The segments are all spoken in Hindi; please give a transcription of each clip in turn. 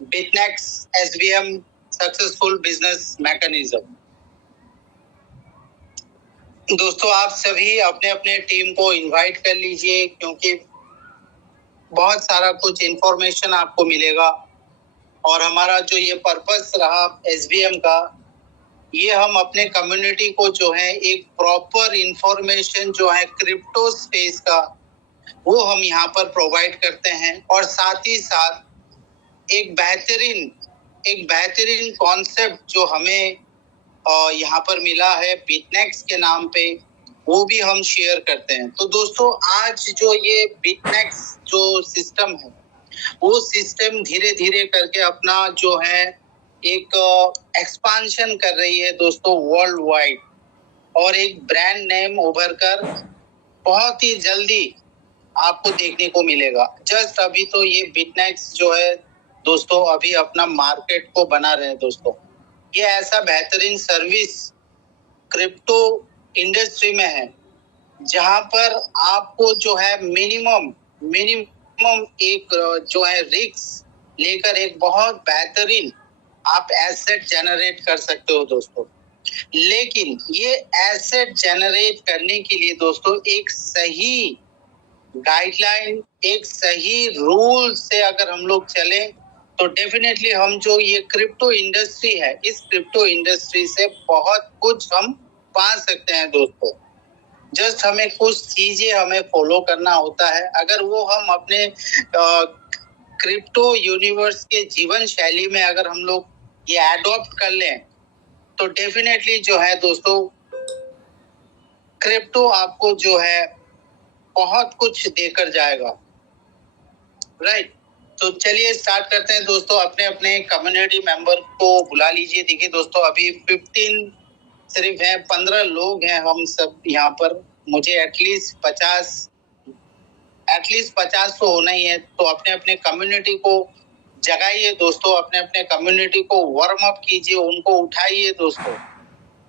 BitNEX SBM successful business mechanism. दोस्तों, आप सभी अपने अपने टीम को इनवाइट कर लीजिए, क्योंकि बहुत सारा कुछ इंफॉर्मेशन आपको मिलेगा। और हमारा जो ये पर्पस रहा SBM का, ये हम अपने कम्युनिटी को जो है एक प्रॉपर इंफॉर्मेशन जो है क्रिप्टो स्पेस का, वो हम यहाँ पर प्रोवाइड करते हैं। और साथ ही साथ एक बेहतरीन कॉन्सेप्ट जो हमें यहाँ पर मिला है BitNEX के नाम पे, वो भी हम शेयर करते हैं। तो दोस्तों, आज जो ये BitNEX जो सिस्टम है, वो सिस्टम धीरे धीरे करके अपना जो है एक एक्सपांशन कर रही है दोस्तों, वर्ल्ड वाइड। और एक ब्रांड नेम उभर कर बहुत ही जल्दी आपको देखने को मिलेगा। जस्ट अभी तो ये BitNEX जो है दोस्तों, अभी अपना मार्केट को बना रहे हैं दोस्तों। ये ऐसा बेहतरीन सर्विस क्रिप्टो इंडस्ट्री में है, जहां पर आपको जो है मिनिमम एक जो है रिस्क लेकर एक बहुत बेहतरीन आप एसेट जनरेट कर सकते हो दोस्तों। लेकिन ये एसेट जनरेट करने के लिए दोस्तों एक सही गाइडलाइन, एक सही रूल से अगर हम लोग चले, तो डेफिनेटली हम जो ये क्रिप्टो इंडस्ट्री है, इस क्रिप्टो इंडस्ट्री से बहुत कुछ हम पा सकते हैं दोस्तों। जस्ट हमें कुछ चीजें हमें फॉलो करना होता है। अगर वो हम अपने क्रिप्टो यूनिवर्स के जीवन शैली में अगर हम लोग ये एडॉप्ट कर लें, तो डेफिनेटली जो है दोस्तों, क्रिप्टो आपको जो है बहुत कुछ देकर जाएगा। राइट। तो चलिए स्टार्ट करते हैं दोस्तों। अपने अपने कम्युनिटी मेंबर को बुला लीजिए। देखिए दोस्तों, अभी 15 सिर्फ है, 15 लोग हैं हम सब यहाँ पर। मुझे एटलीस्ट 50 तो होना ही है। तो अपने अपने कम्युनिटी को जगाइए दोस्तों, अपने अपने कम्युनिटी को वार्म अप कीजिए, उनको उठाइए दोस्तों,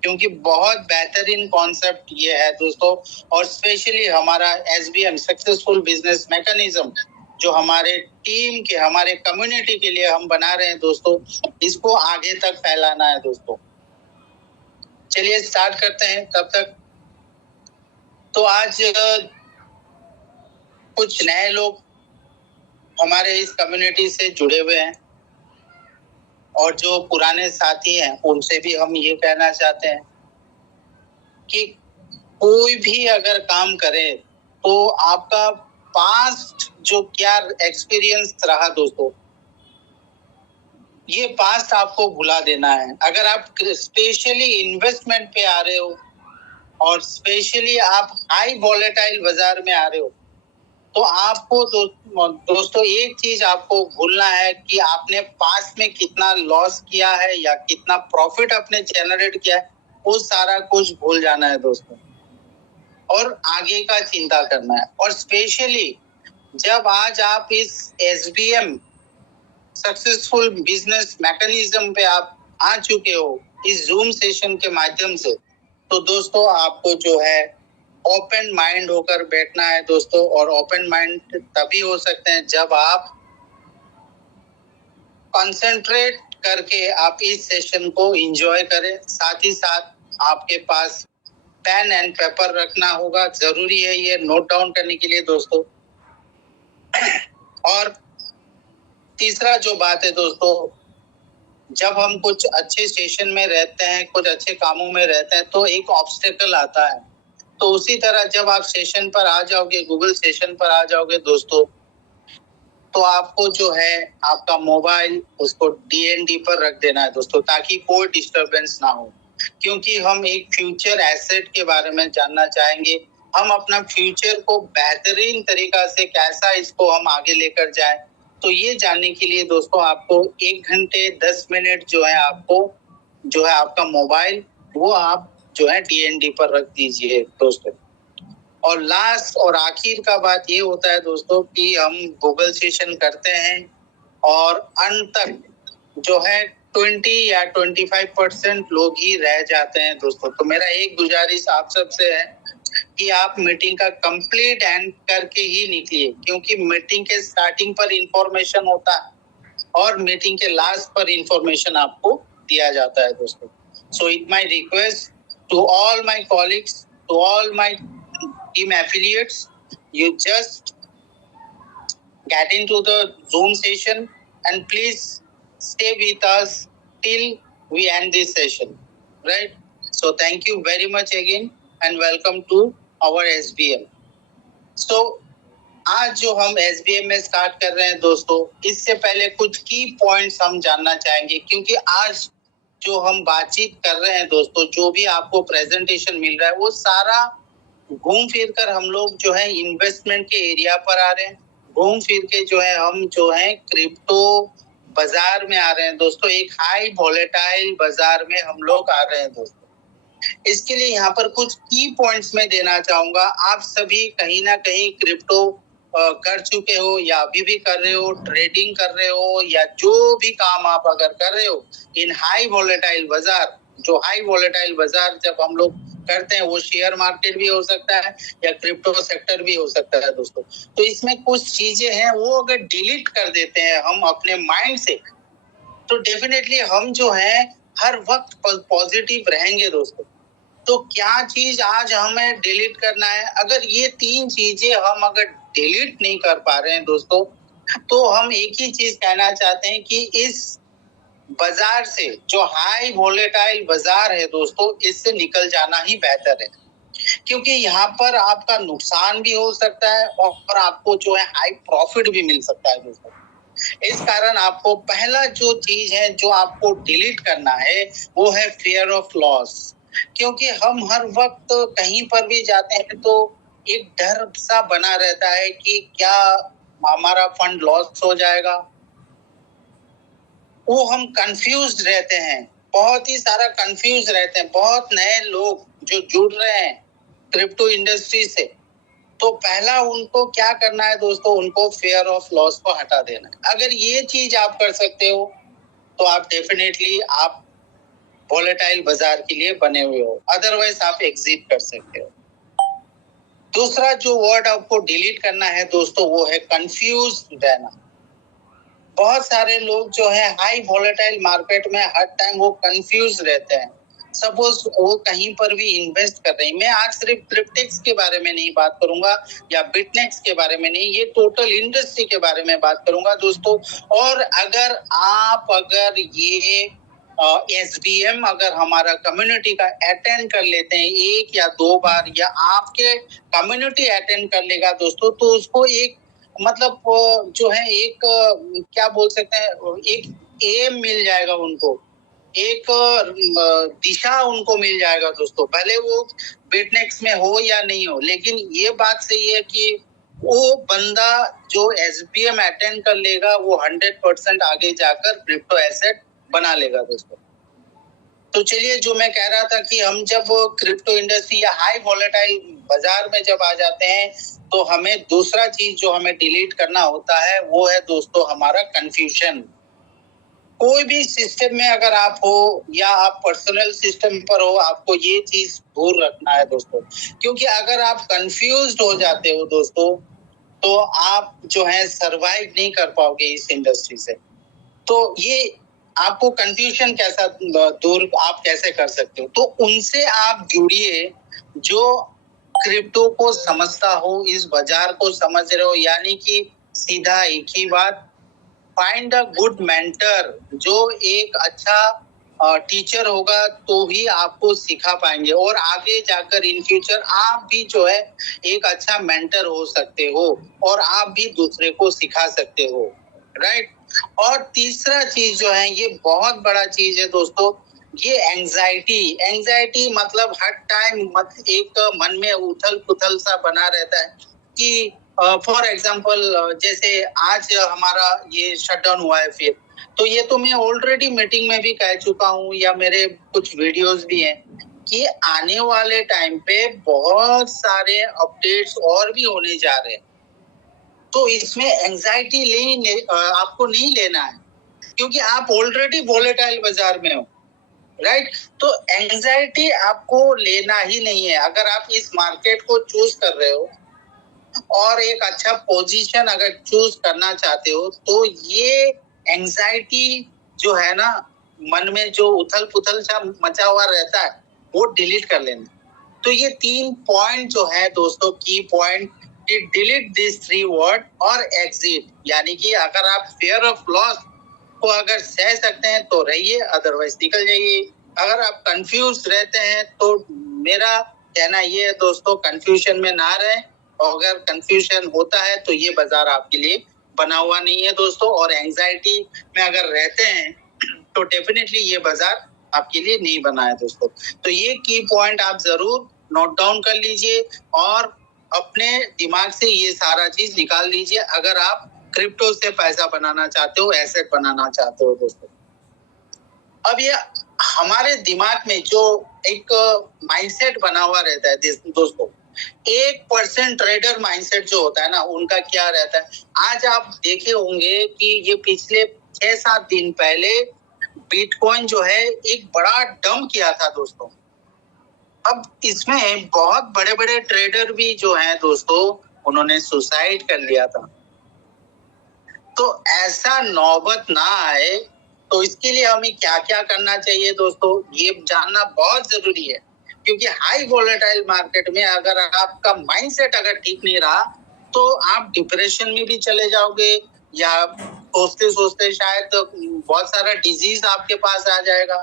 क्योंकि बहुत बेहतरीन कॉन्सेप्ट ये है दोस्तों। और स्पेशली हमारा SBM सक्सेसफुल बिजनेस मैकेनिज्म जो हमारे टीम के, हमारे कम्युनिटी के लिए हम बना रहे हैं दोस्तों, इसको आगे तक फैलाना है दोस्तों। चलिए स्टार्ट करते हैं। तब तक तो आज कुछ नए लोग हमारे इस कम्युनिटी से जुड़े हुए हैं, और जो पुराने साथी हैं उनसे भी हम ये कहना चाहते हैं कि कोई भी अगर काम करे, तो आपका पास्ट जो क्या एक्सपीरियंस रहा दोस्तों, ये पास्ट आपको भुला देना है। अगर आप स्पेशली इन्वेस्टमेंट पे आ रहे हो, और स्पेशली आप हाई वॉलेटाइल बाजार में आ रहे हो, तो आपको दोस्तों एक चीज आपको भूलना है कि आपने पास्ट में कितना लॉस किया है या कितना प्रॉफिट आपने जनरेट किया है, वो सारा कुछ भूल जाना है दोस्तों, और आगे का चिंता करना है। और स्पेशली जब आज आप इस SBM सक्सेसफुल बिजनेस मैकेनिज्म पे आप आ चुके हो इस जूम सेशन के माध्यम से, तो दोस्तों आपको जो है ओपन माइंड होकर बैठना है दोस्तों। और ओपन माइंड तभी हो सकते हैं जब आप कंसंट्रेट करके आप इस सेशन को एंजॉय करें। साथ ही साथ आपके पास पेन एंड पेपर रखना होगा, जरूरी है ये नोट डाउन करने के लिए दोस्तों। और तीसरा जो बात है दोस्तों, जब हम कुछ अच्छे सेशन में रहते हैं, कुछ अच्छे कामों में रहते हैं, तो एक ऑब्स्टेकल आता है। तो उसी तरह जब आप सेशन पर आ जाओगे, गूगल सेशन पर आ जाओगे दोस्तों, तो आपको जो है आपका मोबाइल उसको DND पर रख देना है दोस्तों, ताकि कोई डिस्टरबेंस ना हो। क्योंकि हम एक फ्यूचर एसेट के बारे में जानना चाहेंगे। हम अपना फ्यूचर को बेहतरीन तरीका से कैसा इसको हम आगे लेकर जाए, तो ये जानने के लिए दोस्तों आपको 1 घंटे 10 मिनट जो है आपको जो है आपका मोबाइल वो आप जो है DND पर रख दीजिए दोस्तों। और लास्ट और आखिर का बात ये होता है दोस्तों कि हम गूगल सेशन करते हैं, और अंत तक जो है 20 या 25% लोग ही रह जाते हैं दोस्तों। तो मेरा एक गुजारिश आप सबसे है कि आप मीटिंग का कंप्लीट एंड करके ही निकलिए, क्योंकि मीटिंग के स्टार्टिंग पर इंफॉर्मेशन होता है, और मीटिंग के लास्ट पर इंफॉर्मेशन आपको दिया जाता है दोस्तों. So it my request to all my colleagues, to all my team affiliates, you just get into the Zoom session and please stay with us till we end this session, right? So thank you very much again and welcome to our SBM. So आज जो हम SBM में स्टार्ट कर रहे हैं दोस्तों, इससे पहले कुछ की पॉइंट्स हम जानना चाहेंगे, क्योंकि आज जो हम बातचीत कर रहे हैं दोस्तों, जो भी आपको प्रेजेंटेशन मिल रहा है वो सारा घूम फिर कर हम लोग जो है इन्वेस्टमेंट के एरिया पर आ रहे हैं. घूम फिर के जो है हम जो है क्रिप्टो बाजार में आ रहे हैं दोस्तों. एक हाई वॉलेटाइल बाजार में हम लोग आ रहे हैं दोस्तों. इसके लिए यहाँ पर कुछ की पॉइंट्स में देना चाहूंगा. आप सभी कहीं ना कहीं क्रिप्टो कर चुके हो या अभी भी कर रहे हो, ट्रेडिंग कर रहे हो या जो भी काम आप अगर कर रहे हो इन हाई वॉलेटाइल बाजार. जो हाई वॉलेटाइल बाजार जब हम लोग करते हैं वो शेयर मार्केट भी हो सकता है या क्रिप्टो सेक्टर भी हो सकता है दोस्तों. तो इसमें कुछ चीजें हैं वो अगर डिलीट कर देते हैं हम अपने माइंड से, तो डेफिनेटली हम जो है हर वक्त पॉजिटिव रहेंगे दोस्तों. तो क्या चीज आज हमें डिलीट करना है? अगर ये 3 चीजें हम अगर डिलीट नहीं कर पा रहे हैं दोस्तों, तो हम एक ही चीज कहना चाहते हैं कि इस बाजार से, जो हाई वॉलेटाइल बाजार है दोस्तों, इससे निकल जाना ही बेहतर है, क्योंकि यहाँ पर आपका नुकसान भी हो सकता है और आपको जो है हाई प्रॉफिट भी मिल सकता है दोस्तों. इस कारण आपको पहला जो चीज है जो आपको डिलीट करना है वो है फियर ऑफ लॉस. क्योंकि हम हर वक्त कहीं पर भी जाते हैं तो एक डर सा बना रहता है कि क्या हमारा फंड लॉस हो जाएगा. वो हम कंफ्यूज रहते हैं, बहुत ही सारा कंफ्यूज रहते हैं. बहुत नए लोग जो जुड़ रहे हैं क्रिप्टो इंडस्ट्री से, तो पहला उनको क्या करना है दोस्तों, उनको फियर ऑफ लॉस को हटा देना है. अगर ये चीज आप कर सकते हो तो आप डेफिनेटली आप वॉलेटाइल बाजार के लिए बने हुए हो, अदरवाइज आप एग्जिट कर सकते हो. दूसरा जो वर्ड आपको डिलीट करना है दोस्तों वो है कंफ्यूज रहना. बहुत सारे लोग जो है हाई वॉलेटाइल मार्केट में हर टाइम वो कंफ्यूज रहते हैं. सपोज वो कहीं पर भी इन्वेस्ट कर रहे हैं. मैं आज सिर्फ क्रिप्टेक्स के बारे में नहीं बात करूंगा या बिटनेक्स के बारे में नहीं, ये टोटल इंडस्ट्री के बारे में बात करूंगा दोस्तों. और अगर ये SBM अगर हमारा कम्युनिटी का अटेंड कर लेते हैं 1 या 2 बार, या आपके कम्युनिटी अटेंड कर लेगा दोस्तों, तो उसको एक मतलब जो है एक क्या बोल सकते हैं, एक एम मिल जाएगा उनको, एक दिशा उनको मिल जाएगा दोस्तों. भले वो बिटनेक्स में हो या नहीं हो, लेकिन ये बात सही है कि वो बंदा जो SBM अटेंड कर लेगा वो 100% आगे जाकर क्रिप्टो एसेट बना लेगा दोस्तों. तो चलिए, जो मैं कह रहा था कि हम जब क्रिप्टो इंडस्ट्री या हाई वॉलेटाइल बाजार में जब आ जाते हैं तो हमें दूसरा चीज जो हमें डिलीट करना होता है वो है दोस्तों हमारा कंफ्यूजन. कोई भी सिस्टम में अगर आप हो या आप पर्सनल सिस्टम पर हो, आपको ये चीज दूर रखना है दोस्तों. क्योंकि अगर आप कंफ्यूज्ड हो जाते हो दोस्तों, तो आप जो है सरवाइव नहीं कर पाओगे इस इंडस्ट्री से. तो ये आपको कंफ्यूजन कैसा दूर आप कैसे कर सकते हो? तो उनसे आप जुड़िए जो क्रिप्टो को समझता हो, इस बाजार को समझ रहे हो. यानी कि सीधा एक ही बात, फाइंड अ गुड मेंटर. जो एक अच्छा टीचर होगा तो ही आपको सिखा पाएंगे, और आगे जाकर इन फ्यूचर आप भी जो है एक अच्छा मेंटर हो सकते हो और आप भी दूसरे को सिखा सकते हो, राइट. और तीसरा चीज जो है, ये बहुत बड़ा चीज है दोस्तों, ये एंजाइटी मतलब हर टाइम एक मन में उथल पुथल सा बना रहता है कि फॉर एग्जाम्पल जैसे आज हमारा ये शटडाउन हुआ है फिर, तो ये तो मैं ऑलरेडी मीटिंग में भी कह चुका हूँ या मेरे कुछ वीडियोस भी हैं कि आने वाले टाइम पे बहुत सारे अपडेट्स और भी होने जा रहे हैं. तो इसमें एंजाइटी आपको नहीं लेना है, क्योंकि आप ऑलरेडी वॉलेटाइल बाजार में हो, राइट. तो एंजाइटी आपको लेना ही नहीं है. अगर आप इस मार्केट को चूज कर रहे हो और एक अच्छा पोजीशन अगर चूज करना चाहते हो, तो ये एंजाइटी जो है ना, मन में जो उथल पुथल सा मचा हुआ रहता है, वो डिलीट कर लेना। तो ये 3 पॉइंट जो है दोस्तों, की पॉइंट, कि डिलीट दिस 3 वर्ड और एग्जिट, यानी कि अगर आप फियर ऑफ लॉस को अगर सह सकते हैं तो रहिए, अदरवाइज निकल जाइए। अगर आप कंफ्यूज रहते हैं तो मेरा कहना ये है दोस्तों, कंफ्यूजन में ना रहें, और अगर कंफ्यूजन होता है तो ये बाजार आपके लिए बना हुआ नहीं है दोस्तों। और एंजाइटी में अगर रहते हैं तो डेफिनेटली ये बाजार आपके लिए नहीं बना है दोस्तों। तो ये की पॉइंट आप जरूर नोट डाउन कर लीजिए और अपने दिमाग से ये सारा चीज निकाल लीजिए, अगर आप क्रिप्टो से पैसा बनाना चाहते हो, एसेट बनाना चाहते हो दोस्तों। अब ये हमारे दिमाग में जो एक माइंडसेट बना हुआ रहता है दोस्तों, 1% ट्रेडर माइंडसेट जो होता है ना, उनका क्या रहता है, आज आप देखे होंगे कि ये पिछले 6-7 दिन पहले बिटकॉइन जो है एक बड़ा डंप किया था दोस्तों। अब इसमें बहुत बड़े बड़े ट्रेडर भी जो हैं दोस्तों, उन्होंने सुसाइड कर लिया था। तो ऐसा नौबत ना आए, तो इसके लिए हमें क्या क्या करना चाहिए दोस्तों, ये जानना बहुत जरूरी है। क्योंकि हाई वोलेटाइल मार्केट में अगर आपका माइंडसेट अगर ठीक नहीं रहा, तो आप डिप्रेशन में भी चले जाओगे, या सोचते सोचते शायद बहुत सारा डिजीज आपके पास आ जाएगा।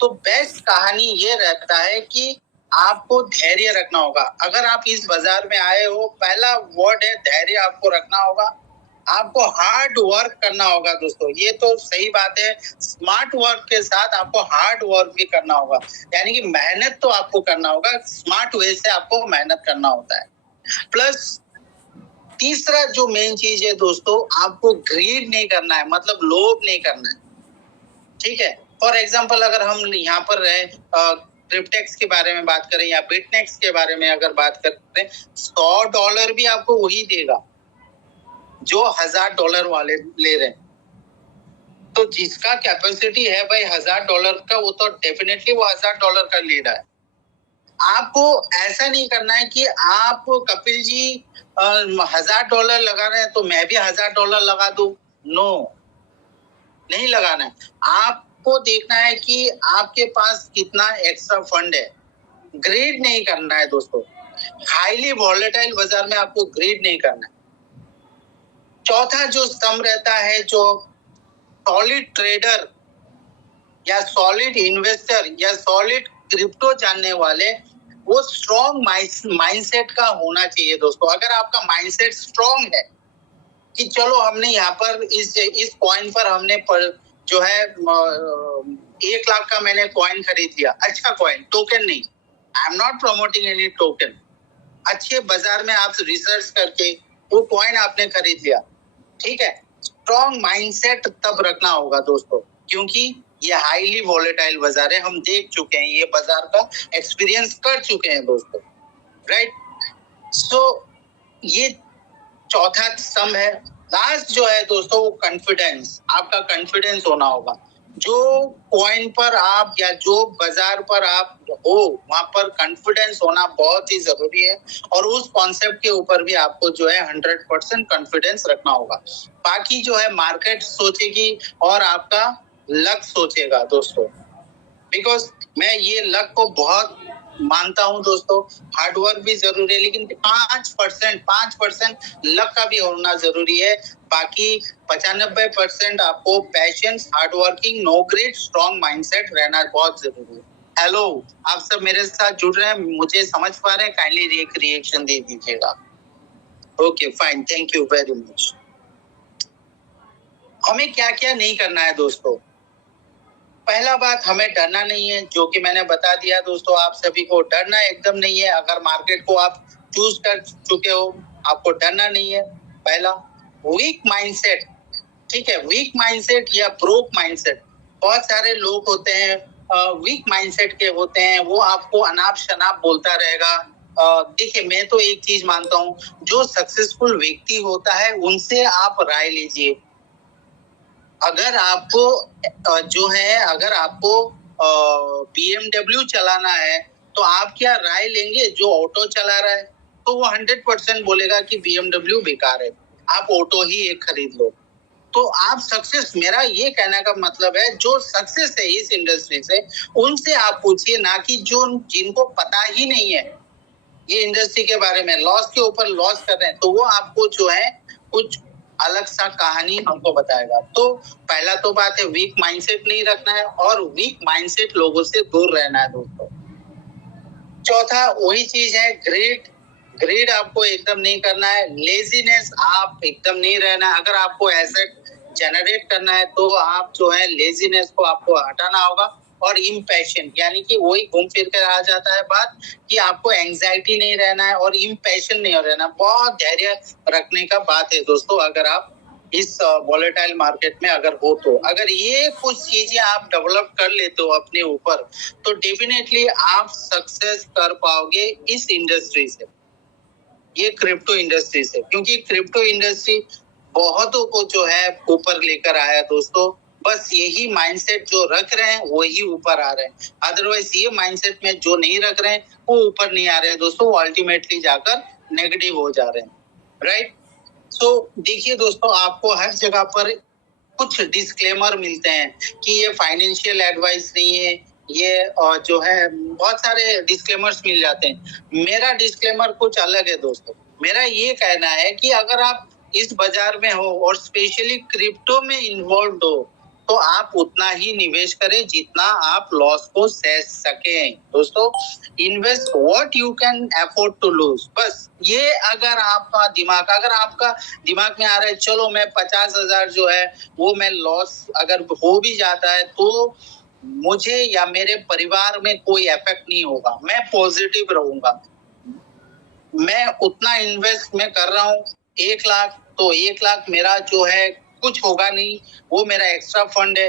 तो बेस्ट कहानी ये रहता है कि आपको धैर्य रखना होगा। अगर आप इस बाजार में आए हो, पहला वर्ड है धैर्य, आपको रखना होगा। आपको हार्ड वर्क करना होगा दोस्तों, ये तो सही बात है। स्मार्ट वर्क के साथ आपको हार्ड वर्क भी करना होगा, यानी कि मेहनत तो आपको करना होगा, स्मार्ट वे से आपको मेहनत करना होता है। प्लस तीसरा जो मेन चीज है दोस्तों, आपको ग्रीड नहीं करना है, मतलब लोभ नहीं करना है, ठीक है। फॉर एग्जाम्पल अगर हम यहाँ पर रहे क्रिप्टेक्स के बारे में बात करें या बिटनेक्स के बारे में अगर बात करें, $100 भी आपको वही देगा जो $1000 वाले ले रहे हैं। तो जिसका कैपेसिटी है भाई $1000 का, वो तो डेफिनेटली वो $1000 का ले रहा है। आपको ऐसा नहीं करना है कि आप कपिल जी $1000 लगा रहे हैं तो मैं भी $1000 लगा दूं। नो, नहीं लगाना है। आपको देखना है कि आपके पास कितना एक्स्ट्रा फंड है। ग्रीड नहीं करना है दोस्तों, हाईली वॉलेटाइल बाजार में आपको ग्रीड नहीं करना है। चौथा जो स्तंभ रहता है, जो सॉलिड ट्रेडर या सॉलिड इन्वेस्टर या सॉलिड क्रिप्टो जानने वाले, वो स्ट्रॉन्ग माइंडसेट का होना चाहिए दोस्तों। अगर आपका माइंडसेट स्ट्रॉन्ग है कि चलो हमने यहाँ पर इस कॉइन पर हमने जो है 1 लाख का मैंने कॉइन खरीद लिया, अच्छा कॉइन, टोकन नहीं, आई am not promoting any token, अच्छे बाजार में आप रिसर्च करके वो कॉइन आपने खरीद लिया, ठीक है। स्ट्रॉन्ग माइंडसेट तब रखना होगा दोस्तों, क्योंकि ये हाईली वॉलेटाइल बाजार है, हम देख चुके हैं, ये बाजार का एक्सपीरियंस कर चुके हैं दोस्तों, राइट। सो ये चौथा स्तंभ है। लास्ट जो है दोस्तों, वो कॉन्फिडेंस, आपका कॉन्फिडेंस होना होगा। जो पॉइंट पर आप या जो बाजार पर आप हो, वहां पर कॉन्फिडेंस होना बहुत ही जरूरी है, और उस कॉन्सेप्ट के ऊपर भी आपको जो है 100% कॉन्फिडेंस रखना होगा। बाकी जो है मार्केट सोचेगी और आपका लक सोचेगा दोस्तों, बिकॉज मैं ये लक को बहुत मानता हूं दोस्तों। हार्डवर्क भी जरूरी है, लेकिन 5% लक का भी होना जरूरी है। बाकी 95% आपको patience, hardworking, no grit, strong mindset रहना बहुत जरूरी है। हेलो, आप सब मेरे साथ जुड़ रहे हैं, मुझे समझ पा रहे हैं? काइंडली एक रिएक्शन दे दीजिएगा। Okay fine, thank you very much. हमें क्या क्या नहीं करना है दोस्तों। पहला बात, हमें डरना नहीं है, जो कि मैंने बता दिया दोस्तों, आप सभी को डरना एकदम नहीं है। अगर मार्केट को आप चूज कर चुके हो, आपको डरना नहीं है। पहला, वीक माइंडसेट, ठीक है, वीक माइंडसेट या ब्रोक माइंडसेट। बहुत सारे लोग होते हैं वीक माइंडसेट के होते हैं, वो आपको अनाप शनाप बोलता रहेगा। देखिए, मैं तो एक चीज मानता हूँ, जो सक्सेसफुल व्यक्ति होता है उनसे आप राय लीजिए। अगर आपको जो है, अगर आपको BMW चलाना है, तो आप क्या राय लेंगे जो ऑटो चला रहा है? तो वो 100% बोलेगा कि BMW बेकार है, आप ऑटो ही एक खरीद लो। तो आप सक्सेस, मेरा ये कहने का मतलब है जो सक्सेस है इस इंडस्ट्री से, उनसे आप पूछिए, ना कि जो जिनको पता ही नहीं है ये इंडस्ट्री के बारे में, लॉस के ऊपर लॉस कर रहे हैं, तो वो आपको जो है कुछ अलग सा कहानी हमको बताएगा। तो पहला तो बात है वीक माइंडसेट नहीं रखना है और वीक माइंडसेट लोगों से दूर रहना है दोस्तों। चौथा वही चीज है ग्रेड आपको एकदम नहीं करना है, लेजीनेस आप एकदम नहीं रहना। अगर आपको एसेट जनरेट करना है तो आप जो है लेजीनेस को आपको हटाना होगा। और इम्पैशन, यानी कि वही घूम फिर कर आ जाता है बात कि आपको एंजाइटी नहीं रहना है और इम्पैशन नहीं रहना। बहुत धैर्य रखने का बात है दोस्तों, अगर आप इस वॉलेटाइल मार्केट में अगर हो तो। अगर ये कुछ चीजें आप डेवलप कर लेते हो अपने ऊपर, तो डेफिनेटली आप सक्सेस कर पाओगे इस इंडस्ट्री से, ये क्रिप्टो इंडस्ट्री से। क्योंकि क्रिप्टो इंडस्ट्री बहुतों को जो है ऊपर लेकर आया दोस्तों। बस यही माइंडसेट जो रख रहे हैं वही ऊपर आ रहे हैं, अदरवाइज ये माइंडसेट में जो नहीं रख रहे हैं वो ऊपर नहीं आ रहे हैं दोस्तों, वो अल्टीमेटली जाकर नेगेटिव हो जा रहे हैं, राइट। सो देखिए दोस्तों, आपको हर जगह पर कुछ डिस्क्लेमर मिलते हैं कि ये फाइनेंशियल एडवाइस नहीं है, ये जो है बहुत सारे डिस्क्लेमर्स मिल जाते हैं। मेरा डिस्क्लेमर कुछ अलग है दोस्तों। मेरा ये कहना है कि अगर आप इस बाजार में हो और स्पेशली क्रिप्टो में इन्वॉल्व हो, तो आप उतना ही निवेश करें जितना आप लॉस को सह सकें दोस्तों। Invest what you can afford to lose, बस ये अगर आपका दिमाग में आ रहा है चलो मैं 50,000 जो है वो मैं लॉस अगर हो भी जाता है तो मुझे या मेरे परिवार में कोई इफेक्ट नहीं होगा, मैं पॉजिटिव रहूंगा, मैं उतना इन्वेस्ट मैं कर रहा हूँ 1 लाख, तो 1 लाख मेरा जो है कुछ होगा नहीं, वो मेरा एक्स्ट्रा फंड है।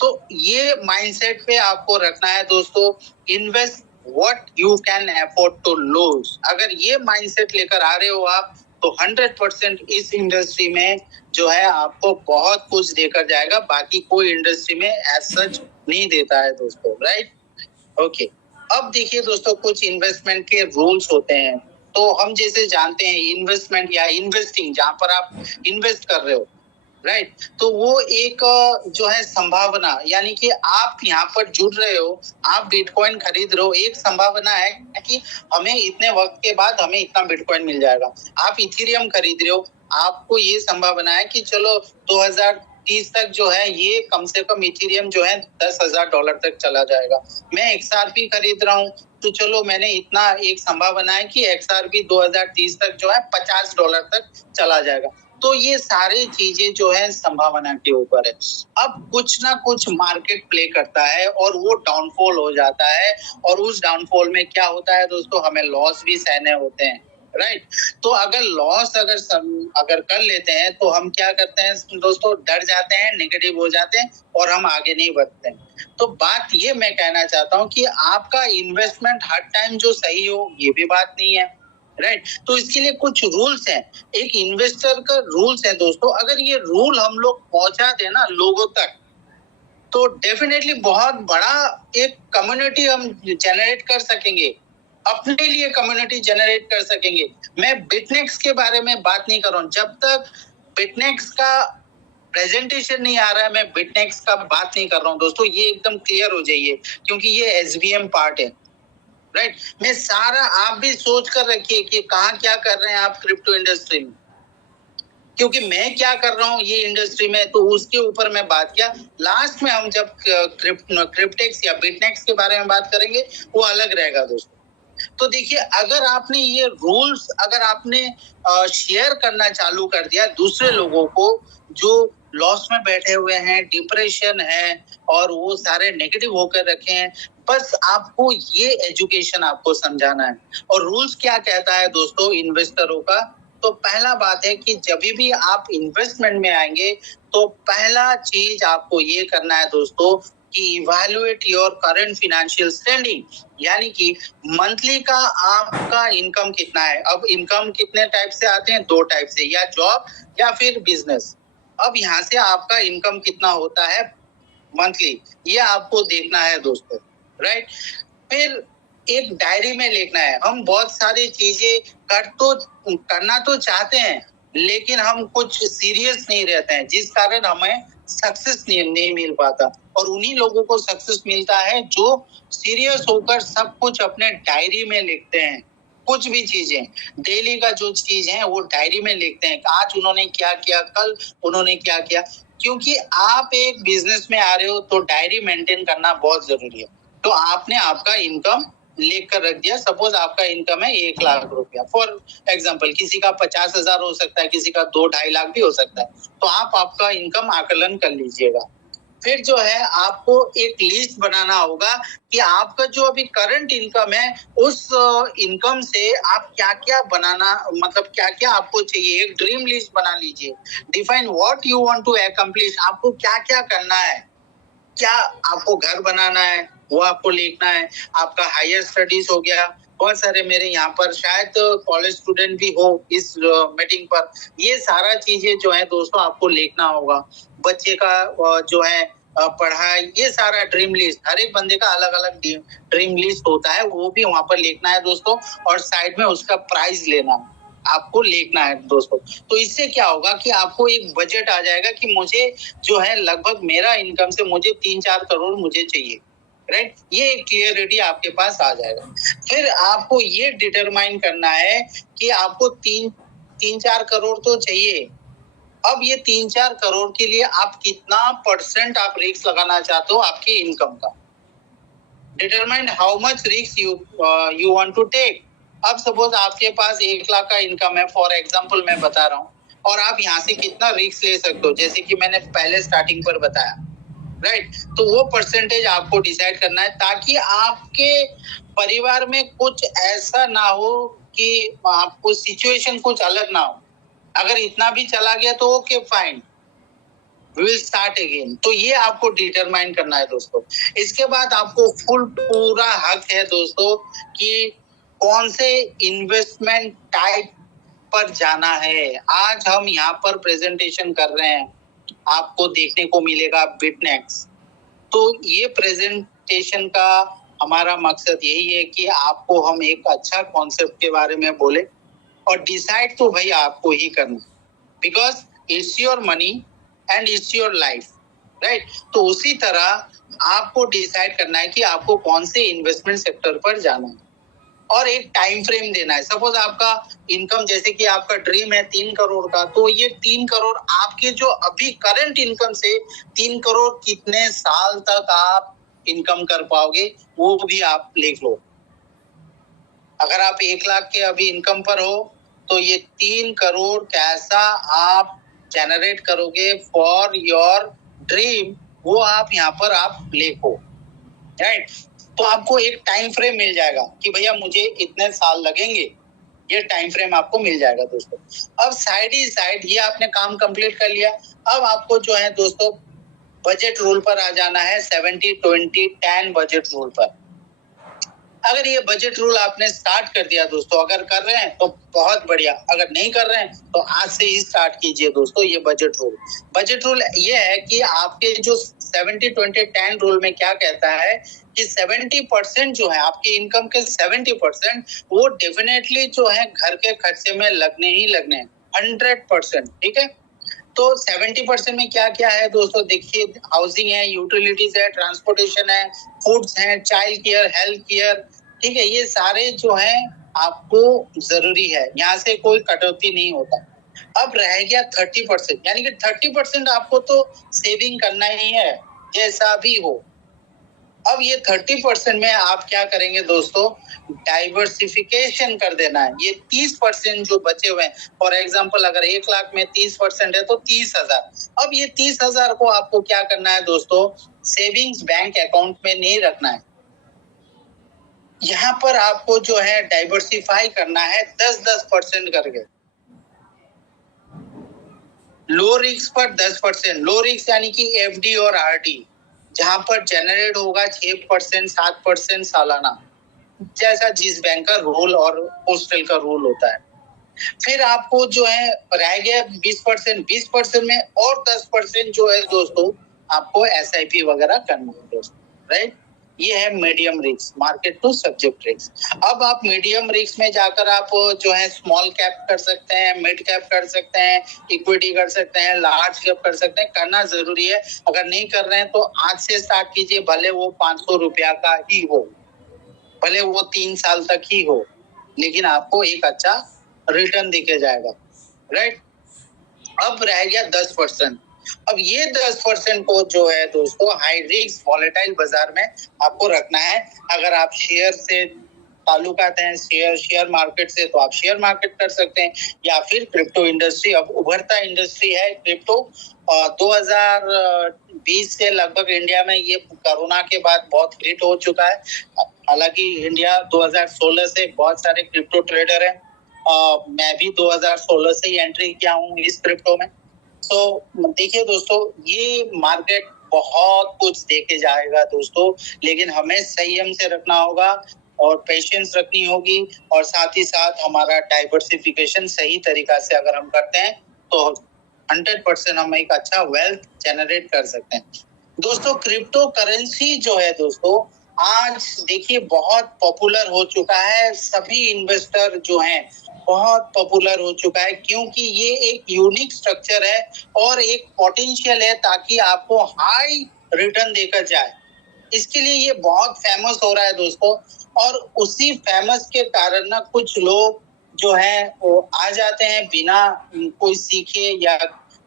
तो ये माइंडसेट पे आपको रखना है दोस्तों, invest what you can afford to lose. अगर ये माइंडसेट लेकर आ रहे हो आप, तो 100% इस इंडस्ट्री में जो है आपको बहुत कुछ देकर जाएगा, बाकी कोई इंडस्ट्री में एज सच नहीं देता है दोस्तों, राइट। ओके, अब देखिए दोस्तों, कुछ इन्वेस्टमेंट के रूल्स होते हैं। तो हम जैसे जानते हैं इन्वेस्टमेंट या इन्वेस्टिंग, जहां पर आप इन्वेस्ट कर रहे हो, राइट, तो वो एक जो है संभावना, यानी कि आप यहाँ पर जुड़ रहे हो, आप बिटकॉइन खरीद रहे हो, एक संभावना है कि हमें इतने वक्त के बाद हमें इतना बिटकॉइन मिल जाएगा। आप इथेरियम खरीद रहे हो, आपको ये संभावना है कि चलो 2030 तक जो है ये कम से कम इथेरियम जो है $10,000 तक चला जाएगा। मैं XRP खरीद रहा हूँ, तो चलो मैंने इतना एक संभावना है कि XRP 2030 तक जो है $50 तक चला जाएगा। तो ये सारी चीजें जो है संभावना के ऊपर है। अब कुछ ना कुछ मार्केट प्ले करता है और वो डाउनफॉल हो जाता है, और उस डाउनफॉल में क्या होता है दोस्तों, हमें लॉस भी सहने होते हैं, राइट। तो अगर लॉस अगर कर लेते हैं तो हम क्या करते हैं दोस्तों, डर जाते हैं, नेगेटिव हो जाते हैं और हम आगे नहीं बढ़ते हैं। तो बात ये मैं कहना चाहता हूँ कि आपका इन्वेस्टमेंट हर टाइम जो सही हो ये भी बात नहीं है, राइट। तो इसके लिए कुछ रूल्स हैं, एक इन्वेस्टर का रूल्स है दोस्तों। अगर ये रूल हम लोग पहुंचा देना लोगों तक, तो डेफिनेटली बहुत बड़ा एक कम्युनिटी हम जनरेट कर सकेंगे, अपने लिए कम्युनिटी जनरेट कर सकेंगे। मैं बिटनेक्स के बारे में बात नहीं कर रहा हूँ, जब तक बिटनेक्स का प्रेजेंटेशन नहीं आ रहा है मैं बिटनेक्स का बात नहीं कर रहा हूँ दोस्तों, ये एकदम क्लियर हो जाइए, क्योंकि ये SVM पार्ट है, राइट। मैं सारा, आप भी सोच कर रखिए कि कहाँ क्या कर रहे हैं आप क्रिप्टो इंडस्ट्री में, क्योंकि मैं क्या कर रहा हूँ ये इंडस्ट्री में, तो उसके ऊपर मैं बात किया। लास्ट में हम जब क्रिप्टेक्स या बिटनेक्स के बारे में बात करेंगे वो अलग रहेगा दोस्तों। तो देखिए, अगर आपने ये रूल्स अगर आपने शेयर करना चालू कर दिया दूसरे लोगों को जो लॉस में बैठे हुए हैं, डिप्रेशन है और वो सारे नेगेटिव होकर रखे हैं, बस आपको ये एजुकेशन आपको समझाना है। और रूल्स क्या कहता है दोस्तों इन्वेस्टरों का, तो पहला बात है कि जब भी आप इन्वेस्टमेंट में आएंगे तो पहला चीज आपको ये करना है दोस्तों कि evaluate your current financial standing, यानी कि मंथली का आपका इनकम कितना है। अब इनकम कितने टाइप से आते हैं, 2 टाइप से, या जॉब या फिर बिजनेस। अब यहाँ से आपका इनकम कितना होता है मंथली, ये आपको देखना है दोस्तों, राइट। फिर एक डायरी में लिखना है। हम बहुत सारी चीजें करना तो चाहते हैं, लेकिन हम कुछ सीरियस नहीं रहते हैं, जिस कारण हमें सक्सेस नहीं मिल पाता। और उन्हीं लोगों को सक्सेस मिलता है जो सीरियस होकर सब कुछ अपने डायरी में लिखते हैं। कुछ भी चीजें डेली का जो चीज है वो डायरी में लिखते हैं, आज उन्होंने क्या किया, कल उन्होंने क्या किया। क्योंकि आप एक बिजनेस में आ रहे हो तो डायरी मेंटेन करना बहुत जरूरी है। तो आपने आपका इनकम लिख कर रख दिया। सपोज आपका इनकम है 1 लाख रुपया, फॉर एग्जाम्पल। किसी का 50,000 हो सकता है, किसी का 2-2.5 लाख भी हो सकता है। तो आप आपका इनकम आकलन कर लीजिएगा। फिर जो है आपको एक लिस्ट बनाना होगा कि आपका जो अभी करंट इनकम है, उस इनकम से आप क्या क्या बनाना, मतलब क्या क्या आपको चाहिए। एक ड्रीम लिस्ट बना लीजिए। Define what you want to accomplish. आपको क्या क्या करना है। क्या आपको घर बनाना है वो आपको लिखना है। आपका हायर स्टडीज हो गया। बहुत सारे मेरे यहाँ पर शायद कॉलेज स्टूडेंट भी हो इस मीटिंग पर। ये सारा चीजें जो है दोस्तों आपको लिखना होगा। बच्चे का जो है पढ़ाई, ये सारा ड्रीम लिस्ट, हर एक बंदे का अलग अलग ड्रीम लिस्ट होता है, वो भी वहां पर लिखना है दोस्तों। और साइड में उसका प्राइस लेना है, आपको लिखना है दोस्तों। तो इससे क्या होगा कि आपको एक बजट आ जाएगा कि मुझे जो है लगभग मेरा इनकम से मुझे 3-4 करोड़ मुझे चाहिए, राइट। ये एक क्लियरिटी आपके पास आ जाएगा। फिर आपको ये डिटरमाइन करना है कि आपको 3-4 करोड़ तो चाहिए। अब ये 3-4 करोड़ के लिए आप कितना % आप रिस्क लगाना चाहते हो आपकी इनकम का। Determine how much risk you want to take. अब सपोज आपके पास 1 लाख का इनकम है, फॉर एग्जांपल मैं बता रहा हूँ, और आप यहाँ से कितना रिस्क ले सकते हो, जैसे कि मैंने पहले स्टार्टिंग पर बताया, राइट। तो वो परसेंटेज आपको डिसाइड करना है, ताकि आपके परिवार में कुछ ऐसा ना हो कि आपको सिचुएशन कुछ अलग ना हो। अगर इतना भी चला गया तो okay fine, we will start again. तो ये आपको डिटरमाइन करना है दोस्तों। इसके बाद आपको पूरा हक है दोस्तों कि कौन से इन्वेस्टमेंट टाइप पर जाना है। आज हम यहाँ पर प्रेजेंटेशन कर रहे हैं, आपको देखने को मिलेगा बिटनेक्स। तो ये प्रेजेंटेशन का हमारा मकसद यही है कि आपको हम एक अच्छा कॉन्सेप्ट के बारे में बोले, और डिसाइड तो भाई आपको ही करना, because it's your money and it's your life, right. तो उसी तरह आपको डिसाइड करना है कि आपको कौन से इन्वेस्टमेंट सेक्टर पर जाना है, और एक टाइम फ्रेम देना है। सपोज आपका इनकम, जैसे कि आपका ड्रीम है 3 करोड़ का, तो ये 3 करोड़ आपके जो अभी करंट इनकम से 3 करोड़ कितने साल तक आप इनकम कर पाओगे, वो भी आप लिख लो। अगर आप 1 लाख के अभी इनकम पर हो, तो ये 3 करोड़ कैसा आप जनरेट करोगे फॉर योर ड्रीम, वो आप यहाँ पर आप लिखो, राइट। तो आपको एक टाइम फ्रेम मिल जाएगा कि भैया मुझे इतने साल लगेंगे, ये टाइम फ्रेम आपको मिल जाएगा दोस्तों। अब साइड ही साइड ये आपने काम कंप्लीट कर लिया। अब आपको जो है दोस्तों बजट रूल पर आ जाना है, 70-20-10 बजट रूल पर। अगर ये बजट रूल आपने स्टार्ट कर दिया दोस्तों, अगर कर रहे हैं तो बहुत बढ़िया, अगर नहीं कर रहे हैं तो आज से ही स्टार्ट कीजिए दोस्तों ये बजट रूल। बजट रूल ये है कि आपके जो 70-20-10 रूल में क्या कहता है कि 70% जो है आपकी इनकम के 70% वो डेफिनेटली जो है घर के खर्चे में लगने ही लगने हैं, 100%, ठीक है। तो 70% में क्या क्या है दोस्तों, देखिए, हाउसिंग है, यूटिलिटीज है, ट्रांसपोर्टेशन है, फूड्स है, चाइल्ड केयर, हेल्थ केयर, ठीक है। ये सारे जो है आपको जरूरी है, यहाँ से कोई कटौती नहीं होता। अब रह गया 30%, यानी कि 30% आपको तो सेविंग करना ही है, जैसा भी हो। अब ये 30% में आप क्या करेंगे दोस्तों, डाइवर्सिफिकेशन कर देना है। ये 30% जो बचे हुए हैं, फॉर एग्जांपल अगर 1 लाख में 30% है तो 30,000। अब ये 30,000 को आपको क्या करना है दोस्तों, सेविंग्स बैंक अकाउंट में नहीं रखना है। यहाँ पर आपको जो है डाइवर्सिफाई करना है 10-10% करके। लो रिस्क पर 10%, लो रिस्क यानी कि एफडी और आरडी, जहां पर जनरेट होगा 6%, 7% सालाना, जैसा जिस बैंक का रूल और पोस्टल का रूल होता है। फिर आपको जो है रह गया 20%, 20% में और 10% जो है दोस्तों आपको SIP वगैरह करना है दोस्तों, राइट। ये है medium risk, market to subject risk. अब आप मीडियम रिस्क में जाकर आप जो है स्मॉल कैप कर सकते हैं, मिड कैप कर सकते हैं, इक्विटी कर सकते हैं, लार्ज कैप कर सकते हैं। करना जरूरी है। अगर नहीं कर रहे हैं तो आज से स्टार्ट कीजिए, भले वो 500 रुपया का ही हो, भले वो 3 साल तक ही हो, लेकिन आपको एक अच्छा रिटर्न दिखे जाएगा। राइट। अब रह गया 10%। अब ये 10% को जो है दोस्तों हाई रिस्क वॉलेटाइल बाजार में आपको रखना है। अगर आप शेयर से ताल्लुकात हैं, शेयर मार्केट से, तो आप शेयर मार्केट कर सकते हैं, या फिर क्रिप्टो इंडस्ट्री। अब उभरता इंडस्ट्री है क्रिप्टो। 2020 से लगभग इंडिया में ये कोरोना के बाद बहुत हिट हो चुका है। हालांकि इंडिया 2016 से बहुत सारे क्रिप्टो ट्रेडर हैं। मैं भी 2016 से ही एंट्री किया हूँ इस क्रिप्टो में। तो देखिए दोस्तों, ये मार्केट बहुत कुछ देके जाएगा दोस्तों, लेकिन हमें संयम से रखना होगा और पेशेंस रखनी होगी, और साथ ही साथ हमारा डाइवर्सिफिकेशन सही तरीका से अगर हम करते हैं तो 100% हम एक अच्छा वेल्थ जनरेट कर सकते हैं। दोस्तों, क्रिप्टो करेंसी जो है दोस्तों, आज देखिए बहुत पॉपुलर हो चुका है। सभी इन्वेस्टर जो हैं बहुत पॉपुलर हो चुका है, क्योंकि ये एक यूनिक स्ट्रक्चर है और एक पोटेंशियल है ताकि आपको हाई रिटर्न देकर जाए। इसके लिए ये बहुत फेमस हो रहा है दोस्तों, और उसी फेमस के कारण ना कुछ लोग जो है वो आ जाते हैं बिना कोई सीखे या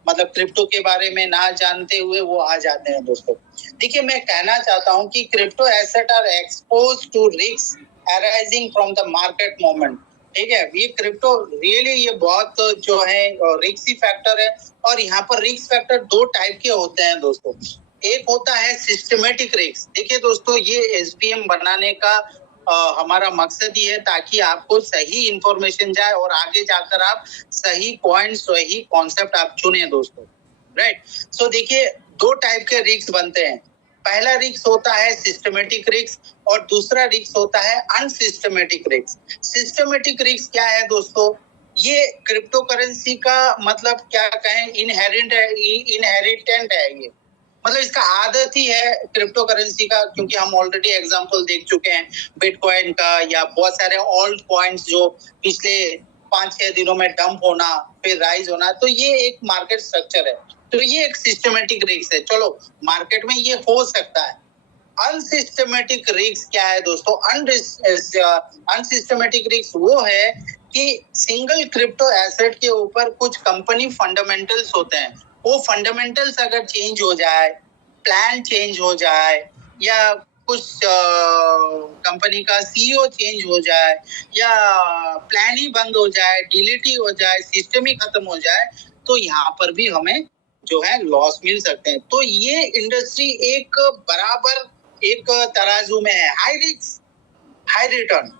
मतलब क्रिप्टो के बारे में ना जानते हुए वो आ जाते हैं दोस्तों। देखिए, मैं कहना चाहता हूं कि crypto asset are expose to risk arising from the market moment. ठीक है, ये क्रिप्टो रियली ये बहुत जो है रिस्की फैक्टर है, और यहाँ पर रिस्क फैक्टर 2 टाइप के होते हैं दोस्तों। एक होता है सिस्टमेटिक रिस्क। देखिए दोस्तों, ये एसपीएम बनाने का हमारा मकसद ही है ताकि आपको सही इंफॉर्मेशन जाए और आगे जाकर आप सही पॉइंट, सही कॉन्सेप्ट आप चुने दोस्तों। राइट। सो देखिए, 2 टाइप के रिस्क बनते हैं। पहला रिस्क होता है सिस्टमेटिक रिस्क, और दूसरा रिस्क होता है अनसिस्टमेटिक रिस्क। सिस्टमेटिक रिस्क क्या है दोस्तों? ये क्रिप्टो करेंसी का मतलब क्या कहें, इनहेरिटेंट है ये। मतलब इसका आदत ही है क्रिप्टो करेंसी का, क्योंकि हम ऑलरेडी एग्जांपल देख चुके हैं बिटकॉइन का, या बहुत सारे ऑल्ट कॉइन्स जो पिछले 5-6 दिनों में डंप होना फिर राइज होना। तो ये एक मार्केट स्ट्रक्चर है, तो ये एक सिस्टमेटिक रिस्क है। चलो, मार्केट में ये हो सकता है। अनसिस्टमेटिक रिस्क क्या है दोस्तों? अनसिस्टमेटिक रिस्क वो है कि सिंगल क्रिप्टो एसेट के ऊपर कुछ कंपनी फंडामेंटल्स होते हैं। वो फंडामेंटल्स अगर चेंज हो जाए, प्लान चेंज हो जाए, या कुछ कंपनी का सीईओ चेंज हो जाए, या प्लान ही बंद हो जाए, डिलीट ही हो जाए, सिस्टम ही खत्म हो जाए, तो यहाँ पर भी हमें जो है लॉस मिल सकते हैं। तो ये इंडस्ट्री एक बराबर एक तराजू में है, high risk high return.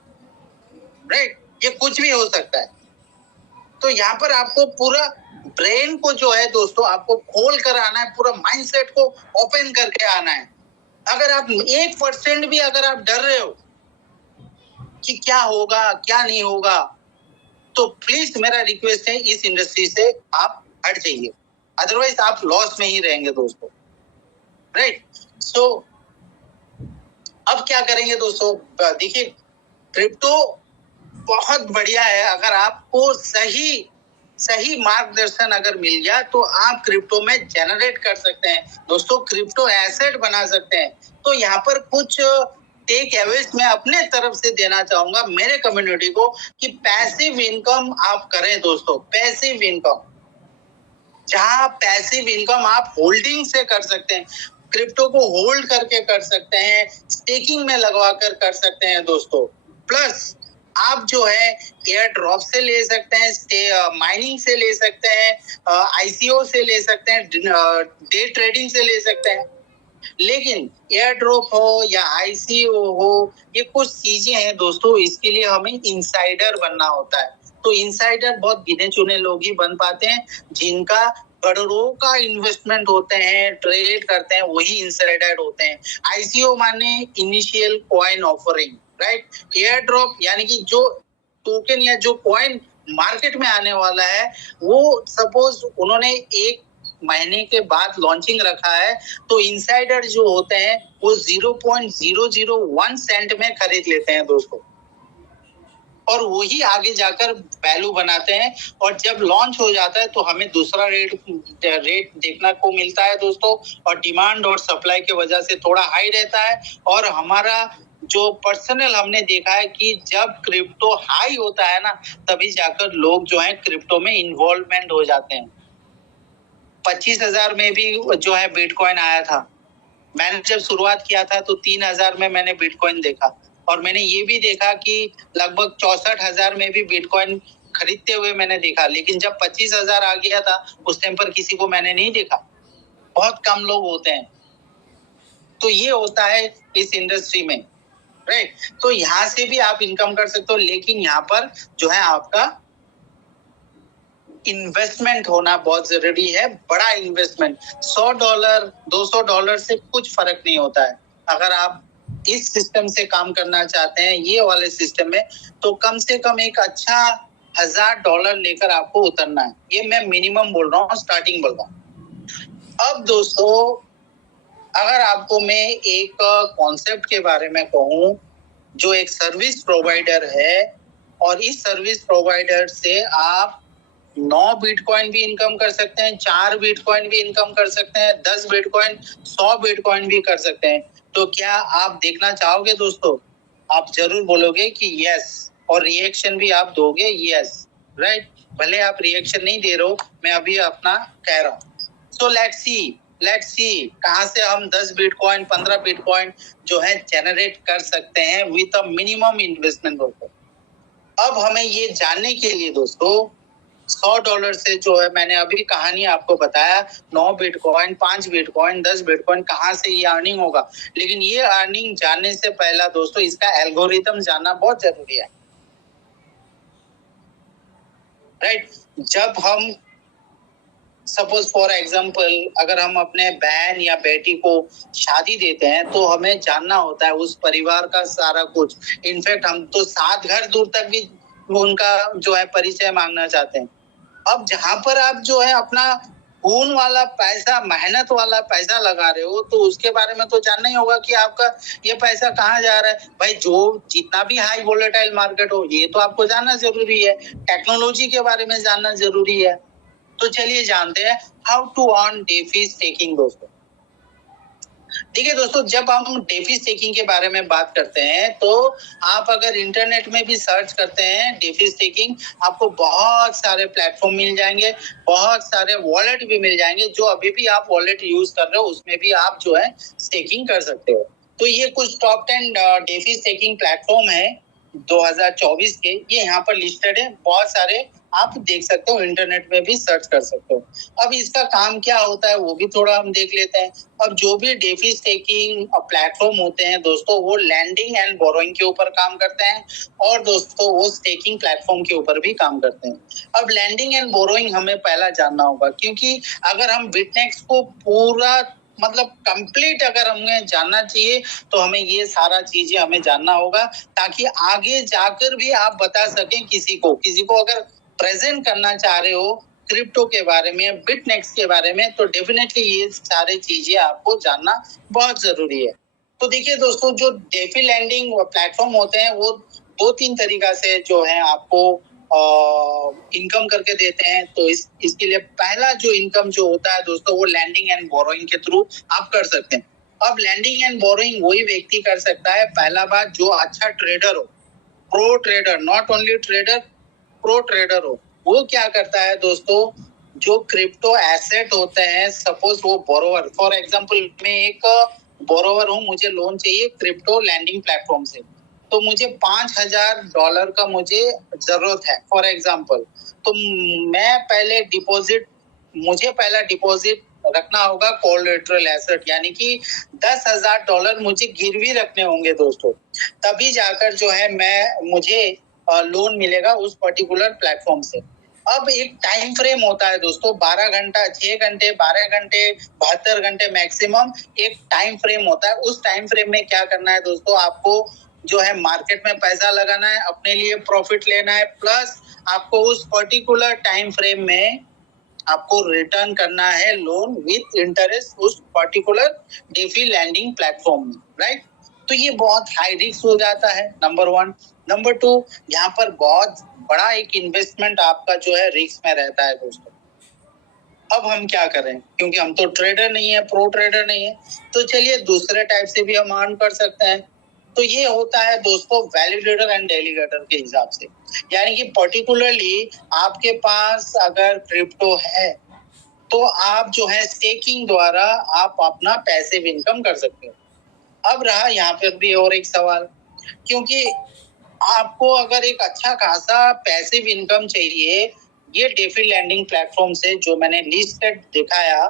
Right. ये कुछ भी हो सकता है। तो यहाँ पर आपको पूरा ब्रेन को जो है दोस्तों आपको खोल कर आना है, पूरा माइंडसेट को ओपन करके आना है। अगर आप 1% भी अगर आप डर रहे हो कि क्या होगा क्या नहीं होगा, तो प्लीज मेरा रिक्वेस्ट है इस इंडस्ट्री से आप हट जाइए, अदरवाइज आप लॉस में ही रहेंगे दोस्तों। राइट। सो अब क्या करेंगे दोस्तों? देखिए, क्रिप्टो बहुत बढ़िया है। अगर आपको सही मार्गदर्शन अगर मिल गया तो आप क्रिप्टो में जनरेट कर सकते हैं दोस्तों, क्रिप्टो एसेट बना सकते हैं। तो यहाँ पर कुछ टेक अवेज मैं अपने तरफ से देना चाहूंगा मेरे कम्युनिटी को कि पैसिव इनकम आप करें दोस्तों। पैसिव इनकम, जहां पैसिव इनकम आप होल्डिंग से कर सकते हैं, क्रिप्टो को होल्ड करके कर सकते हैं, स्टेकिंग में लगवा कर सकते हैं दोस्तों। प्लस आप जो है एयर ड्रॉप से ले सकते हैं, माइनिंग से ले सकते हैं, आईसीओ से ले सकते हैं, डे ट्रेडिंग से ले सकते हैं। लेकिन एयर ड्रॉप हो या आईसीओ हो, ये कुछ चीजें हैं दोस्तों, इसके लिए हमें इनसाइडर बनना होता है। तो इनसाइडर बहुत गिने चुने लोग ही बन पाते हैं, जिनका करोड़ों का इन्वेस्टमेंट होते हैं, ट्रेड करते हैं, वही इनसाइडर होते हैं। आईसीओ माने initial coin offering. Right. Air drop यानी कि जो टोकन या जो कॉइन मार्केट में आने वाला है, वो सपोज उन्होंने एक महीने के बाद लॉन्चिंग रखा है, तो इनसाइडर जो होते हैं वो 0.001 सेंट में खरीद लेते हैं दोस्तों, और वही आगे जाकर वैल्यू बनाते हैं, और जब लॉन्च हो जाता है तो हमें दूसरा रेट देखने को मिलता है दोस्तों, और डिमांड और सप्लाई की वजह से थोड़ा हाई रहता है। और हमारा जो पर्सनल हमने देखा है कि जब क्रिप्टो हाई होता है ना, तभी जाकर लोग जो है क्रिप्टो में इन्वॉल्वमेंट हो जाते हैं। 25,000 में भी जो है बिटकॉइन आया था। मैंने जब शुरुआत किया था तो 3,000 में मैंने बिटकॉइन देखा, और मैंने ये भी देखा कि लगभग 64,000 में भी बिटकॉइन खरीदते हुए मैंने देखा, लेकिन जब 25,000 आ गया था उस टाइम पर किसी को मैंने नहीं देखा। बहुत कम लोग होते हैं। तो ये होता है इस इंडस्ट्री में, राइट। तो यहाँ से भी आप इनकम कर सकते हो, लेकिन यहाँ पर जो है आपका इन्वेस्टमेंट होना बहुत जरूरी है, बड़ा इन्वेस्टमेंट। $100 $200 से कुछ फर्क नहीं होता है। अगर आप इस सिस्टम से काम करना चाहते हैं, ये वाले सिस्टम में, तो कम से कम एक अच्छा $1,000 लेकर आपको उतरना है। ये मैं मिनिमम बोल रहा हूँ, स्टार्टिंग बोल रहा हूँ। अब दोस्तों, अगर आपको मैं एक कॉन्सेप्ट के बारे में कहूँ, जो एक सर्विस प्रोवाइडर है, और इस सर्विस प्रोवाइडर से आप 9 बिटकॉइन भी इनकम कर सकते हैं, 4 बिटकॉइन भी इनकम कर सकते हैं, 10 बिटकॉइन, 100 बिटकॉइन भी कर सकते हैं। तो क्या आप देखना चाहोगे दोस्तों? आप जरूर बोलोगे कि यस, और रिएक्शन भी आप दोगे यस, राइट। भले आप रिएक्शन नहीं दे रहे हो, मैं अभी अपना कह रहा हूँ। सो लेट्स सी कहाँ से हम 10 बिटकॉइन 15 बिटकॉइन जो है जनरेट कर सकते हैं विद अ मिनिमम इन्वेस्टमेंट दोस्तों। अब हमें ये जानने के लिए दोस्तों, $100 से जो है, मैंने अभी कहानी आपको बताया, 9 बिटकॉइन, 5 बिटकॉइन, 10 बिटकॉइन, कहाँ से ये अर्निंग होगा। लेकिन ये अर्निंग जानने से पहला दोस्तों, इसका एल्गोरिथम जानना बहुत जरूरी है, राइट। जब हम सपोज फॉर एग्जाम्पल, अगर हम अपने बहन या बेटी को शादी देते हैं, तो हमें जानना होता है उस परिवार का सारा कुछ। इनफैक्ट हम तो 7 घर दूर तक भी उनका जो है परिचय मांगना चाहते हैं। अब जहां पर आप जो है अपना खून वाला पैसा, मेहनत वाला पैसा लगा रहे हो, तो उसके बारे में तो जानना ही होगा कि आपका ये पैसा कहाँ जा रहा है। भाई, जो जितना भी हाई वोलेटाइल मार्केट हो, ये तो आपको जानना जरूरी है। टेक्नोलॉजी के बारे में जानना जरूरी है। तो चलिए जानते हैं how to earn DeFi staking दोस्तों। देखिए दोस्तों, जब हम डेफी स्टेकिंग के बारे में बात करते हैं, तो आप अगर इंटरनेट में भी सर्च करते हैं डेफी स्टेकिंग, आपको बहुत सारे प्लेटफॉर्म मिल जाएंगे, बहुत सारे वॉलेट भी मिल जाएंगे। जो अभी भी आप वॉलेट यूज कर रहे हो, उसमें भी आप जो है स्टेकिंग कर सकते हो। तो ये कुछ टॉप 10 डेफी स्टेकिंग प्लेटफॉर्म है 2024 के, ये यहाँ पर लिस्टेड है। बहुत सारे आप देख सकते हो, इंटरनेट में भी सर्च कर सकते हो। अब इसका काम क्या होता है वो भी थोड़ा हम देख लेते हैं। अब जो भी डेफी स्टेकिंग प्लेटफॉर्म होते हैं दोस्तों, वो लैंडिंग एंड बोरोइंग के ऊपर काम करते हैं, और दोस्तों वो स्टेकिंग प्लेटफॉर्म के ऊपर भी काम करते हैं। अब लैंडिंग एंड बोरोइंग हमें पहला जानना होगा, क्योंकि अगर हम बिटनेक्स को पूरा मतलब कंप्लीट अगर हमें जानना चाहिए, तो हमें ये सारा चीजें हमें जानना होगा, ताकि आगे जाकर भी आप बता सकें किसी को अगर प्रेजेंट करना चाह रहे हो क्रिप्टो के बारे में, बिटनेक्स के बारे में, तो डेफिनेटली ये सारी चीजें आपको जानना बहुत जरूरी है। तो देखिए दोस्तों, जो डेफी लैंडिंग प्लेटफॉर्म होते हैं, वो 2-3 तरीका से जो है आपको इनकम करके देते हैं। तो इसके लिए पहला जो इनकम जो होता है दोस्तों, वो लैंडिंग एंड बोरोइंग के थ्रू आप कर सकते हैं। अब लैंडिंग एंड बोरोइंग वही व्यक्ति कर सकता है, पहला बात, जो अच्छा ट्रेडर हो, pro trader, not only trader, pro trader हो। वो क्या करता है दोस्तों, जो क्रिप्टो एसेट होते हैं, सपोज वो बोरोवर, फॉर एग्जांपल मैं एक बोरोवर हूँ, मुझे लोन चाहिए क्रिप्टो लैंडिंग प्लेटफॉर्म से, तो मुझे $5,000 का मुझे जरूरत है फॉर एग्जांपल। तो मुझे पहला डिपॉजिट रखना होगा कोलेटरल एसेट, यानी कि $10,000 मुझे गिरवी रखने होंगे दोस्तों, तभी जाकर जो है मुझे लोन मिलेगा उस पर्टिकुलर प्लेटफॉर्म से। अब एक टाइम फ्रेम होता है दोस्तों, 12 घंटा, 6 घंटे, 12 घंटे, 72 घंटे मैक्सिमम एक टाइम फ्रेम होता है। उस टाइम फ्रेम में क्या करना है दोस्तों, आपको जो है मार्केट में पैसा लगाना है, अपने लिए प्रॉफिट लेना है, प्लस आपको उस पर्टिकुलर टाइम फ्रेम में आपको रिटर्न करना है लोन विथ इंटरेस्ट उस पर्टिकुलर डेफी लैंडिंग प्लेटफॉर्म में, राइट। तो ये बहुत हाई रिस्क हो जाता है, नंबर 1। नंबर 2, यहाँ पर बहुत बड़ा एक इन्वेस्टमेंट आपका जो है रिस्क में रहता है दोस्तों। अब हम क्या करें, क्योंकि हम तो ट्रेडर नहीं है, प्रो ट्रेडर नहीं है, तो चलिए दूसरे टाइप से भी हम अर्न कर सकते हैं। तो ये होता है दोस्तों वैलिडेटर एंड डेलीगेटर के हिसाब से, यानी कि पर्टिकुलरली आपके पास अगर क्रिप्टो है तो आप जो है स्टेकिंग द्वारा आप अपना पैसिव इनकम कर सकते हो। अब रहा यहाँ पर भी और एक सवाल, क्योंकि आपको अगर एक अच्छा खासा पैसिव इनकम चाहिए ये डेफी लैंडिंग प्लेटफॉर्म से जो मैंने लिस्टेड दिखाया,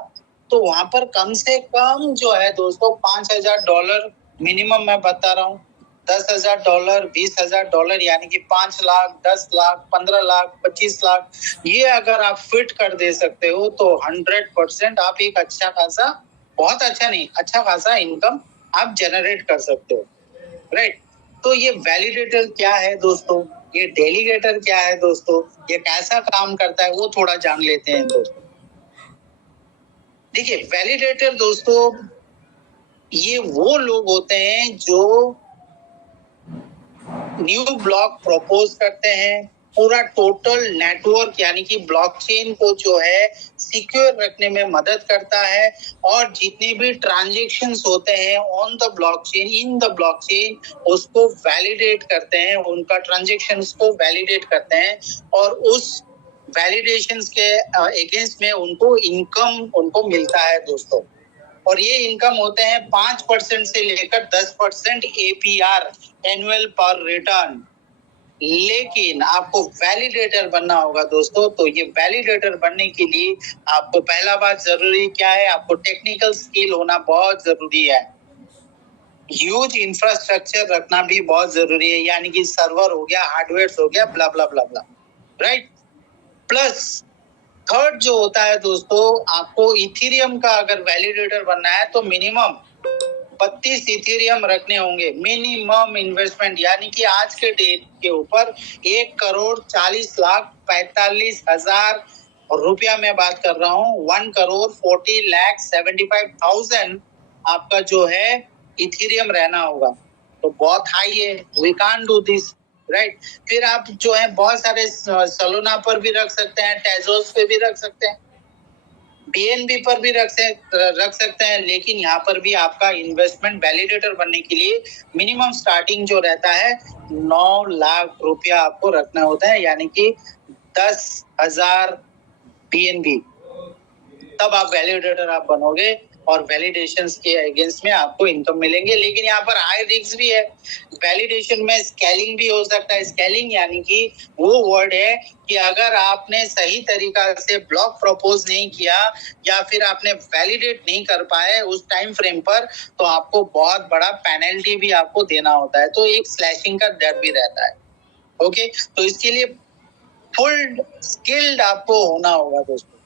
तो वहां पर कम से कम जो है दोस्तों $5,000 मिनिमम मैं बता रहा हूँ, $10,000, $20,000, यानी कि 5 लाख, 10 लाख, 15 लाख, 25 लाख, ये अगर आप फिट कर दे सकते हो तो 100% आप एक अच्छा खासा, बहुत अच्छा नहीं, अच्छा खासा इनकम आप जनरेट कर सकते हो, राइट। तो ये वैलिडेटर क्या है दोस्तों, ये डेलीगेटर क्या है दोस्तों, ये कैसा काम करता है वो थोड़ा जान लेते हैं दोस्तों। देखिए वैलिडेटर दोस्तों ये वो लोग होते हैं जो न्यू ब्लॉक प्रपोज करते हैं, पूरा टोटल नेटवर्क यानी कि ब्लॉकचेन को जो है सिक्योर रखने में मदद करता है, और जितने भी ट्रांजैक्शंस होते हैं on the blockchain, in the blockchain, उसको वैलिडेट करते हैं, उनका ट्रांजैक्शंस को वैलिडेट करते हैं, और उस वैलिडेशंस के अगेंस्ट में उनको इनकम उनको मिलता है दोस्तों। और ये इनकम होते हैं 5% से लेकर 10% APR, एनुअल पर रिटर्न। लेकिन आपको वैलिडेटर बनना होगा दोस्तों, तो ये वैलिडेटर बनने के लिए आपको पहला बात जरूरी क्या है, आपको टेक्निकल स्किल होना बहुत जरूरी है, ह्यूज इंफ्रास्ट्रक्चर रखना भी बहुत जरूरी है, यानी कि सर्वर हो गया, हार्डवेयर हो गया, ब्ला ब्ला ब्ला ब्ला, राइट। प्लस थर्ड जो होता है दोस्तों, आपको इथेरियम का अगर वैलिडेटर बनना है तो मिनिमम 32 इथेरियम रखने होंगे, मिनिमम इन्वेस्टमेंट, यानी कि आज के डेट के ऊपर 1,40,45,000 रुपया में बात कर रहा हूँ, 1,40,75,000 आपका जो है इथेरियम रहना होगा, तो बहुत हाई है, we can't do this, right. फिर आप जो है बहुत सारे सोलोना पर भी रख सकते हैं, टेजोस पे भी रख सकते हैं, BNB पर भी रख सकते हैं, लेकिन यहाँ पर भी आपका इन्वेस्टमेंट वैलिडेटर बनने के लिए मिनिमम स्टार्टिंग जो रहता है 9 लाख रुपया आपको रखना होता है, यानी कि 10,000 BNB, तब आप वैलिडेटर आप बनोगे और वैलिडेशंस के अगेंस्ट में आपको इनकम मिलेंगे। लेकिन यहाँ पर हाई रिस्क भी है, वैलिडेशन में स्केलिंग भी हो सकता है। स्केलिंग यानी कि वो वर्ड है कि अगर आपने सही तरीका से ब्लॉक प्रपोज नहीं किया या फिर आपने वैलिडेट नहीं कर पाए उस टाइम फ्रेम पर, तो आपको बहुत बड़ा पेनल्टी भी आपको देना होता है, तो एक स्लैशिंग का डर भी रहता है। ओके, तो इसके लिए फुल स्किल्ड आपको होना होगा दोस्तों।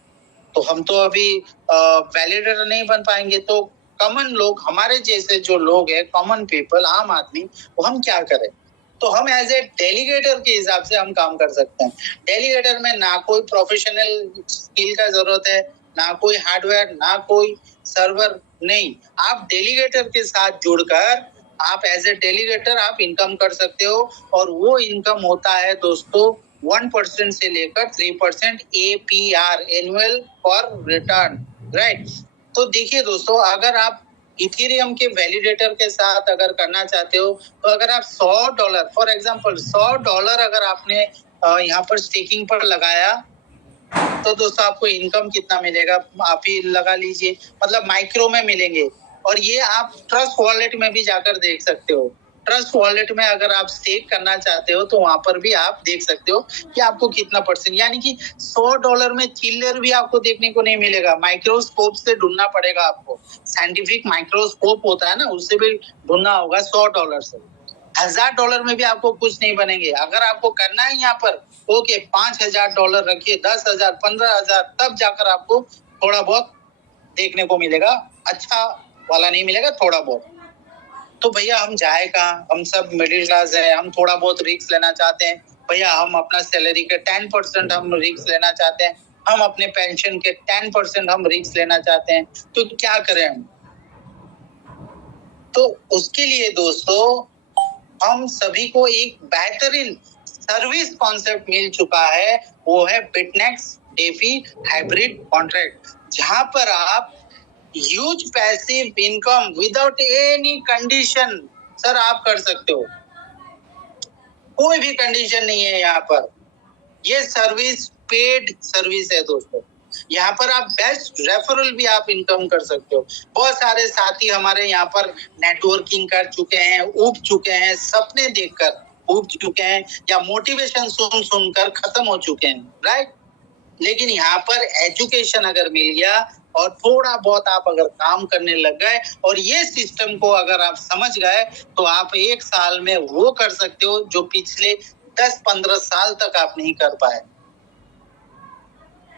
तो हम तो अभी वैलिडेटर नहीं बन पाएंगे, तो कॉमन लोग, हमारे जैसे जो लोग हैं, कॉमन पीपल, आम आदमी, वो हम क्या करें, तो हम एज ए डेलीगेटर के हिसाब से हम काम कर सकते हैं। डेलीगेटर में ना कोई प्रोफेशनल स्किल का जरूरत है, ना कोई हार्डवेयर, ना कोई सर्वर, नहीं, आप डेलीगेटर के साथ जुड़कर आप एज ए डेलीगेटर आप इनकम कर सकते हो, और वो इनकम होता है दोस्तों 1% से लेकर 3% APR, एनुअल पर रिटर्न, राइट। तो देखिए दोस्तों, अगर आप इथेरियम के वैलिडेटर के साथ अगर करना चाहते हो, तो अगर आप $100 फॉर एग्जांपल $100 अगर आपने यहाँ पर स्टेकिंग पर लगाया, तो दोस्तों आपको इनकम कितना मिलेगा आप ही लगा लीजिए, मतलब माइक्रो में मिलेंगे। और ये आप ट्रस्ट वॉलेट में भी जाकर देख सकते हो, ट्रस्ट वॉलेट में अगर आप स्टेक करना चाहते हो तो वहां पर भी आप देख सकते हो कि आपको कितना %, यानी कि $100 में चिल्लर भी आपको देखने को नहीं मिलेगा, माइक्रोस्कोप से ढूंढना पड़ेगा आपको, साइंटिफिक माइक्रोस्कोप होता है ना, उससे भी ढूंढना होगा $100 से। $1,000 में भी आपको कुछ नहीं बनेंगे। अगर आपको करना है यहाँ पर, ओके, $5,000 रखिए, 10,000, 15,000, तब जाकर आपको थोड़ा बहुत देखने को मिलेगा, अच्छा वाला नहीं मिलेगा, थोड़ा बहुत। तो भैया हम जाए कहाँ, हम सब मिडिल क्लास है, हम थोड़ा बहुत रिस्क लेना चाहते हैं भैया, हम अपना सैलरी के 10% हम रिस्क लेना चाहते हैं, हम अपने पेंशन के 10% हम रिस्क लेना चाहते हैं, तो क्या करें हम? तो उसके लिए दोस्तों हम सभी को एक बेहतरीन सर्विस कॉन्सेप्ट मिल चुका है, वो है बिटनेक्स डेफी हाइब्रिड कॉन्ट्रैक्ट, जहां पर आप huge passive income without any condition sir आप कर सकते हो। कोई भी कंडीशन नहीं है यहाँ पर। ये सर्विस पेड सर्विस है दोस्तों। यहाँ पर आप बेस्ट रेफरल भी आप इनकम कर सकते हो। बहुत सारे साथी हमारे यहाँ पर नेटवर्किंग कर चुके हैं, उब चुके हैं, सपने देखकर उब चुके हैं, या मोटिवेशन सुनकर खत्म हो चुके हैं, राइट। लेकिन यहाँ पर एजुकेशन अगर मिल गया और थोड़ा बहुत आप अगर काम करने लग गए और ये सिस्टम को अगर आप समझ गए, तो आप 1 साल में वो कर सकते हो जो पिछले 10-15 साल तक आप नहीं कर पाए,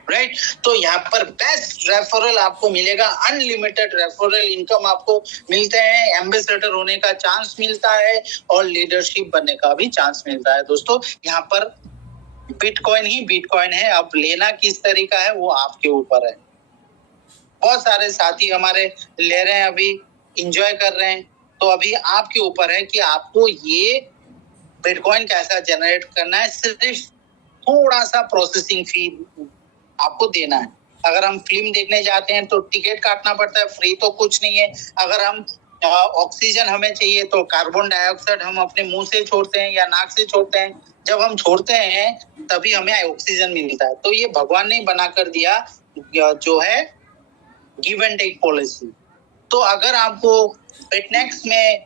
राइट। तो यहाँ पर बेस्ट रेफरल आपको मिलेगा, अनलिमिटेड रेफरल इनकम आपको मिलते हैं, एम्बेसडर होने का चांस मिलता है और लीडरशिप बनने का भी चांस मिलता है दोस्तों। यहाँ पर बिटकॉइन ही बिटकॉइन है, अब लेना किस तरीका है वो आपके ऊपर है। बहुत सारे साथी हमारे ले रहे हैं, अभी इंजॉय कर रहे हैं, तो अभी आपके ऊपर है कि आपको ये बिटकॉइन कैसा जनरेट करना है। सिर्फ थोड़ा सा प्रोसेसिंग फी आपको देना है। अगर हम फिल्म देखने जाते हैं तो टिकट काटना पड़ता है, फ्री तो कुछ नहीं है। अगर हम ऑक्सीजन हमें चाहिए तो कार्बन डाइऑक्साइड हम अपने मुंह से छोड़ते हैं या नाक से छोड़ते हैं, जब हम छोड़ते हैं तभी हमें ऑक्सीजन मिलता है। तो ये भगवान ने बना कर दिया जो है गिव एंड टेक पॉलिसी। तो अगर आपको बिटनेक्स में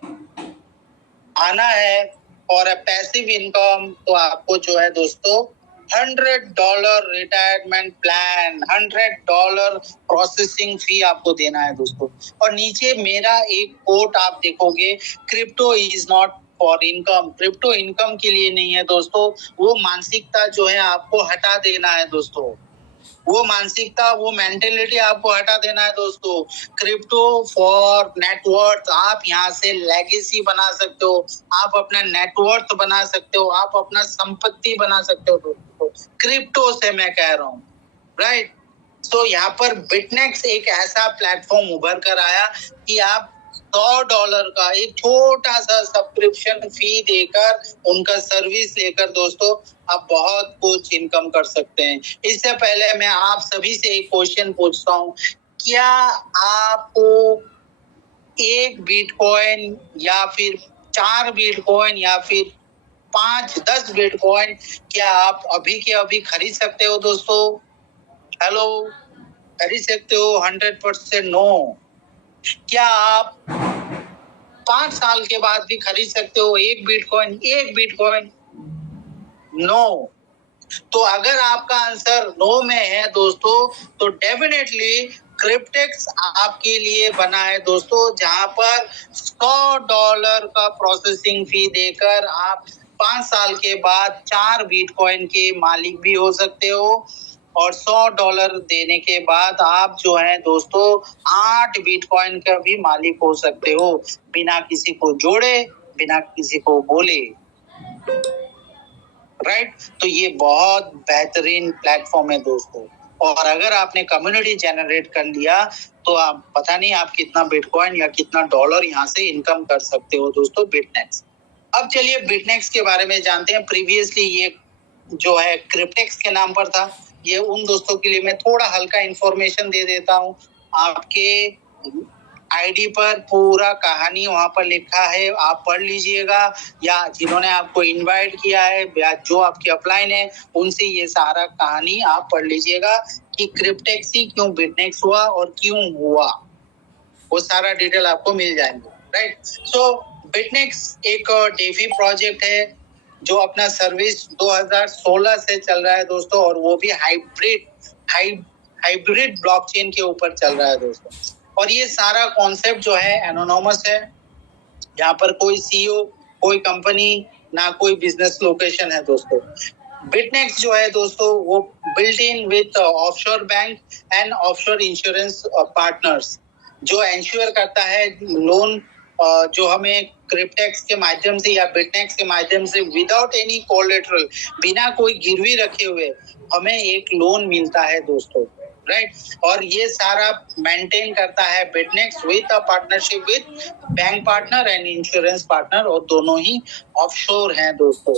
आना है और पैसिव इनकम, तो आपको जो है दोस्तों $100 रिटायरमेंट प्लान, $100 प्रोसेसिंग फी आपको देना है दोस्तों। और नीचे मेरा एक कोट आप देखोगे, crypto is not for income. Crypto income के लिए नहीं है दोस्तों, वो मानसिकता जो है आपको हटा देना है दोस्तों। वो मानसिकता, वो मेंटेलिटी आपको हटा देना है दोस्तों। क्रिप्टो फॉर नेटवर्थ, आप यहाँ से लेगेसी बना सकते हो, आप अपना नेटवर्थ बना सकते हो, आप अपना संपत्ति बना सकते हो दोस्तों, क्रिप्टो से मैं कह रहा हूँ, राइट। तो यहाँ पर बिटनेक्स एक ऐसा प्लेटफॉर्म उभर कर आया कि आप $100 का एक छोटा सा सब्सक्रिप्शन फी देकर, उनका सर्विस लेकर दोस्तों आप बहुत कुछ इनकम कर सकते हैं। इससे पहले मैं आप सभी से एक क्वेश्चन पूछता हूँ, क्या आपको 1 बिटकॉइन या फिर 4 बिटकॉइन या फिर 5-10 बिटकॉइन क्या आप अभी के अभी खरीद सकते हो दोस्तों? हेलो, खरीद सकते हो? 100% नो। क्या आप 5 साल के बाद भी खरीद सकते हो 1 बिटकॉइन? नो। तो अगर आपका आंसर नो में है दोस्तों, तो डेफिनेटली क्रिप्टेक्स आपके लिए बना है दोस्तों, जहां पर $100 का प्रोसेसिंग फी देकर आप 5 साल के बाद 4 बिटकॉइन के मालिक भी हो सकते हो, और $100 देने के बाद आप जो है दोस्तों 8 बिटकॉइन का भी मालिक हो सकते हो, बिना किसी को जोड़े, बिना किसी को बोले, राइट। तो ये बहुत बेहतरीन प्लेटफॉर्म है दोस्तों। और अगर आपने कम्युनिटी जनरेट कर लिया, तो आप पता नहीं आप कितना बिटकॉइन या कितना डॉलर यहाँ से इनकम कर सकते हो दोस्तों बिटनेक्स। अब चलिए बिटनेक्स के बारे में जानते हैं। प्रीवियसली ये जो है क्रिप्टेक्स के नाम पर था। ये उन दोस्तों के लिए मैं थोड़ा हल्का इंफॉर्मेशन दे देता हूँ। आपके आईडी पर पूरा कहानी वहां पर लिखा है, आप पढ़ लीजिएगा, या जिन्होंने आपको इनवाइट किया है या जो आपके अपलाइन है उनसे ये सारा कहानी आप पढ़ लीजिएगा कि क्रिप्टेक्स ही क्यों बिटनेक्स हुआ और क्यों हुआ, वो सारा डिटेल आपको मिल जाएंगे, राइट। सो बिटनेक्स एक डेफी प्रोजेक्ट है जो अपना सर्विस 2016 से चल रहा है दोस्तों, और वो भी हाइब्रिड ब्लॉकचेन के ऊपर चल रहा है दोस्तों। और ये सारा कॉन्सेप्ट जो है एनोनोमस है, यहाँ पर कोई सीईओ, कोई कंपनी, ना कोई बिजनेस लोकेशन है दोस्तों। बिटनेक्स जो है दोस्तों वो built in with offshore bank and offshore insurance partners, जो एंश्योर करता है लोन जो हमें क्रिप्टेक्स के माध्यम से या बिटनेक्स के माध्यम से विदाउट एनी कोलेटरल, बिना कोई गिरवी रखे हुए हमें एक लोन मिलता है दोस्तों, राइट। और ये सारा मेंटेन करता है Bitnex with a partnership with bank partner and insurance partner, और दोनों ही ऑफशोर हैं दोस्तों।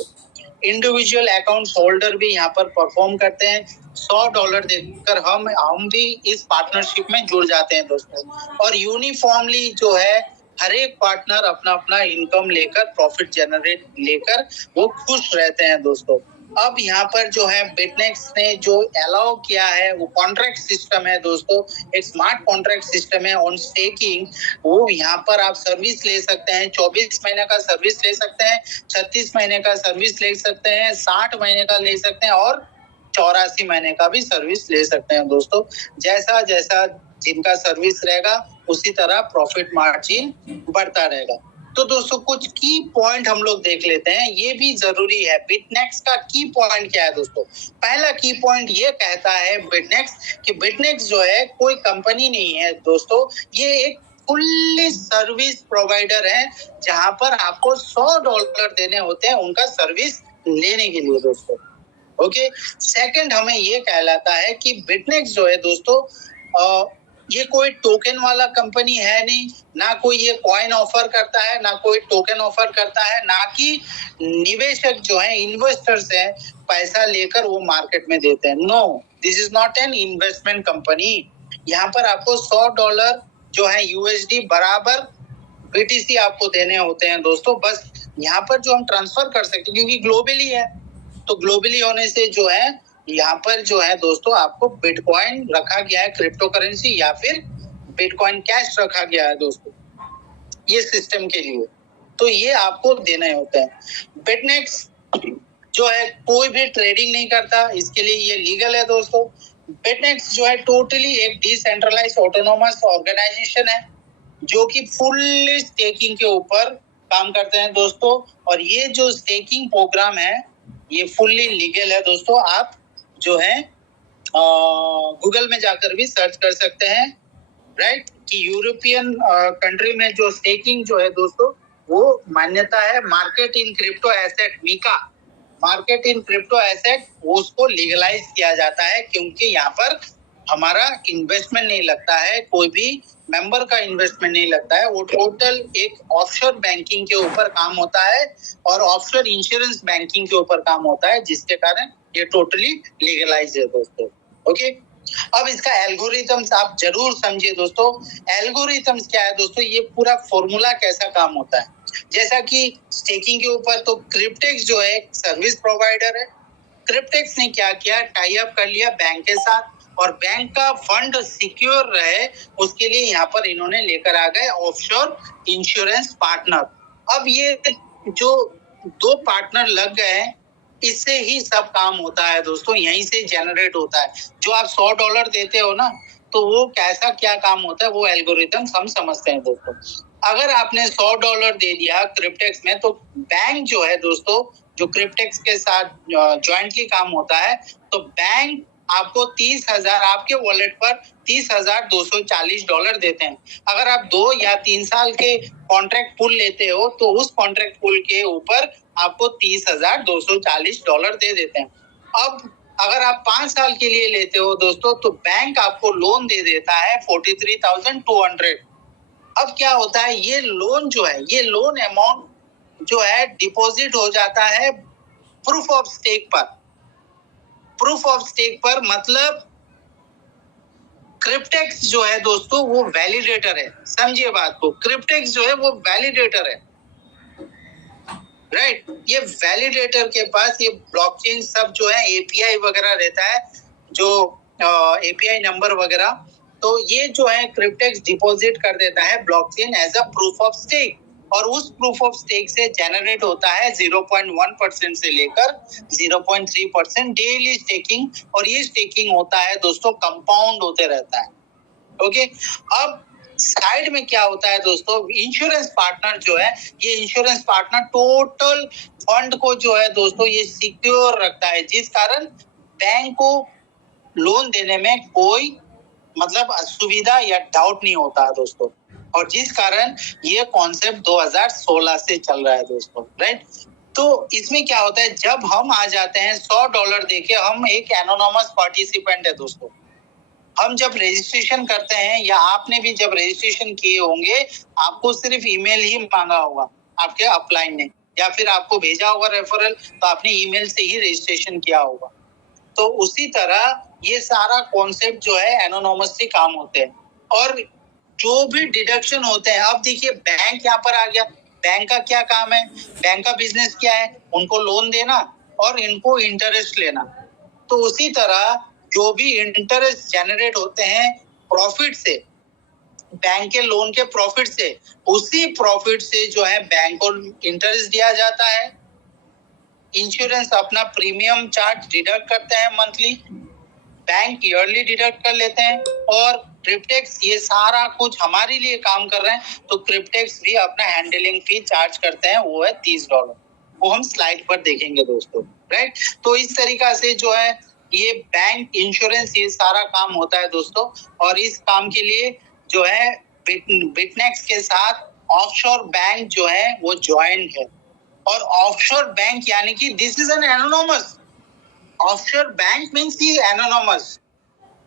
इंडिविजुअल अकाउंट होल्डर भी यहाँ पर परफॉर्म करते हैं। $100 देकर हम भी इस पार्टनरशिप में जुड़ जाते हैं दोस्तों। और यूनिफॉर्मली जो है हर एक पार्टनर अपना अपना इनकम लेकर, प्रॉफिट जनरेट लेकर वो खुश रहते हैं दोस्तों। अब यहाँ पर जो है बिटनेक्स ने जो अलाउ किया है वो कॉन्ट्रैक्ट सिस्टम है दोस्तों, एक स्मार्ट कॉन्ट्रैक्ट सिस्टम है ऑन स्टेकिंग। वो यहाँ पर आप सर्विस ले सकते हैं, 24 महीने का सर्विस ले सकते हैं, 36 महीने का सर्विस ले सकते हैं, 60 महीने का ले सकते हैं और 84 महीने का भी सर्विस ले सकते हैं दोस्तों। जैसा जैसा जिनका सर्विस रहेगा उसी तरह प्रॉफिट मार्जिन बढ़ता रहेगा। तो दोस्तों कुछ की पॉइंट हम लोग देख लेते हैं, ये भी जरूरी है। बिटनेक्स का की पॉइंट क्या है दोस्तों? पहला की पॉइंट ये कहता है बिटनेक्स कि बिटनेक्स जो है कोई कंपनी नहीं है दोस्तों, ये एक फुल्ली सर्विस प्रोवाइडर है, जहां पर आपको $100 देने होते हैं उनका सर्विस लेने के लिए दोस्तों। ओके, सेकंड हमें ये कहलाता है कि बिटनेक्स जो है दोस्तों ये कोई टोकन वाला कंपनी है नहीं, ना कोई ये कॉइन ऑफर करता है, ना कोई टोकन ऑफर करता है, ना कि निवेशक जो है, इन्वेस्टर्स हैं, पैसा लेकर वो मार्केट में देते हैं। No, this is not an investment company. यहाँ पर आपको $100 जो है USD बराबर BTC आपको देने होते हैं दोस्तों। बस यहाँ पर जो हम ट्रांसफर कर सकते हैं, क्योंकि ग्लोबली है, तो ग्लोबली होने से जो है यहाँ पर जो है दोस्तों आपको बिटकॉइन रखा गया है, क्रिप्टो करेंसी, या फिर बिटकॉइन कैश रखा गया है दोस्तों ये सिस्टम के लिए, तो ये आपको देने होते हैं। बिटनेक्स जो है कोई भी ट्रेडिंग नहीं करता, इसके लिए ये लीगल है दोस्तों। बिटनेक्स जो है टोटली एक डिसेंट्रलाइज्ड ऑटोनोमस ऑर्गेनाइजेशन है, जो कि फुल्ली स्टेकिंग के ऊपर काम करते हैं दोस्तों। और ये जो स्टेकिंग प्रोग्राम है ये फुल्ली लीगल है दोस्तों। आप जो है गूगल में जाकर भी सर्च कर सकते हैं, राइट, कि यूरोपियन कंट्री में जो स्टेकिंग जो है दोस्तों वो मान्यता है। Market in crypto asset, MiCA, market in crypto asset, उसको लीगलाइज किया जाता है, क्योंकि यहाँ पर हमारा इन्वेस्टमेंट नहीं लगता है, कोई भी मेंबर का इन्वेस्टमेंट नहीं लगता है। वो टोटल एक ऑफशोर बैंकिंग के ऊपर काम होता है और ऑफशोर इंश्योरेंस बैंकिंग के ऊपर काम होता है, जिसके कारण ये टोटली लीगलाइज है दोस्तों। ओके, अब इसका एल्गोरिथम्स आप जरूर समझिए दोस्तों। एल्गोरिथम्स क्या है दोस्तों? ये पूरा फॉर्मूला कैसा काम होता है, जैसा कि स्टेकिंग के ऊपर तो क्रिप्टेक्स जो है सर्विस प्रोवाइडर है। क्रिप्टेक्स ने क्या किया, टाई अप कर लिया बैंक के साथ, और बैंक का फंड सिक्योर रहे उसके लिए यहाँ पर इन्होंने लेकर आ गए ऑफशोर इंश्योरेंस पार्टनर। अब ये जो दो पार्टनर लग गए हैं, इससे ही सब काम होता है दोस्तों, यहीं से जनरेट होता है। जो आप $100 देते हो ना, तो वो कैसा क्या काम होता है वो एल्गोरिथम हम समझते हैं दोस्तों। अगर आपने $100 दे दिया क्रिप्टेक्स में, तो बैंक जो है दोस्तों, जो क्रिप्टेक्स के साथ ज्वाइंटली काम होता है, तो बैंक आपको 30,000 आपके वॉलेट पर $30,240 देते हैं। अगर आप 2 या 3 साल के कॉन्ट्रैक्ट पुल लेते हो, तो उस कॉन्ट्रैक्ट पुल के ऊपर आपको $30,240 दे देते हैं। अब अगर आप 5 साल के लिए लेते हो दोस्तों, तो बैंक आपको लोन दे देता है 43,200। अब क्या होता है, ये लोन जो है, ये लोन अमाउंट जो है डिपॉजिट हो जाता है प्रूफ ऑफ स्टेक पर। प्रूफ ऑफ स्टेक पर मतलब क्रिप्टेक्स जो है दोस्तों वो वैलिडेटर है। समझिए बात को, क्रिप्टेक्स जो है वो वैलिडेटर है, राइट। ये वैलिडेटर के पास ये ब्लॉकचेन सब जो है एपीआई वगैरह रहता है, जो एपीआई नंबर वगैरह, तो ये जो है क्रिप्टेक्स डिपॉजिट कर देता है blockchain as a proof of stake, और उस प्रूफ ऑफ स्टेक से जनरेट होता है 0.1% से लेकर 0.3% डेली स्टेकिंग, और ये स्टेकिंग होता है दोस्तों कंपाउंड होते रहता है। ओके, अब साइड में क्या होता है दोस्तों, इंश्योरेंस पार्टनर जो है, ये इंश्योरेंस पार्टनर टोटल फंड को जो है दोस्तों ये सिक्योर रखता है, जिस कारण बैंक को लोन देने में कोई मतलब असुविधा या डाउट नहीं होता है दोस्तों। और जिस कारण ये कॉन्सेप्ट 2016 से चल रहा है दोस्तों, राइट। तो इसमें क्या होता है, जब हम आ जाते हैं $100 देके, हम एक एनोनमस पार्टिसिपेंट है दोस्तों। हम जब रजिस्ट्रेशन करते हैं, या आपने भी जब रजिस्ट्रेशन किए होंगे, आपको सिर्फ ईमेल ही मांगा होगा आपके अपलाइन ने, या फिर आपको भेजा होगा रेफरल, तो आपने ईमेल से ही रजिस्ट्रेशन किया होगा। तो उसी तरह ये सारा कॉन्सेप्ट जो है एनोनमसली काम होते हैं। और जो भी डिडक्शन होते हैं, अब देखिए बैंक यहाँ पर आ गया। बैंक का क्या काम है, बैंक का बिजनेस क्या है, उनको लोन देना और इनको इंटरेस्ट लेना। तो उसी तरह जो भी इंटरेस्ट जनरेट होते हैं प्रॉफिट से, बैंक के लोन के प्रॉफिट से, उसी प्रॉफिट से जो है बैंक को इंटरेस्ट दिया जाता है। इंश्योरेंस अपना प्रीमियम चार्ज डिडक्ट करते हैं मंथली, बैंक ईयरली डिडक्ट कर लेते हैं, और क्रिप्टेक्स ये सारा कुछ हमारे लिए काम कर रहे हैं। तो क्रिप्टेक्स भी अपना हैंडलिंग फी चार्ज करते हैं, वो है $30। वो हम स्लाइड पर देखेंगे दोस्तों, राइट। तो इस तरीका से जो है ये बैंक, इंश्योरेंस, ये सारा काम होता है दोस्तों। और इस काम के लिए जो है बिटनेक्स के साथ ऑफशोर बैंक जो है वो ज्वाइन है। और ऑफशोर बैंक यानी कि this is an anonymous. Offshore bank means he anonymous.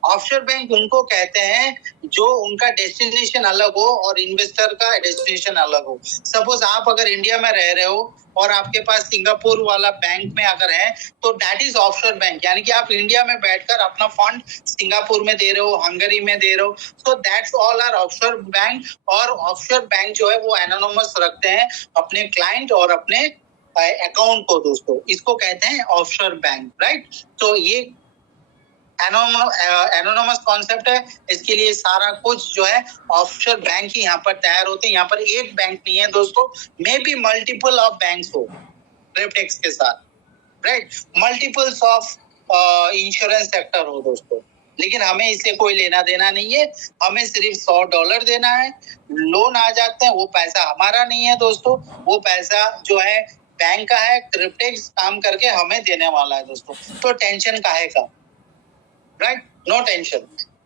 Offshore bank उनको कहते हैं जो उनका डेस्टिनेशन अलग हो और इन्वेस्टर का डेस्टिनेशन अलग हो। सपोज आप अगर इंडिया में रह रहे हो और आपके पास सिंगापुर वाला बैंक में अगर है, तो दैट इज ऑफशोर बैंक, यानी कि आप इंडिया में बैठकर अपना फंड सिंगापुर में दे रहे हो, हंगरी में दे रहे हो। So that's all are offshore bank. और ऑफशोर बैंक जो है वो एनोनमस रखते हैं अपने क्लाइंट और अपने अकाउंट को दोस्तों। इसको कहते हैं ऑफशोर बैंक, राइट। तो ये एनोनमस कॉन्सेप्ट है। इसके लिए सारा कुछ जो है ऑफशोर बैंक ही यहाँ पर तैयार होते हैं। यहाँ पर एक बैंक नहीं है दोस्तों, may be multiple of banks हो क्रिप्टेक्स के साथ, right. Multiples of insurance sector हो दोस्तों। लेकिन हमें इससे कोई लेना देना नहीं है, हमें सिर्फ $100 देना है, लोन आ जाते हैं। वो पैसा हमारा नहीं है दोस्तों, वो पैसा जो है बैंक का है। क्रिप्टेक्स काम करके हमें देने वाला है दोस्तों। तो टेंशन काहे का, right, no tension.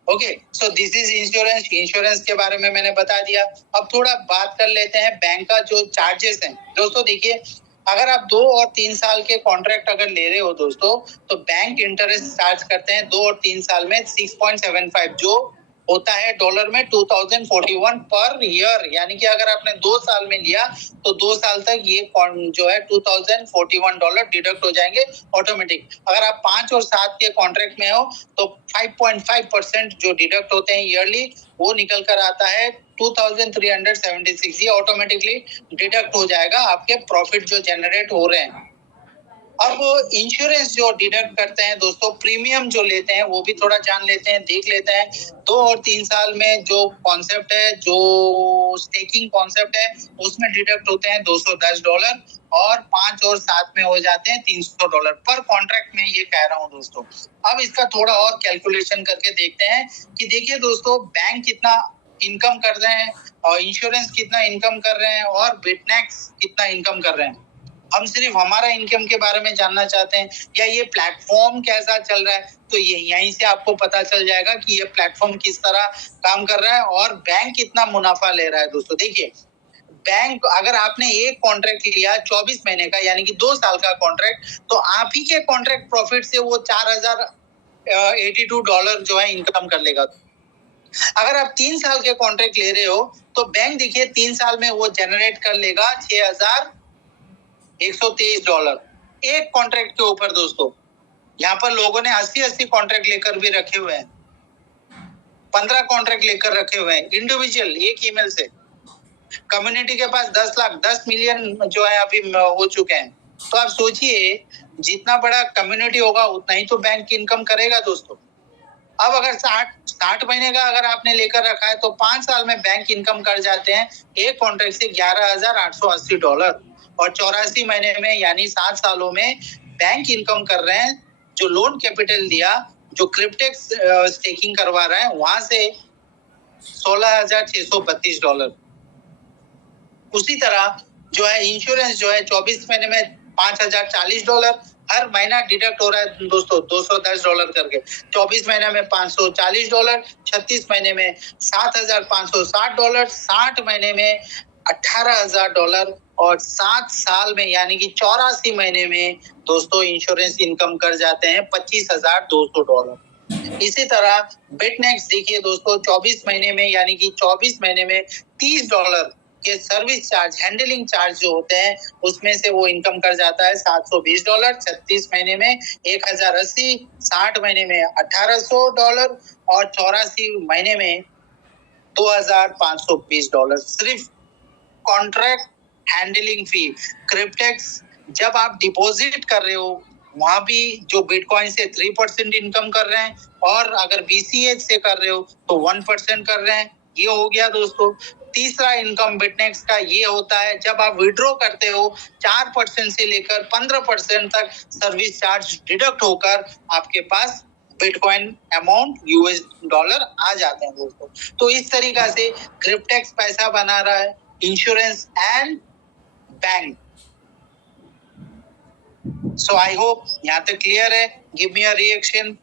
Okay, so this is insurance. Insurance के बारे में मैंने बता दिया। अब थोड़ा बात कर लेते हैं बैंक का जो चार्जेस हैं दोस्तों। देखिए, अगर आप 2 और 3 साल के कॉन्ट्रैक्ट अगर ले रहे हो दोस्तों, तो बैंक इंटरेस्ट चार्ज करते हैं 2 और 3 साल में 6.75, जो होता है डॉलर में 2041 पर ईयर। यानी कि अगर आपने 2 साल में लिया तो 2 साल तक ये जो है $2041 डिडक्ट हो जाएंगे ऑटोमेटिक। अगर आप 5 और 7 के कॉन्ट्रैक्ट में हो तो 5.5% जो डिडक्ट होते हैं ईयरली, वो निकल कर आता है 2376। ये ऑटोमेटिकली डिडक्ट हो जाएगा आपके प्रॉफिट जो जनरेट हो रहे हैं। अब इंश्योरेंस जो डिडक्ट करते हैं दोस्तों, प्रीमियम जो लेते हैं, वो भी थोड़ा जान लेते हैं, देख लेते हैं। 2 और 3 साल में जो कॉन्सेप्ट है, जो स्टेकिंग कॉन्सेप्ट है, उसमें डिडक्ट होते हैं $210, और 5 और 7 में हो जाते हैं $300 पर कॉन्ट्रैक्ट में। ये कह रहा हूँ दोस्तों। अब इसका थोड़ा और कैलकुलेशन करके देखते हैं कि देखिए दोस्तों, बैंक कितना इनकम कर रहे हैं और इंश्योरेंस कितना इनकम कर रहे हैं और बिटनेक्स कितना इनकम कर रहे हैं। हम सिर्फ हमारा इनकम के बारे में जानना चाहते हैं, या ये प्लेटफॉर्म कैसा चल रहा है, तो ये यहीं से आपको पता चल जाएगा कि ये प्लेटफॉर्म किस तरह काम कर रहा है और बैंक कितना मुनाफा ले रहा है दोस्तों। देखिए, बैंक, अगर आपने एक कॉन्ट्रैक्ट लिया 24 महीने का, यानी कि 2 साल का कॉन्ट्रैक्ट, तो आप ही के कॉन्ट्रैक्ट प्रॉफिट से वो $4082 जो है इनकम कर लेगा। अगर आप 3 साल के कॉन्ट्रैक्ट ले रहे हो, तो बैंक देखिए 3 साल में वो जनरेट कर लेगा $6123 एक कॉन्ट्रैक्ट के ऊपर दोस्तों। यहाँ पर लोगों ने 80 कॉन्ट्रैक्ट लेकर भी रखे हुए हैं, 15 कॉन्ट्रैक्ट लेकर रखे हुए हैं इंडिविजुअल, एक ईमेल से। कम्युनिटी के पास 10 लाख 10 मिलियन जो है अभी हो चुके हैं। तो आप सोचिए, जितना बड़ा कम्युनिटी होगा उतना ही तो बैंक इनकम करेगा दोस्तों। अब अगर 60 महीने का अगर आपने लेकर रखा है, तो 5 साल में बैंक इनकम कर जाते हैं एक कॉन्ट्रैक्ट से $11,880, और 84 महीने में यानी 7 सालों में बैंक इनकम कर रहे हैं, जो लोन कैपिटल दिया, जो क्रिप्टेक्स स्टेकिंग करवा रहा है, वहां से $16,632। उसी तरह जो है इंश्योरेंस जो है 24 महीने में $5,040, हर महीना डिडक्ट हो रहा है दोस्तों $210 करके। 24 महीने में $540, 36 महीने में $7,560, 60 महीने में $18,000 और 7 साल में यानी कि 84 महीने में दोस्तों इंश्योरेंस इनकम कर जाते हैं $25,200। इसी तरह बिटनेक्स देखिए दोस्तों 24 महीने में यानी कि 24 महीने में $30 के सर्विस चार्ज हैंडलिंग चार्ज जो होते हैं उसमें से वो इनकम कर जाता है $720, 36 महीने में 1080, 60 महीने में $1800 और 84 महीने में $2520। सिर्फ कॉन्ट्रैक्ट हैंडलिंग फी। क्रिप्टेक्स जब आप डिपॉजिट कर रहे हो वहां भी जो बिटकॉइन से 3% इनकम कर रहे हैं और अगर बीसीएच से कर रहे हो तो 1% कर रहे हैं। ये हो गया दोस्तों। तीसरा इनकम बिटनेक्स का ये होता है जब आप विड्रॉ करते हो 4% से लेकर 15% तक सर्विस चार्ज डिडक्ट होकर आपके पास बिटकॉइन अमाउंट यूएस डॉलर आ जाते हैं दोस्तों। तो इस तरीका से क्रिप्टेक्स पैसा बना रहा है, insurance and bank. So I hope यहाँ तक क्लियर है। Give me a reaction.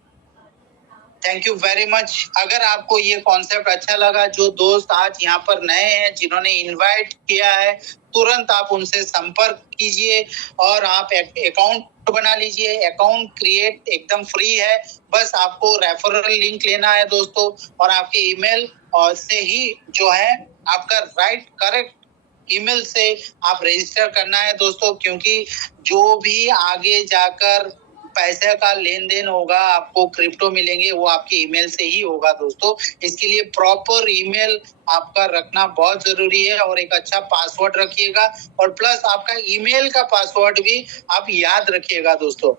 Thank you very much. अगर आपको ये कॉन्सेप्ट अच्छा लगा, जो दोस्त आज यहाँ पर नए हैं जिन्होंने इनवाइट किया है, तुरंत आप उनसे संपर्क कीजिए और आप अकाउंट बना लीजिए। अकाउंट क्रिएट एकदम फ्री है, बस आपको रेफरल लिंक लेना है दोस्तों और आपके ईमेल और से ही जो है आपका राइट करेक्ट ईमेल से आप रजिस्टर करना है दोस्तों, क्योंकि जो भी आगे जाकर पैसे का लेन देन होगा, आपको क्रिप्टो मिलेंगे, वो आपके ईमेल से ही होगा दोस्तों। इसके लिए प्रॉपर ईमेल आपका रखना बहुत जरूरी है और एक अच्छा पासवर्ड रखिएगा और प्लस आपका ईमेल का पासवर्ड भी आप याद रखिएगा दोस्तों,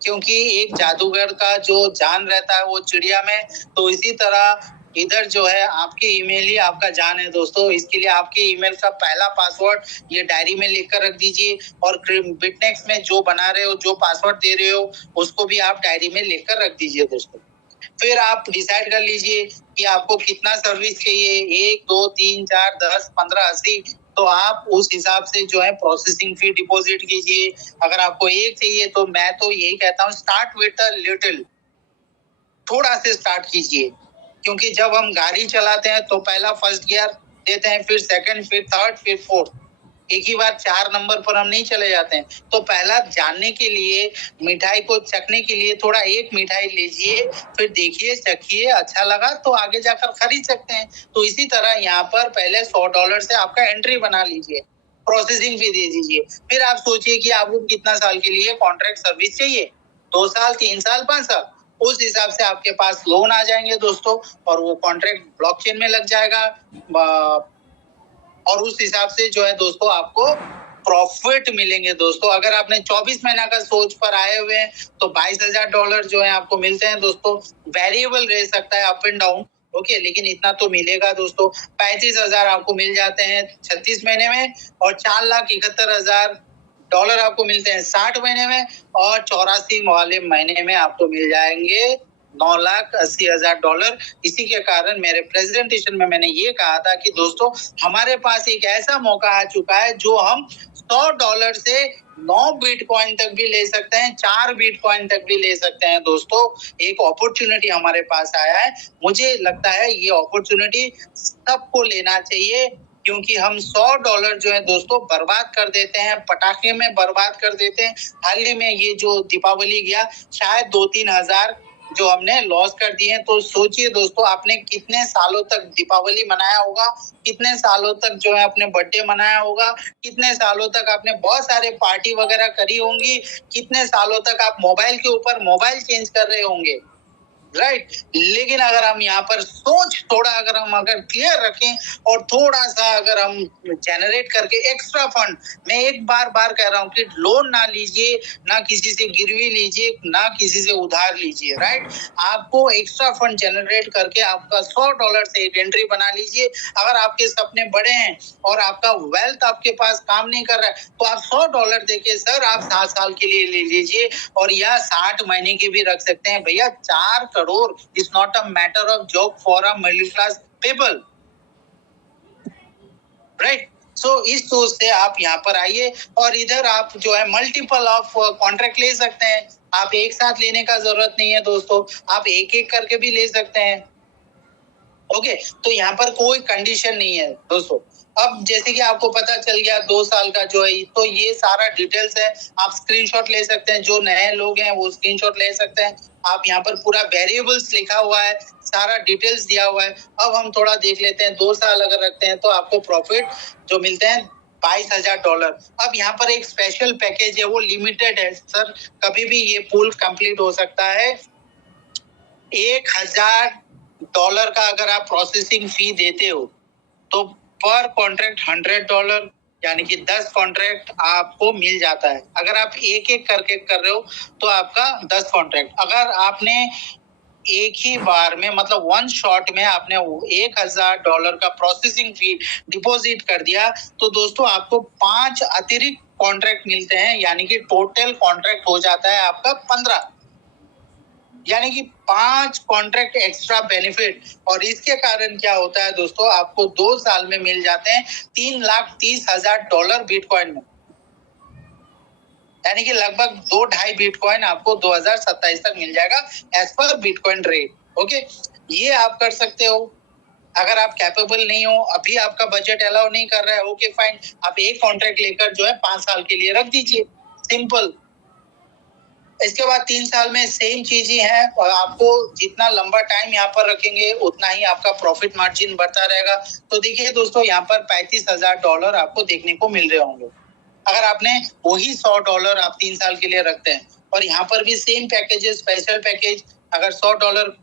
क्योंकि एक जादूगर का जो जान रहता है वो चिड़िया में, तो इसी तरह इधर जो है आपके ईमेल ही आपका जान है दोस्तों। इसके लिए आपके ईमेल का पहला पासवर्ड ये डायरी में लिखकर रख दीजिए और बिटनेक्स में जो बना रहे हो, जो पासवर्ड दे रहे हो, उसको भी आप डायरी में लिखकर रख दीजिए दोस्तों। फिर आप डिसाइड कर लीजिए कि आपको कितना सर्विस चाहिए, 1, 2, 3, 4, 10, 15, 80, तो आप उस हिसाब से जो है प्रोसेसिंग फी डिपॉजिट कीजिए। अगर आपको एक चाहिए तो मैं तो यही कहता हूँ स्टार्ट विद अ लिटिल, थोड़ा से स्टार्ट कीजिए, क्योंकि जब हम गाड़ी चलाते हैं तो पहला फर्स्ट गियर देते हैं, फिर सेकंड, फिर थर्ड, फिर फोर्थ, एक ही बार 4 नंबर पर हम नहीं चले जाते हैं। तो पहला जानने के लिए, मिठाई को चखने के लिए थोड़ा एक मिठाई लीजिए, फिर देखिए, चखिए, अच्छा लगा तो आगे जाकर खरीद सकते हैं। तो इसी तरह यहाँ पर पहले $100 से आपका एंट्री बना लीजिए, प्रोसेसिंग फी दे दीजिए। फिर आप सोचिए कि आपको कितना साल के लिए कॉन्ट्रैक्ट सर्विस चाहिए, 2 साल, 3 साल, 5 साल, उस हिसाब से आपके पास लोन आ जाएंगे दोस्तों और वो कॉन्ट्रैक्ट ब्लॉकचेन में लग जाएगा और उस हिसाब से जो है दोस्तों आपको प्रॉफिट मिलेंगे दोस्तों। अगर आपने 24 महीना का सोच पर आए हुए हैं तो $22,000 जो है आपको मिलते हैं दोस्तों। वेरिएबल रह सकता है, अप एंड डाउन, ओके, लेकिन इतना तो मिलेगा दोस्तों। 35,000 आपको मिल जाते हैं 36 महीने में और $4,71,000 आपको मिलते हैं 60 महीने में और 84 वाले महीने में आपको मिल जाएंगे $9,80,000। इसी के कारण मेरे प्रेजेंटेशन में मैंने ये कहा था कि दोस्तों हमारे पास एक ऐसा मौका आ चुका है जो हम $100 से 9 बिटकॉइन तक भी ले सकते हैं, 4 बिटकॉइन तक भी ले सकते हैं दोस्तों। एक अपॉर्चुनिटी हमारे पास आया है, मुझे लगता है ये अपॉर्चुनिटी सबको लेना चाहिए, क्योंकि हम $100 जो है दोस्तों बर्बाद कर देते हैं, पटाखे में बर्बाद कर देते हैं। हाल ही में ये जो दीपावली गया, शायद 2-3 हजार जो हमने लॉस कर दिए हैं। तो सोचिए दोस्तों, आपने कितने सालों तक दीपावली मनाया होगा, कितने सालों तक जो है अपने बर्थडे मनाया होगा, कितने सालों तक आपने बहुत सारे पार्टी वगैरह करी होंगी, कितने सालों तक आप मोबाइल के ऊपर मोबाइल चेंज कर रहे होंगे, राइट। लेकिन अगर हम यहाँ पर सोच थोड़ा अगर क्लियर रखें और थोड़ा सा अगर हम जनरेट करके एक्स्ट्रा फंड, मैं एक बार कह रहा हूँ कि लोन ना लीजिए, ना किसी से गिरवी लीजिए, ना किसी से उधार लीजिए, राइट। आपको एक्स्ट्रा फंड जनरेट करके आपका $100 से एक एंट्री बना लीजिए। अगर आपके सपने बड़े हैं और आपका वेल्थ आपके पास काम नहीं कर रहा है तो आप $100 देके सर आप 7 साल के लिए ले लीजिए और या 60 महीने के भी रख सकते हैं भैया। 4 crore is not a matter of joke for a middle class people, right. इस सोच से आप यहाँ पर आइए और इधर आप जो है मल्टीपल ऑफ कॉन्ट्रैक्ट ले सकते हैं। आप एक साथ लेने का जरूरत नहीं है दोस्तों, आप एक एक करके भी ले सकते हैं। ओके, तो यहाँ पर कोई कंडीशन नहीं है दोस्तों। अब जैसे कि आपको पता चल गया 2 साल का जो है, तो ये सारा डिटेल्स है, आप स्क्रीनशॉट ले सकते हैं। जो नए लोग हैं वो स्क्रीनशॉट ले सकते हैं। आप यहाँ पर पूरा वेरिएबल्स लिखा हुआ है, सारा डिटेल्स दिया हुआ है। अब हम थोड़ा देख लेते हैं, 2 साल अगर रखते हैं तो आपको प्रॉफिट जो मिलते हैं $22,000। अब यहाँ पर एक स्पेशल पैकेज है, वो लिमिटेड है सर, कभी भी ये पूल कंप्लीट हो सकता है। $1,000 का अगर आप प्रोसेसिंग फी देते हो तो पर कॉन्ट्रैक्ट $100 यानी कि 10 कॉन्ट्रैक्ट आपको मिल जाता है। अगर आप एक एक करके कर रहे हो तो आपका 10 कॉन्ट्रैक्ट, अगर आपने एक ही बार में मतलब वन शॉट में आपने $1,000 का प्रोसेसिंग फी डिपॉजिट कर दिया तो दोस्तों आपको 5 अतिरिक्त कॉन्ट्रैक्ट मिलते हैं, यानी कि टोटल कॉन्ट्रैक्ट हो जाता है आपका 15, यानी कि 5 कॉन्ट्रैक्ट एक्स्ट्रा बेनिफिट। और इसके कारण क्या होता है दोस्तों, आपको 2 साल में मिल जाते हैं $3,30,000 बिटकॉइन में, यानी कि लगभग 2-2.5 बिटकॉइन आपको 2027 तक मिल जाएगा as per bitcoin rate. Okay, ये आप कर सकते हो। अगर आप कैपेबल नहीं हो, अभी आपका बजट अलाउ नहीं कर रहा है, ओके फाइन, आप एक कॉन्ट्रैक्ट लेकर जो है 5 साल के लिए रख दीजिए, सिंपल। इसके बाद 3 साल में सेम चीज ही है, और आपको जितना लंबा टाइम यहाँ पर रखेंगे उतना ही आपका प्रॉफिट मार्जिन बढ़ता रहेगा। तो देखिए दोस्तों, यहाँ पर $35,000 आपको देखने को मिल रहे होंगे अगर आपने वही $100 आप 3 साल के लिए रखते हैं। और यहाँ पर भी सेम पैकेजेस, स्पेशल पैकेज, अगर $100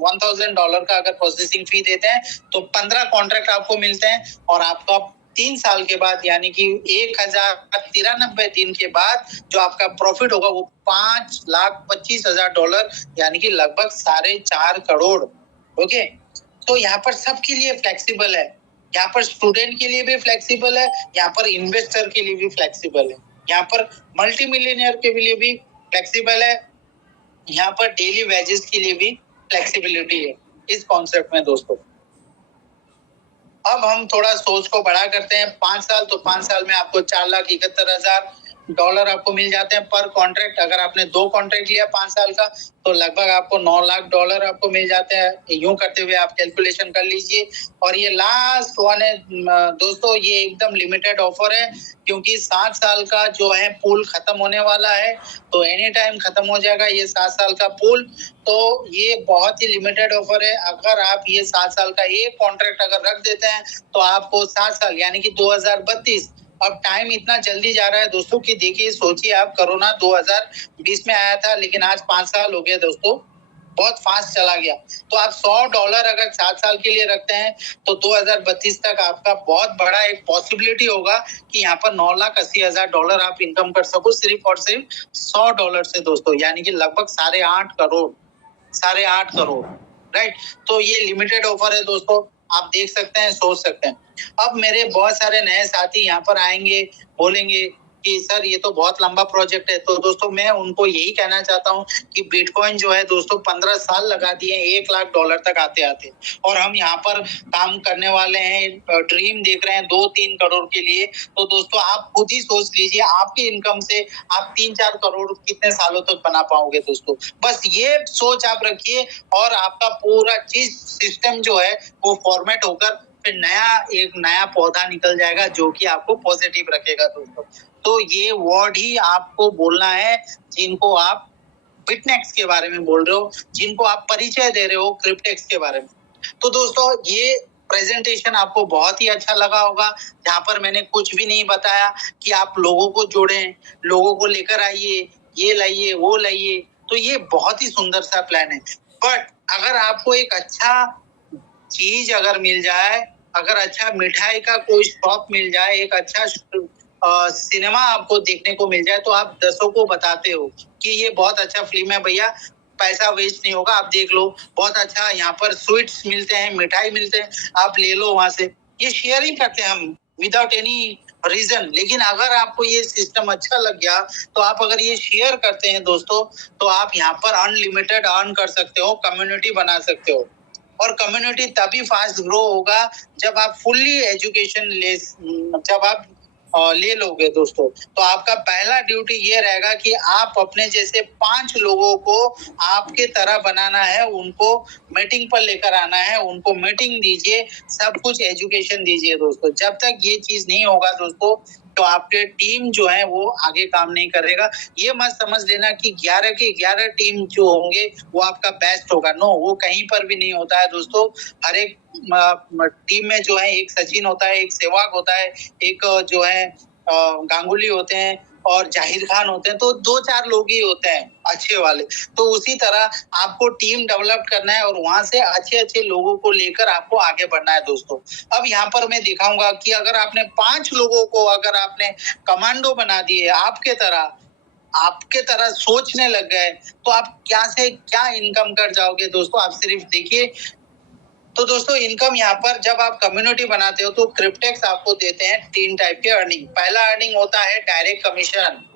$1,000 का अगर प्रोसेसिंग फी देते हैं तो 15 कॉन्ट्रैक्ट आपको मिलते हैं, और आपका 3 साल के बाद यानी कि 1093 दिन के बाद जो आपका प्रॉफिट होगा वो $5,25,000 यानी कि लगभग 4.5 करोड़। ओके, तो यहाँ पर सबके लिए फ्लेक्सिबल है, यहाँ पर स्टूडेंट के लिए भी फ्लेक्सिबल है, यहाँ पर इन्वेस्टर के लिए भी फ्लेक्सिबल है, यहाँ पर मल्टी मिलियनियर के लिए भी फ्लेक्सिबल है, यहाँ पर डेली वेजेस के लिए भी फ्लेक्सिबिलिटी है इस कॉन्सेप्ट में दोस्तों। अब हम थोड़ा सोच को बड़ा करते हैं, 5 साल, तो 5 साल में आपको $4,71,000 आपको मिल जाते हैं पर कॉन्ट्रैक्ट। अगर आपने 2 कॉन्ट्रैक्ट लिया 5 साल का तो लगभग आपको $9,00,000 आपको मिल जाते हैं। यूं करते हुए आप कैलकुलेशन कर लीजिए। और ये लास्ट वन है दोस्तों, ये एकदम लिमिटेड ऑफर है, क्योंकि 7 साल का जो है पूल खत्म होने वाला है, तो एनी टाइम खत्म हो जाएगा ये 7 साल का पूल। तो ये बहुत ही लिमिटेड ऑफर है। अगर आप ये 7 साल का एक कॉन्ट्रैक्ट अगर रख देते हैं तो आपको 7 साल यानी कि 2032, अब टाइम इतना जल्दी जा रहा है दोस्तों कि देखिए, सोचिए आप, कोरोना 2020 में आया था लेकिन आज 5 साल हो गए दोस्तों, बहुत फास्ट चला गया। तो आप $100 अगर 7 साल के लिए रखते हैं तो 2032 तक आपका बहुत बड़ा एक पॉसिबिलिटी होगा कि यहाँ पर $9,80,000 आप इनकम कर सको सिर्फ और सिर्फ $100 से दोस्तों, यानी कि लगभग 8.5 करोड़, राइट। तो ये लिमिटेड ऑफर है दोस्तों, आप देख सकते हैं, सोच सकते हैं। अब मेरे बहुत सारे नए साथी यहाँ पर आएंगे, बोलेंगे कि सर ये तो बहुत लंबा प्रोजेक्ट है। तो दोस्तों मैं उनको यही कहना चाहता हूँ कि बिटकॉइन जो है दोस्तों 15 साल लगा दिए $1,00,000 तक आते आते, और हम यहाँ पर काम करने वाले हैं, ड्रीम देख रहे हैं 2-3 करोड़ के लिए। तो दोस्तों आप खुद ही सोच लीजिए, आपकी इनकम से आप 3-4 करोड़ कितने सालों तक बना पाओगे दोस्तों। बस ये सोच आप रखिए और आपका पूरा चीज सिस्टम जो है वो फॉर्मेट होकर फिर एक नया पौधा निकल जाएगा जो कि आपको पॉजिटिव रखेगा दोस्तों। तो ये वर्ड ही आपको बोलना है जिनको आप बिटनेक्स के बारे में बोल रहे हो, जिनको आप परिचय दे रहे हो क्रिप्टेक्स के बारे में। तो दोस्तों ये प्रेजेंटेशन आपको बहुत ही अच्छा लगा होगा, जहाँ पर मैंने कुछ भी नहीं बताया कि आप लोगों को जोड़ें, लोगों को लेकर आइए, ये लाइए वो लाइए। तो ये बहुत ही सुंदर सा प्लान है। बट अगर आपको एक अच्छा चीज अगर मिल जाए, अगर अच्छा मिठाई का कोई शॉप मिल जाए, एक अच्छा सिनेमा आपको देखने को मिल जाए, तो आप 10 को बताते हो कि ये बहुत अच्छा फिल्म है भैया, पैसा वेस्ट नहीं होगा, आप देख लो, बहुत अच्छा यहाँ पर स्वीट्स मिलते हैं, मिठाई मिलते हैं, आप ले लो वहां से। ये शेयरिंग करते हैं हम विदाउट एनी रीजन। लेकिन अगर आपको ये सिस्टम अच्छा लग गया तो आप अगर ये शेयर करते हैं दोस्तों, तो आप यहाँ पर अनलिमिटेड अर्न कर सकते हो, कम्युनिटी बना सकते हो। और कम्युनिटी तभी फास्ट ग्रो होगा जब आप फुल्ली एजुकेशन जब आप ले लोगे दोस्तों। तो आपका पहला ड्यूटी ये रहेगा कि आप अपने जैसे 5 लोगों को आपके तरह बनाना है, उनको मीटिंग पर लेकर आना है, उनको मीटिंग दीजिए, सब कुछ एजुकेशन दीजिए दोस्तों। जब तक ये चीज नहीं होगा दोस्तों तो आपके टीम जो है वो आगे काम नहीं करेगा। ये मत समझ लेना कि 11 के 11 टीम जो होंगे वो आपका बेस्ट होगा। नो, वो कहीं पर भी नहीं होता है दोस्तों। हर एक टीम में जो है एक सचिन होता है, एक सहवाग होता है, एक जो है गांगुली होते हैं और जाहिर खान होते हैं। तो 2-4 लोग ही होते हैं अच्छे वाले। तो उसी तरह आपको टीम डेवलप करना है और वहां से अच्छे अच्छे लोगों को लेकर आपको आगे बढ़ना है दोस्तों। अब यहाँ पर मैं दिखाऊंगा कि अगर आपने 5 लोगों को अगर आपने कमांडो बना दिए, आपके तरह सोचने लग गए, तो आप क्या से क्या इनकम कर जाओगे दोस्तों। आप सिर्फ देखिए। तो दोस्तों इनकम यहाँ पर जब आप कम्युनिटी बनाते हो तो क्रिप्टेक्स आपको देते हैं 3 टाइप के अर्निंग। पहला अर्निंग होता है डायरेक्ट कमीशन,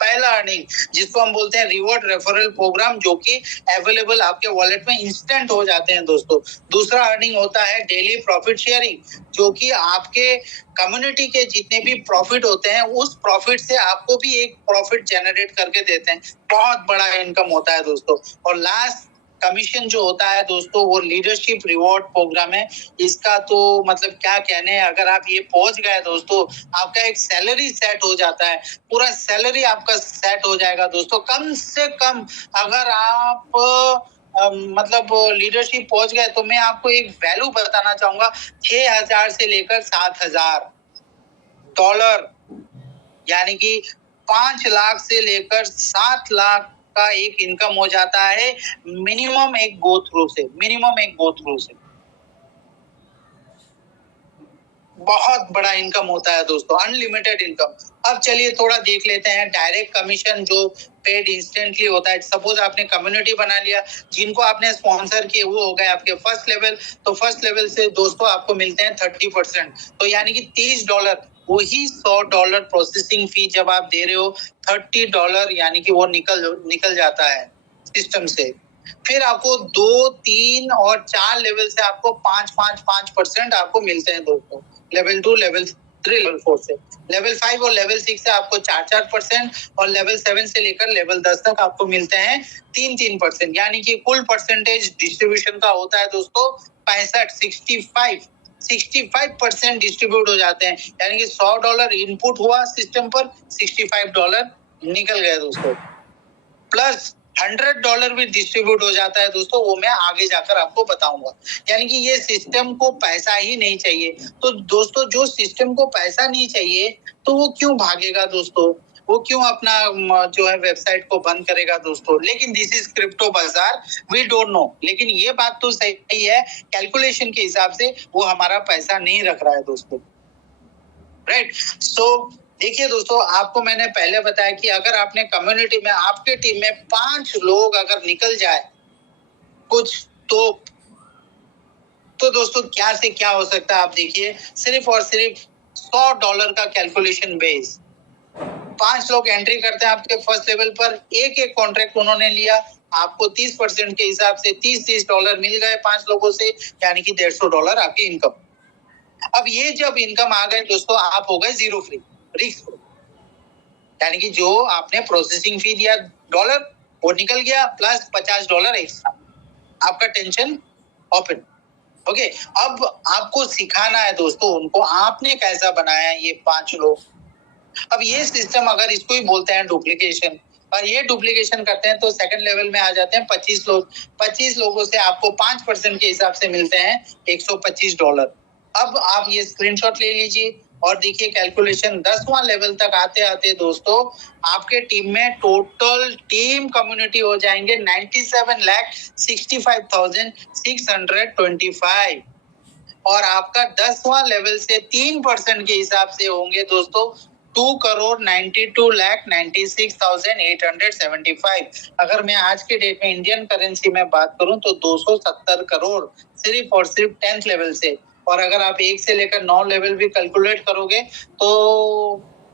पहला अर्निंग जिसको हम बोलते हैं रिवॉर्ड रेफरल प्रोग्राम, जो कि अवेलेबल आपके वॉलेट में इंस्टेंट हो जाते हैं दोस्तों। दूसरा अर्निंग होता है डेली प्रॉफिट शेयरिंग, जो कि आपके कम्युनिटी के जितने भी प्रॉफिट होते हैं उस प्रॉफिट से आपको भी एक प्रॉफिट जनरेट करके देते हैं। बहुत बड़ा इनकम होता है दोस्तों। और लास्ट कमीशन जो होता है दोस्तों वो लीडरशिप रिवॉर्ड प्रोग्राम है। इसका तो मतलब क्या कहने हैं, अगर आप ये पहुंच गए दोस्तों आपका एक सैलरी सेट हो जाता है, पूरा सैलरी आपका सेट हो जाएगा दोस्तों। कम से कम अगर आप मतलब लीडरशिप पहुंच गए तो मैं आपको एक वैल्यू बताना चाहूंगा, 6,000 से लेकर $7,000, यानी कि 5 लाख से लेकर 7 लाख का एक इनकम हो जाता है मिनिमम एक गो थ्रू से। बहुत बड़ा इनकम होता है दोस्तों, अनलिमिटेड इनकम। अब चलिए थोड़ा देख लेते हैं डायरेक्ट कमीशन जो पेड इंस्टेंटली होता है। सपोज आपने कम्युनिटी बना लिया, जिनको आपने स्पॉन्सर किए वो हो गए आपके फर्स्ट लेवल। तो फर्स्ट लेवल से दोस्तों आपको मिलते हैं 30%, तो यानी कि $30। वही $100 प्रोसेसिंग फी जब आप दे रहे हो, $30 यानी कि वो निकल जाता है सिस्टम से। फिर आपको 2, 3 और 4 लेवल से आपको 5% आपको मिलते हैं दोस्तों। लेवल 2, लेवल 3, लेवल 4 से। लेवल 5 और लेवल 6 से आपको 4% और लेवल 7 से लेकर लेवल 10 तक आपको मिलते हैं 3%, यानी कि कुल परसेंटेज डिस्ट्रीब्यूशन का होता है दोस्तों 65% डिस्ट्रीब्यूट हो जाते हैं। यानी कि $100 इनपुट हुआ सिस्टम पर, $65 निकल गए दोस्तों। प्लस $100 भी डिस्ट्रीब्यूट हो जाता है दोस्तों, वो मैं आगे जाकर आपको बताऊंगा। यानी कि ये सिस्टम को पैसा ही नहीं चाहिए। तो दोस्तों जो सिस्टम को पैसा नहीं चाहिए तो वो क्यों भागेगा दोस्तों, वो क्यों अपना जो है वेबसाइट को बंद करेगा दोस्तों। लेकिन दिस इज क्रिप्टो बाजार, वी डोंट नो। लेकिन ये बात तो सही है, कैलकुलेशन के हिसाब से वो हमारा पैसा नहीं रख रहा है दोस्तों, राइट। सो देखिए दोस्तों, आपको मैंने पहले बताया कि अगर आपने कम्युनिटी में आपके टीम में 5 लोग अगर निकल जाए कुछ तो दोस्तों क्या से क्या हो सकता है आप देखिए। सिर्फ और सिर्फ $100 का कैलकुलेशन बेस, 5 लोग एंट्री करते हैं आपके फर्स्ट लेवल पर, एक कॉन्ट्रैक्ट उन्होंने लिया, आपको 30% के हिसाब से $30 मिल गए 5 लोगों से, यानी कि $150 आपकी इनकम। अब ये जब इनकम आ गए दोस्तों, आप हो गए जीरो फ्री, रिस्क फ्री। यानी कि जो आपने प्रोसेसिंग फी दिया डॉलर वो निकल गया, प्लस $50 एक्स्ट्रा, आपका टेंशन ओपन। ओके, अब आपको सिखाना है दोस्तों उनको, आपने कैसा बनाया ये 5 लोग। अब ये सिस्टम अगर इसको ही बोलते हैं डुप्लीकेशन, और ये डुप्लीकेशन करते हैं तो सेकंड लेवल में आ जाते हैं 25 लोग। 25 लोगों से आपको 5% के हिसाब से मिलते हैं $125। अब आप ये स्क्रीनशॉट ले लीजिए और देखिए कैलकुलेशन 10वां लेवल तक आते आते दोस्तों आपके टीम में टोटल टीम कम्युनिटी हो जाएंगे 97,65,625 और आपका 10वां लेवल से 3% के हिसाब से होंगे दोस्तों 2,92,96,875। अगर मैं आज के डेट में इंडियन करेंसी में बात करूं तो 270 करोड़ सिर्फ और सिर्फ 10th लेवल से। और अगर आप 1 से लेकर 9 लेवल भी कैलकुलेट करोगे तो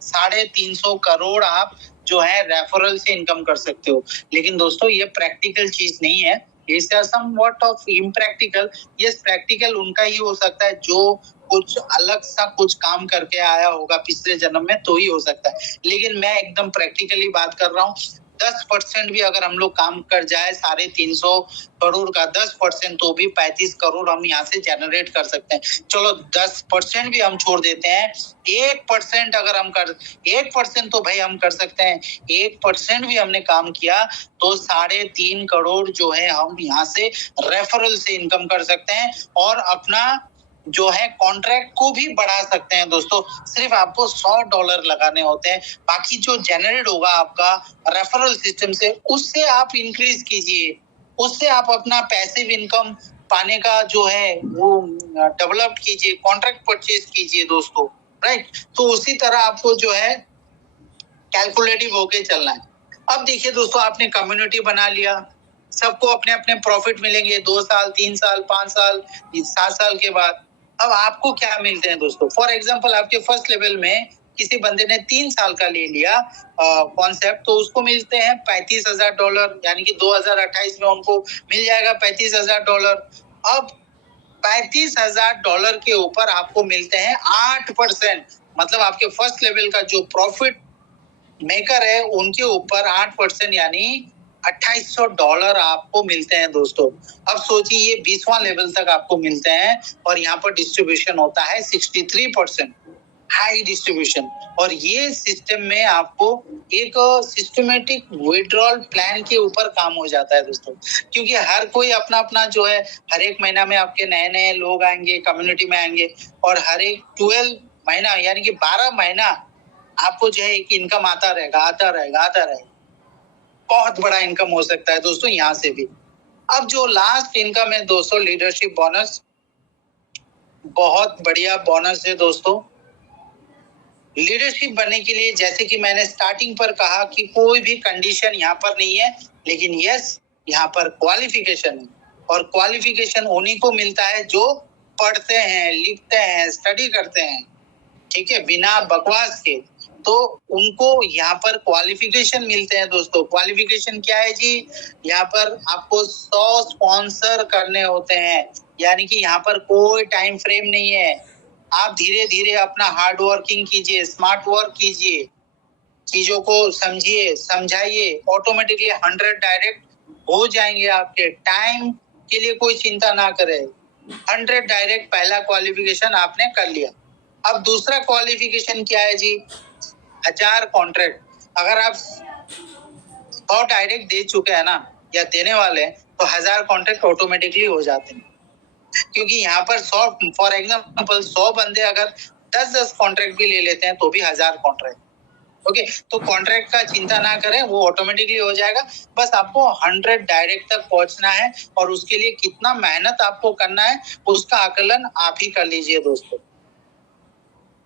350 करोड़ आप जो है रेफरल से इनकम कर सकते हो। लेकिन दोस्तों ये प्रैक्टिकल चीज नहीं है, is somewhat of impractical. Yes, practical उनका ही हो सकता है जो कुछ अलग सा कुछ काम करके आया होगा पिछले जन्म में, तो ही हो सकता है। लेकिन मैं एकदम प्रैक्टिकली बात कर रहा हूँ। 10% भी अगर हम लोग काम कर जाए 350 करोड़ का 10%, तो भी 35 करोड़ हम यहाँ से जनरेट कर सकते हैं। चलो 10% भी हम छोड़ देते हैं, 1% अगर हम कर 1% तो भाई हम कर सकते हैं। 1% भी हमने काम किया तो 3.5 करोड़ जो है हम यहाँ से रेफरल से इनकम कर सकते हैं और अपना जो है कॉन्ट्रैक्ट को भी बढ़ा सकते हैं दोस्तों। सिर्फ आपको $100 लगाने होते हैं, बाकी जो जनरेट होगा आपका रेफरल सिस्टम से, उससे आप इंक्रीज कीजिए, उससे आप अपना पैसिव इनकम पाने का जो है वो डेवलप कीजिए, कॉन्ट्रैक्ट परचेज कीजिए दोस्तों, राइट। तो उसी तरह आपको जो है कैलकुलेटिव होके चलना है। अब देखिए दोस्तों, आपने कम्युनिटी बना लिया, सबको अपने अपने प्रॉफिट मिलेंगे 2 साल, 3 साल, 5 साल, 7 साल के बाद। अब आपको क्या मिलते हैं दोस्तों? फॉर एग्जांपल, आपके फर्स्ट लेवल में किसी बंदे ने 3 साल का ले लिया कॉन्सेप्ट, तो उसको मिलते हैं $35,000, यानी कि 2028 में उनको मिल जाएगा $35,000। अब $35,000 के ऊपर आपको मिलते हैं 8%, मतलब आपके फर्स्ट लेवल का जो प्रॉफिट मेकर है उनके ऊपर 8%, यानी $2,800 आपको मिलते हैं दोस्तों। अब सोचिए, ये 20वां लेवल तक आपको मिलते हैं और यहाँ पर डिस्ट्रीब्यूशन होता है 63%, हाई डिस्ट्रीब्यूशन। और ये सिस्टम में आपको एक सिस्टमेटिक विड्रॉल प्लान के ऊपर काम हो जाता है दोस्तों, क्योंकि हर कोई अपना अपना जो है, हर एक महीना में आपके नए नए लोग आएंगे, कम्युनिटी में आएंगे, और हर एक 12 महीना यानी कि 12 महीना आपको जो है एक इनकम आता रहेगा। बहुत बड़ा इनकम हो सकता है दोस्तों यहाँ से भी। अब जो लास्ट इनकम है दोस्तों, लीडरशिप बोनस, बहुत बढ़िया बोनस है दोस्तों। लीडरशिप बनने के लिए, जैसे कि मैंने स्टार्टिंग पर कहा कि कोई भी कंडीशन यहाँ पर नहीं है, लेकिन यस, यहाँ पर क्वालिफिकेशन है, और क्वालिफिकेशन उन्हीं को मिलता है जो पढ़ते हैं, लिखते हैं, स्टडी करते हैं, ठीक है, बिना बकवास के। तो उनको यहाँ पर क्वालिफिकेशन मिलते हैं दोस्तों। क्वालिफिकेशन क्या है जी? यहाँ पर आपको 100 स्पॉन्सर करने होते हैं, यानी कि यहाँ पर कोई टाइम फ्रेम नहीं है। आप धीरे धीरे अपना हार्ड वर्किंग कीजिए, स्मार्ट वर्क कीजिए, चीजों को समझिए, समझाइए, ऑटोमेटिकली 100 डायरेक्ट हो जाएंगे आपके। टाइम के लिए कोई चिंता ना करें, 100 डायरेक्ट पहला क्वालिफिकेशन आपने कर लिया। अब दूसरा क्वालिफिकेशन क्या है जी? 1000 कॉन्ट्रैक्ट। अगर आप 100 डायरेक्ट दे चुके हैं ना, या देने वाले हैं, तो 1000 कॉन्ट्रैक्ट ऑटोमेटिकली हो जाते हैं, क्योंकि यहाँ पर 100, फॉर एग्जाम्पल 100 बंदे अगर 10-10 कॉन्ट्रैक्ट भी ले लेते हैं तो भी 1000 कॉन्ट्रैक्ट। ओके, तो कॉन्ट्रैक्ट का चिंता ना करें, वो ऑटोमेटिकली हो जाएगा। बस आपको 100 डायरेक्ट तक पहुंचना है, और उसके लिए कितना मेहनत आपको करना है उसका आकलन आप ही कर लीजिए दोस्तों।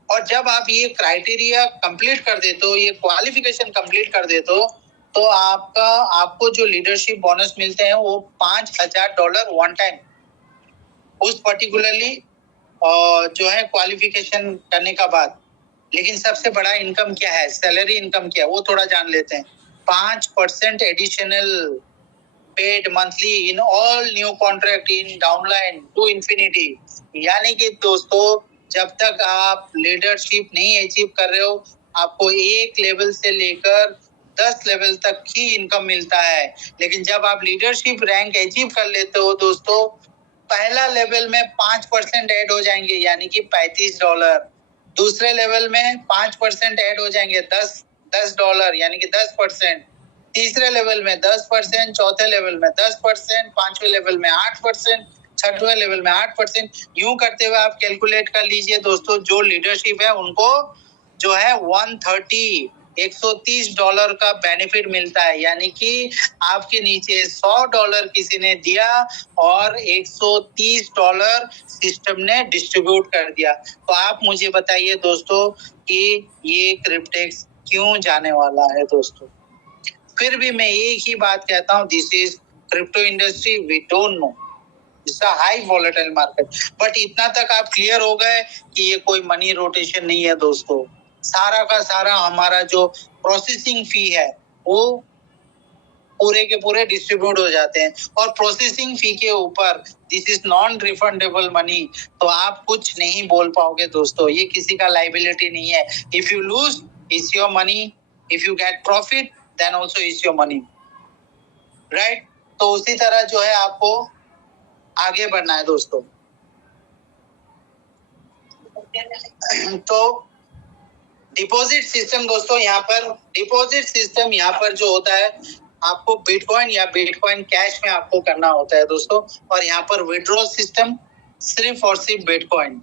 और जब आप ये क्राइटेरिया कंप्लीट कर देते हो, ये क्वालिफिकेशन कंप्लीट कर देते हो, तो आपको जो लीडरशिप बोनस मिलते हैं वो $5,000 वन टाइम, उस पर्टिकुलरली जो है क्वालिफिकेशन करने का बाद। लेकिन सबसे बड़ा इनकम क्या है, सैलरी इनकम क्या है, वो थोड़ा जान लेते हैं। 5% additional paid monthly in all new contract in downline to infinity. यानी कि दोस्तों, जब तक आप लीडरशिप नहीं अचीव कर रहे हो, आपको एक लेवल से लेकर 10 लेवल तक ही इनकम मिलता है। लेकिन जब आप लीडरशिप रैंक अचीव कर लेते हो दोस्तों, पहला लेवल में 5% ऐड हो जाएंगे, यानी कि $35। दूसरे लेवल में 5% ऐड हो जाएंगे, $10, यानी कि 10%। तीसरे लेवल में 10%, चौथे लेवल में 10%, पांचवें लेवल में 8%, छठवें लेवल में 8%। यूं करते हुए आप कैलकुलेट कर लीजिए दोस्तों, जो लीडरशिप है उनको जो है 130 $130 का बेनिफिट मिलता है। यानी कि आपके नीचे $100 किसी ने दिया और $130 सिस्टम ने डिस्ट्रीब्यूट कर दिया। तो आप मुझे बताइए दोस्तों कि ये क्रिप्टेक्स क्यों जाने वाला है दोस्तों? फिर भी मैं एक ही बात कहता हूँ, this is crypto industry, we don't know, it's a high volatile market. But इतना तक आप क्लियर हो गए कि ये कोई मनी रोटेशन नहीं है दोस्तों। सारा का सारा हमारा जो प्रोसेसिंग फी है वो पूरे के पूरे डिस्ट्रीब्यूट हो जाते हैं। और प्रोसेसिंग फी के ऊपर this is non refundable money, तो आप कुछ नहीं बोल पाओगे दोस्तों, ये किसी का लाइबिलिटी नहीं है। If you lose it's your money, if you get profit then also it's your money, right. तो उसी तरह जो है आपको आगे बढ़ना है दोस्तों। तो डिपॉजिट सिस्टम दोस्तों, यहाँ पर डिपॉजिट सिस्टम यहाँ पर जो होता है आपको बिटकॉइन या बिटकॉइन कैश में आपको करना होता है दोस्तों। और यहाँ पर विड्रॉल सिस्टम सिर्फ और सिर्फ बिटकॉइन।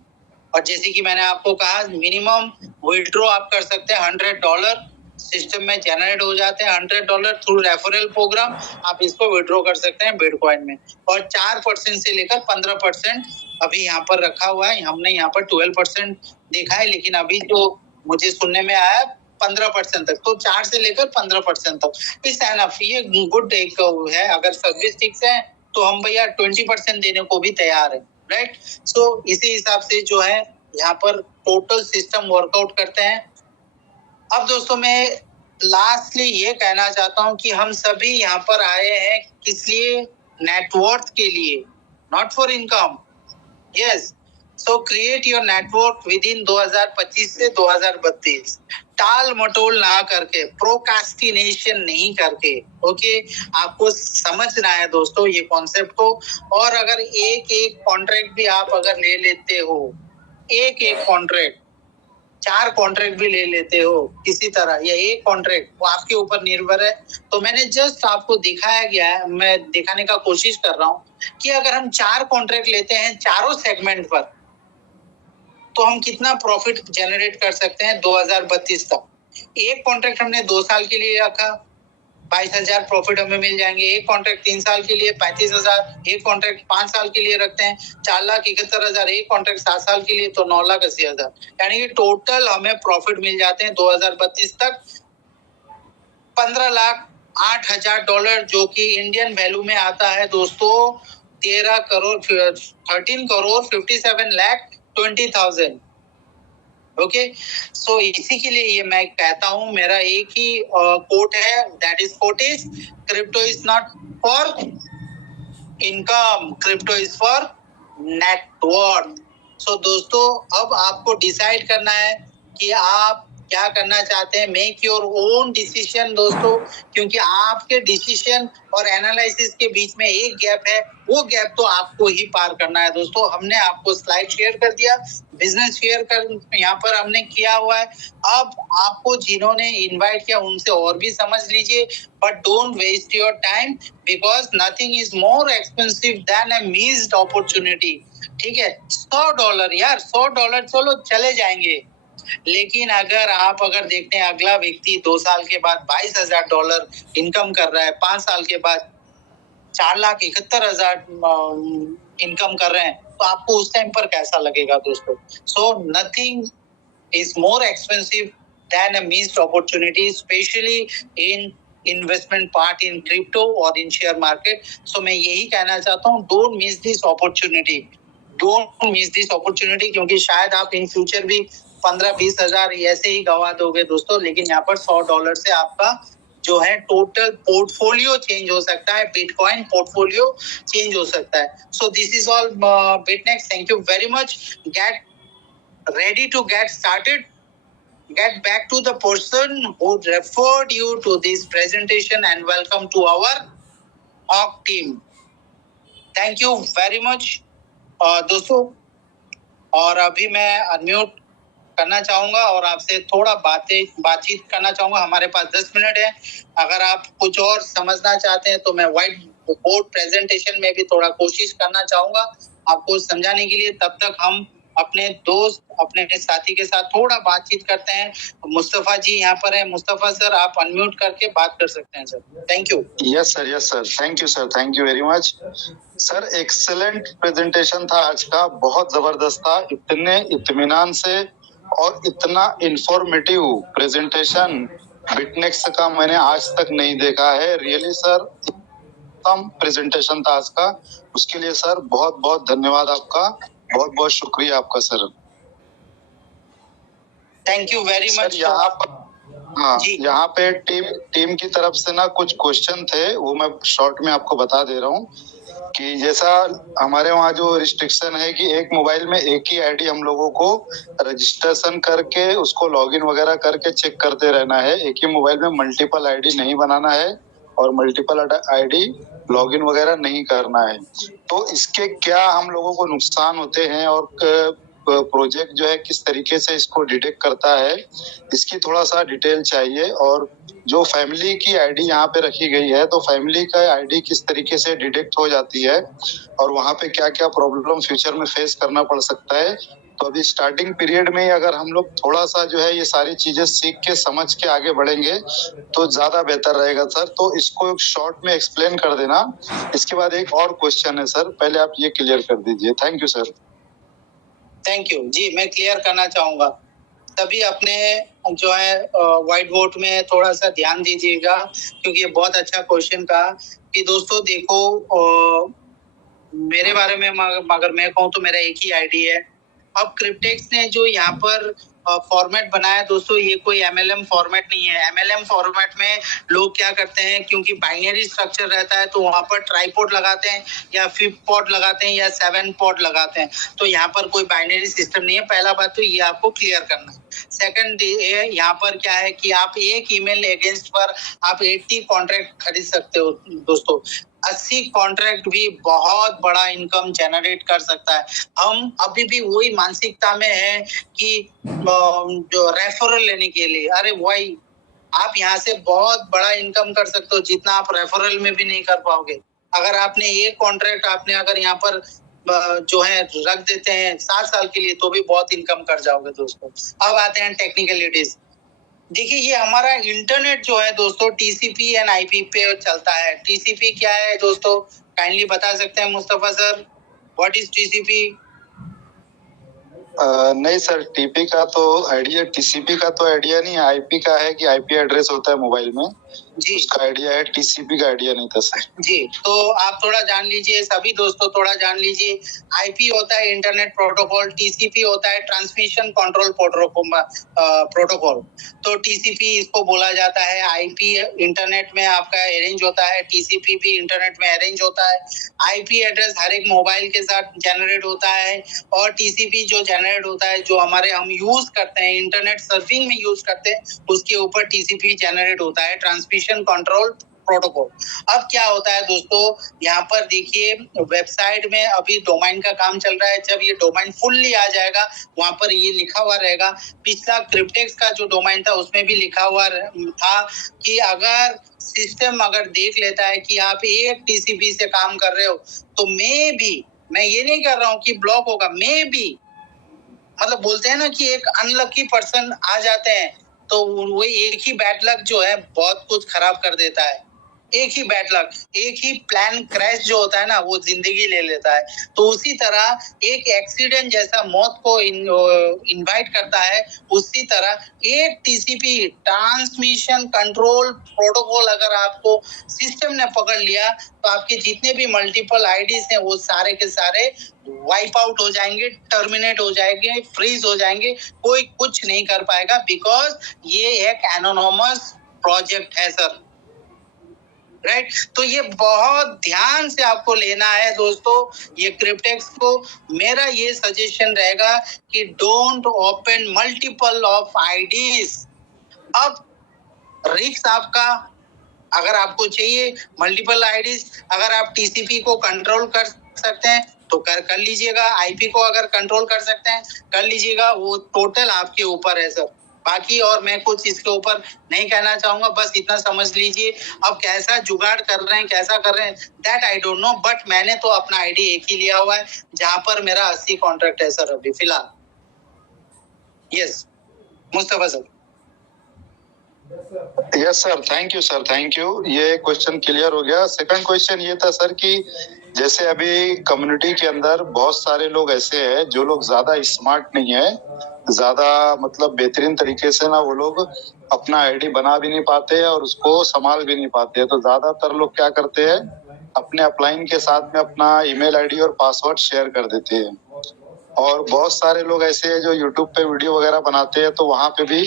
और जैसे कि मैंने आपको कहा मिनिमम विड्रॉ आप कर सकते हैं $100 सिस्टम में जनरेट हो जाते हैं। $100 थ्रू रेफरल प्रोग्राम आप इसको विड्रॉ कर सकते हैं बिटकॉइन में। और 4% से लेकर 15% अभी यहाँ पर रखा हुआ है। हमने यहाँ पर 12% देखा है, लेकिन अभी जो मुझे सुनने में आया 15% तक, तो 4 से लेकर 15% तक इस एनफ, ये गुड एक है। अगर सर्विस ठीक है तो हम भैया 20% देने को भी तैयार है, राइट। सो इसी हिसाब से जो है यहाँ पर टोटल सिस्टम वर्कआउट करते हैं। अब दोस्तों मैं लास्टली ये कहना चाहता हूँ कि हम सभी यहाँ पर आए हैं किस लिए? नेटवर्थ के लिए, not for income. Yes, so create your network with in 2025 से 2032। टाल मटोल ना करके, प्रोकास्टिनेशन नहीं करके, ओके। आपको समझना है दोस्तों ये कॉन्सेप्ट को। और अगर एक एक कॉन्ट्रैक्ट भी आप अगर ले लेते हो, एक एक कॉन्ट्रैक्ट, 4 कॉन्ट्रैक्ट भी ले लेते हो किसी तरह, या एक कॉन्ट्रैक्ट, वो आपके ऊपर निर्भर है। तो मैंने जस्ट आपको दिखाया गया है, मैं दिखाने का कोशिश कर रहा हूँ कि अगर हम 4 कॉन्ट्रैक्ट लेते हैं चारों सेगमेंट पर, तो हम कितना प्रॉफिट जनरेट कर सकते हैं 2032 तक। एक कॉन्ट्रैक्ट हमने 2 साल के लिए रखा, 22,000 प्रॉफिट हमें मिल जाएंगे। एक कॉन्ट्रैक्ट 3 साल के लिए 35,000। एक कॉन्ट्रैक्ट 5 साल के लिए रखते हैं 4,71,000। एक कॉन्ट्रैक्ट 7 साल के लिए तो 9,80,000। यानी कि टोटल हमें प्रॉफिट मिल जाते हैं 2032 तक $15,08,000, जो कि इंडियन वैल्यू में आता है दोस्तों 13,57,20,000। ओके, सो इसी के लिए ये मैं कहता हूं, मेरा एक ही कोट है, that is quote is crypto is not for income, crypto is for net worth. So दोस्तों अब आपको डिसाइड करना है कि आप क्या करना चाहते हैं। मेक योर ओन डिसीजन दोस्तों, क्योंकि आपके डिसीजन और एनालिसिस के बीच में एक गैप है, वो गैप तो आपको ही पार करना है दोस्तों। हमने आपको स्लाइड शेयर कर दिया, बिजनेस शेयर कर यहाँ पर हमने किया हुआ है। अब आपको जिन्होंने इनवाइट किया उनसे और भी समझ लीजिए, but don't waste your time, because nothing is more expensive than a missed opportunity. ठीक है, $100 यार, $100 चलो चले जाएंगे, लेकिन अगर देखते हैं अगला व्यक्ति 2 साल के बाद $22,000 इनकम कर रहा है, 5 साल के बाद 4,71,000 इनकम कर रहे हैं, तो आपको उस टाइम पर कैसा लगेगा दोस्तों? So nothing is more expensive than a missed opportunity, specially in investment part in crypto और इन शेयर मार्केट। सो मैं यही कहना चाहता हूँ, don't miss this opportunity, don't miss this opportunity, क्योंकि शायद आप इन फ्यूचर भी 15-20 हजार ऐसे ही गवा दोगे दोस्तों, लेकिन यहाँ पर $100 से आपका जो है टोटल पोर्टफोलियो चेंज हो सकता है, बिटकॉइन पोर्टफोलियो चेंज हो सकता है। So this is all Bitnex, thank you very much. Get ready to get started. Get back to the person who referred you to this presentation and welcome to our Hawk team. Thank you very much दोस्तों। और अभी मैं अनम्यूट करना चाहूंगा और आपसे थोड़ा बातचीत करना चाहूंगा। हमारे पास 10 मिनट है। अगर आप कुछ और समझना चाहते हैं तो मैं व्हाइट बोर्ड प्रेजेंटेशन में भी थोड़ा कोशिश करना चाहूंगा आपको समझाने के लिए। तब तक हम अपने दोस्त, अपने साथी के साथ थोड़ा बातचीत करते हैं। मुस्तफा जी यहाँ पर है। मुस्तफा सर, आप अनम्यूट करके बात कर सकते हैं sir. Thank you. Yes sir, thank you sir, thank you very much sir. Excellent presentation था आज का, बहुत जबरदस्त था। इतने इत्मीनान से और इतना इंफॉर्मेटिव प्रेजेंटेशन बिटनेक्स का मैंने आज तक नहीं देखा है। रियली सर, उत्तम प्रेजेंटेशन था आज का। उसके लिए सर बहुत बहुत धन्यवाद आपका, बहुत बहुत शुक्रिया आपका sir. Thank you very much. हाँ, जी यहाँ पे टीम की तरफ से ना कुछ क्वेश्चन थे, वो मैं शॉर्ट में आपको बता दे रहा हूँ कि जैसा हमारे वहाँ जो रिस्ट्रिक्शन है कि एक मोबाइल में एक ही आईडी हम लोगों को रजिस्ट्रेशन करके उसको लॉगिन वगैरह करके चेक करते रहना है। एक ही मोबाइल में मल्टीपल आईडी नहीं बनाना है और मल्टीपल आईडी लॉगिन वगैरह नहीं करना है। तो इसके क्या हम लोगों को नुकसान होते हैं और प्रोजेक्ट जो है किस तरीके से इसको डिटेक्ट करता है, इसकी थोड़ा सा डिटेल चाहिए। और जो फैमिली की आईडी यहाँ पे रखी गई है, तो फैमिली का आईडी किस तरीके से डिटेक्ट हो जाती है और वहाँ पे क्या क्या प्रॉब्लम फ्यूचर में फेस करना पड़ सकता है। तो अभी स्टार्टिंग पीरियड में अगर हम लोग थोड़ा सा जो है ये सारी चीजें सीख के समझ के आगे बढ़ेंगे तो ज्यादा बेहतर रहेगा सर। तो इसको एक शॉर्ट में एक्सप्लेन कर देना। इसके बाद एक और क्वेश्चन है सर, पहले आप ये क्लियर कर दीजिए। Thank you sir. Thank you ji. मैं क्लियर करना चाहूंगा, तभी अपने जो है व्हाइट बोर्ड में थोड़ा सा ध्यान दीजिएगा, क्योंकि ये बहुत अच्छा क्वेश्चन का कि दोस्तों देखो, मेरे बारे में अगर मैं कहूँ तो मेरा एक ही आईडी है। अब क्रिप्टेक्स ने जो यहाँ पर फॉर्मेट बनाया दोस्तों, ये कोई एमएलएम फॉर्मेट नहीं है। एमएलएम फॉर्मेट में लोग क्या करते हैं, क्योंकि बाइनरी स्ट्रक्चर रहता है तो वहां पर ट्राइपोड लगाते हैं या 5 पोर्ट लगाते हैं या 7 पोर्ट लगाते हैं। तो यहाँ पर कोई बाइनरी सिस्टम नहीं है। पहला बात तो ये आपको क्लियर करना है। सेकंड, यहाँ पर क्या है कि आप एक ईमेल अगेंस्ट पर आप 80 कॉन्ट्रैक्ट खरीद सकते हो दोस्तों। 80 कॉन्ट्रैक्ट भी बहुत बड़ा इनकम जनरेट कर सकता है। हम अभी भी वही मानसिकता में है कि जो रेफरल लेने के लिए, अरे वही आप यहाँ से बहुत बड़ा इनकम कर सकते हो जितना आप रेफरल में भी नहीं कर पाओगे। अगर आपने एक कॉन्ट्रैक्ट आपने अगर यहाँ पर जो है रख देते हैं 7 साल के लिए, तो भी बहुत इनकम कर जाओगे दोस्तों। अब आते हैं टेक्निकलिटीज। देखिए, ये हमारा इंटरनेट जो है दोस्तों टीसीपी एंड आईपी पे चलता है। टीसीपी क्या है दोस्तों, काइंडली बता सकते हैं Mustafa sir, what is TCP? नहीं सर, टीपी का तो आइडिया, टीसीपी का तो आइडिया नहीं है। आईपी का है कि आईपी एड्रेस होता है मोबाइल में जी, उसका आइडिया है। टीसीपी का आइडिया नहीं था सर जी। तो आप थोड़ा जान लीजिए, सभी दोस्तों थोड़ा जान लीजिए। आईपी होता है इंटरनेट प्रोटोकॉल, टीसीपी होता है ट्रांसमिशन कंट्रोल प्रोटोकॉल। तो टीसीपी इसको बोला जाता है। आईपी इंटरनेट में आपका अरेंज होता है, टीसीपी भी इंटरनेट में अरेंज होता है। आईपी एड्रेस हर एक मोबाइल के साथ जनरेट होता है, और टीसीपी जो जनरेट होता है, जो हम यूज करते हैं, इंटरनेट सर्फिंग में यूज करते हैं, उसके ऊपर टीसीपी जनरेट होता है, ट्रांसमिशन कंट्रोल प्रोटोकॉल। अब क्या होता है दोस्तों, यहाँ पर देखिए वेबसाइट में अभी डोमेन का काम चल रहा है। जब ये डोमेन फुल्ली आ जाएगा, वहां पर ये लिखा हुआ रहेगा। पिछला क्रिप्टेक्स का जो डोमेन था उसमें भी लिखा हुआ था कि अगर सिस्टम अगर देख लेता है कि आप एक टीसीपी से काम कर रहे हो, तो मैं ये नहीं कर रहा हूँ कि ब्लॉक होगा, मतलब बोलते हैं ना कि एक अनलकी पर्सन आ जाते हैं, तो वो एक ही बैड लक जो है बहुत कुछ खराब कर देता है। एक ही बैड लक, एक ही प्लान क्रैश जो होता है ना, वो जिंदगी ले लेता है। तो उसी तरह एक एक्सीडेंट जैसा मौत को इनवाइट करता है, उसी तरह एक टीसीपी ट्रांसमिशन कंट्रोल प्रोटोकॉल अगर आपको सिस्टम ने पकड़ लिया, तो आपके जितने भी मल्टीपल आईडीज हैं वो सारे के सारे वाइप आउट हो जाएंगे, टर्मिनेट हो जाएंगे, फ्रीज हो जाएंगे। कोई कुछ नहीं कर पाएगा, बिकॉज ये एक एनोनोमस प्रोजेक्ट है सर। राइट, तो ये बहुत ध्यान से आपको लेना है दोस्तों। ये क्रिप्टेक्स को मेरा ये सजेशन रहेगा कि don't open multiple of IDs. अब रिस्क आपका, अगर आपको चाहिए मल्टीपल आईडीज, अगर आप टीसीपी को कंट्रोल कर सकते हैं तो कर लीजिएगा। आईपी को अगर कंट्रोल कर सकते हैं कर लीजिएगा, वो टोटल आपके ऊपर है सर। बाकी और मैं कुछ इसके ऊपर नहीं कहना चाहूंगा, बस इतना समझ लीजिए। अब कैसा जुगाड़ कर रहे हैं, कैसा कर रहे हैं, that I don't know, but मैंने तो अपना आईडी एक ही लिया हुआ है, जहां पर मेरा 80 कॉन्ट्रैक्ट है सर अभी फिलहाल। Yes Mustafa sir. Yes sir, thank you sir, thank you. ये क्वेश्चन क्लियर हो गया। सेकंड क्वेश्चन ये था सर कि जैसे अभी कम्युनिटी के अंदर बहुत सारे लोग ऐसे हैं जो लोग ज्यादा स्मार्ट नहीं है, ज्यादा मतलब बेहतरीन तरीके से ना वो लोग अपना आईडी बना भी नहीं पाते हैं और उसको संभाल भी नहीं पाते हैं। तो ज्यादातर लोग क्या करते हैं, अपने अपलाइन के साथ में अपना ईमेल आईडी और पासवर्ड शेयर कर देते हैं। और बहुत सारे लोग ऐसे हैं जो यूट्यूब पे वीडियो वगैरह बनाते हैं, तो वहां पे भी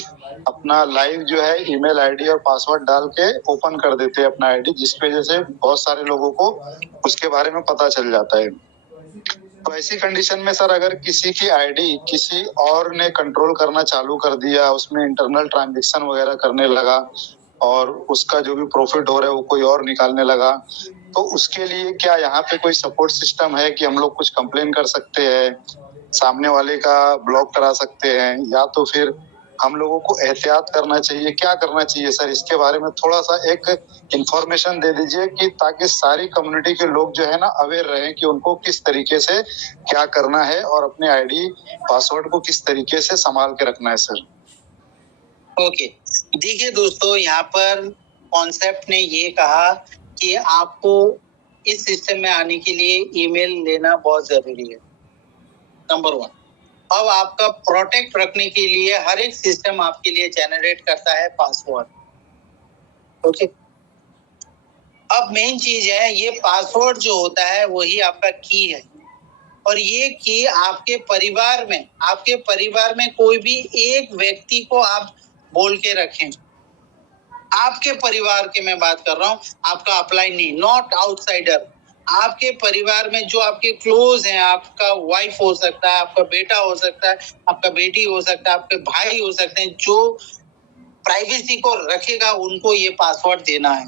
अपना लाइव जो है ईमेल आईडी और पासवर्ड डाल के ओपन कर देते हैं अपना आईडी, जिसकी वजह से बहुत सारे लोगों को उसके बारे में पता चल जाता है। तो ऐसी कंडीशन में सर, अगर किसी की आईडी किसी और ने कंट्रोल करना चालू कर दिया, उसमें इंटरनल ट्रांजैक्शन वगैरह करने लगा और उसका जो भी प्रॉफिट हो रहा है वो कोई और निकालने लगा, तो उसके लिए क्या यहाँ पे कोई सपोर्ट सिस्टम है कि हम लोग कुछ कंप्लेन कर सकते हैं, सामने वाले का ब्लॉक करा सकते हैं, या तो फिर हम लोगों को एहतियात करना चाहिए, क्या करना चाहिए सर? इसके बारे में थोड़ा सा एक इंफॉर्मेशन दे दीजिए कि ताकि सारी कम्युनिटी के लोग जो है ना अवेयर रहें कि उनको किस तरीके से क्या करना है और अपने आईडी पासवर्ड को किस तरीके से संभाल के रखना है सर। ओके, देखिए दोस्तों, यहाँ पर कॉन्सेप्ट ने ये कहा कि आपको इस सिस्टम में आने के लिए ईमेल लेना बहुत जरूरी है, नंबर 1। अब आपका प्रोटेक्ट रखने के लिए हर एक सिस्टम आपके लिए जनरेट करता है पासवर्ड। ओके, अब मेन चीज है, ये पासवर्ड जो होता है वही आपका की है, और ये की आपके परिवार में कोई भी एक व्यक्ति को आप बोल के रखें। आपके परिवार के मैं बात कर रहा हूँ, आपका अपलाइन नहीं, नॉट आउटसाइडर। आपके परिवार में जो आपके क्लोज हैं, आपका वाइफ हो सकता है, आपका बेटा हो सकता है, आपका बेटी हो सकता है, आपके भाई हो सकते हैं, जो प्राइवेसी को रखेगा उनको ये पासवर्ड देना है।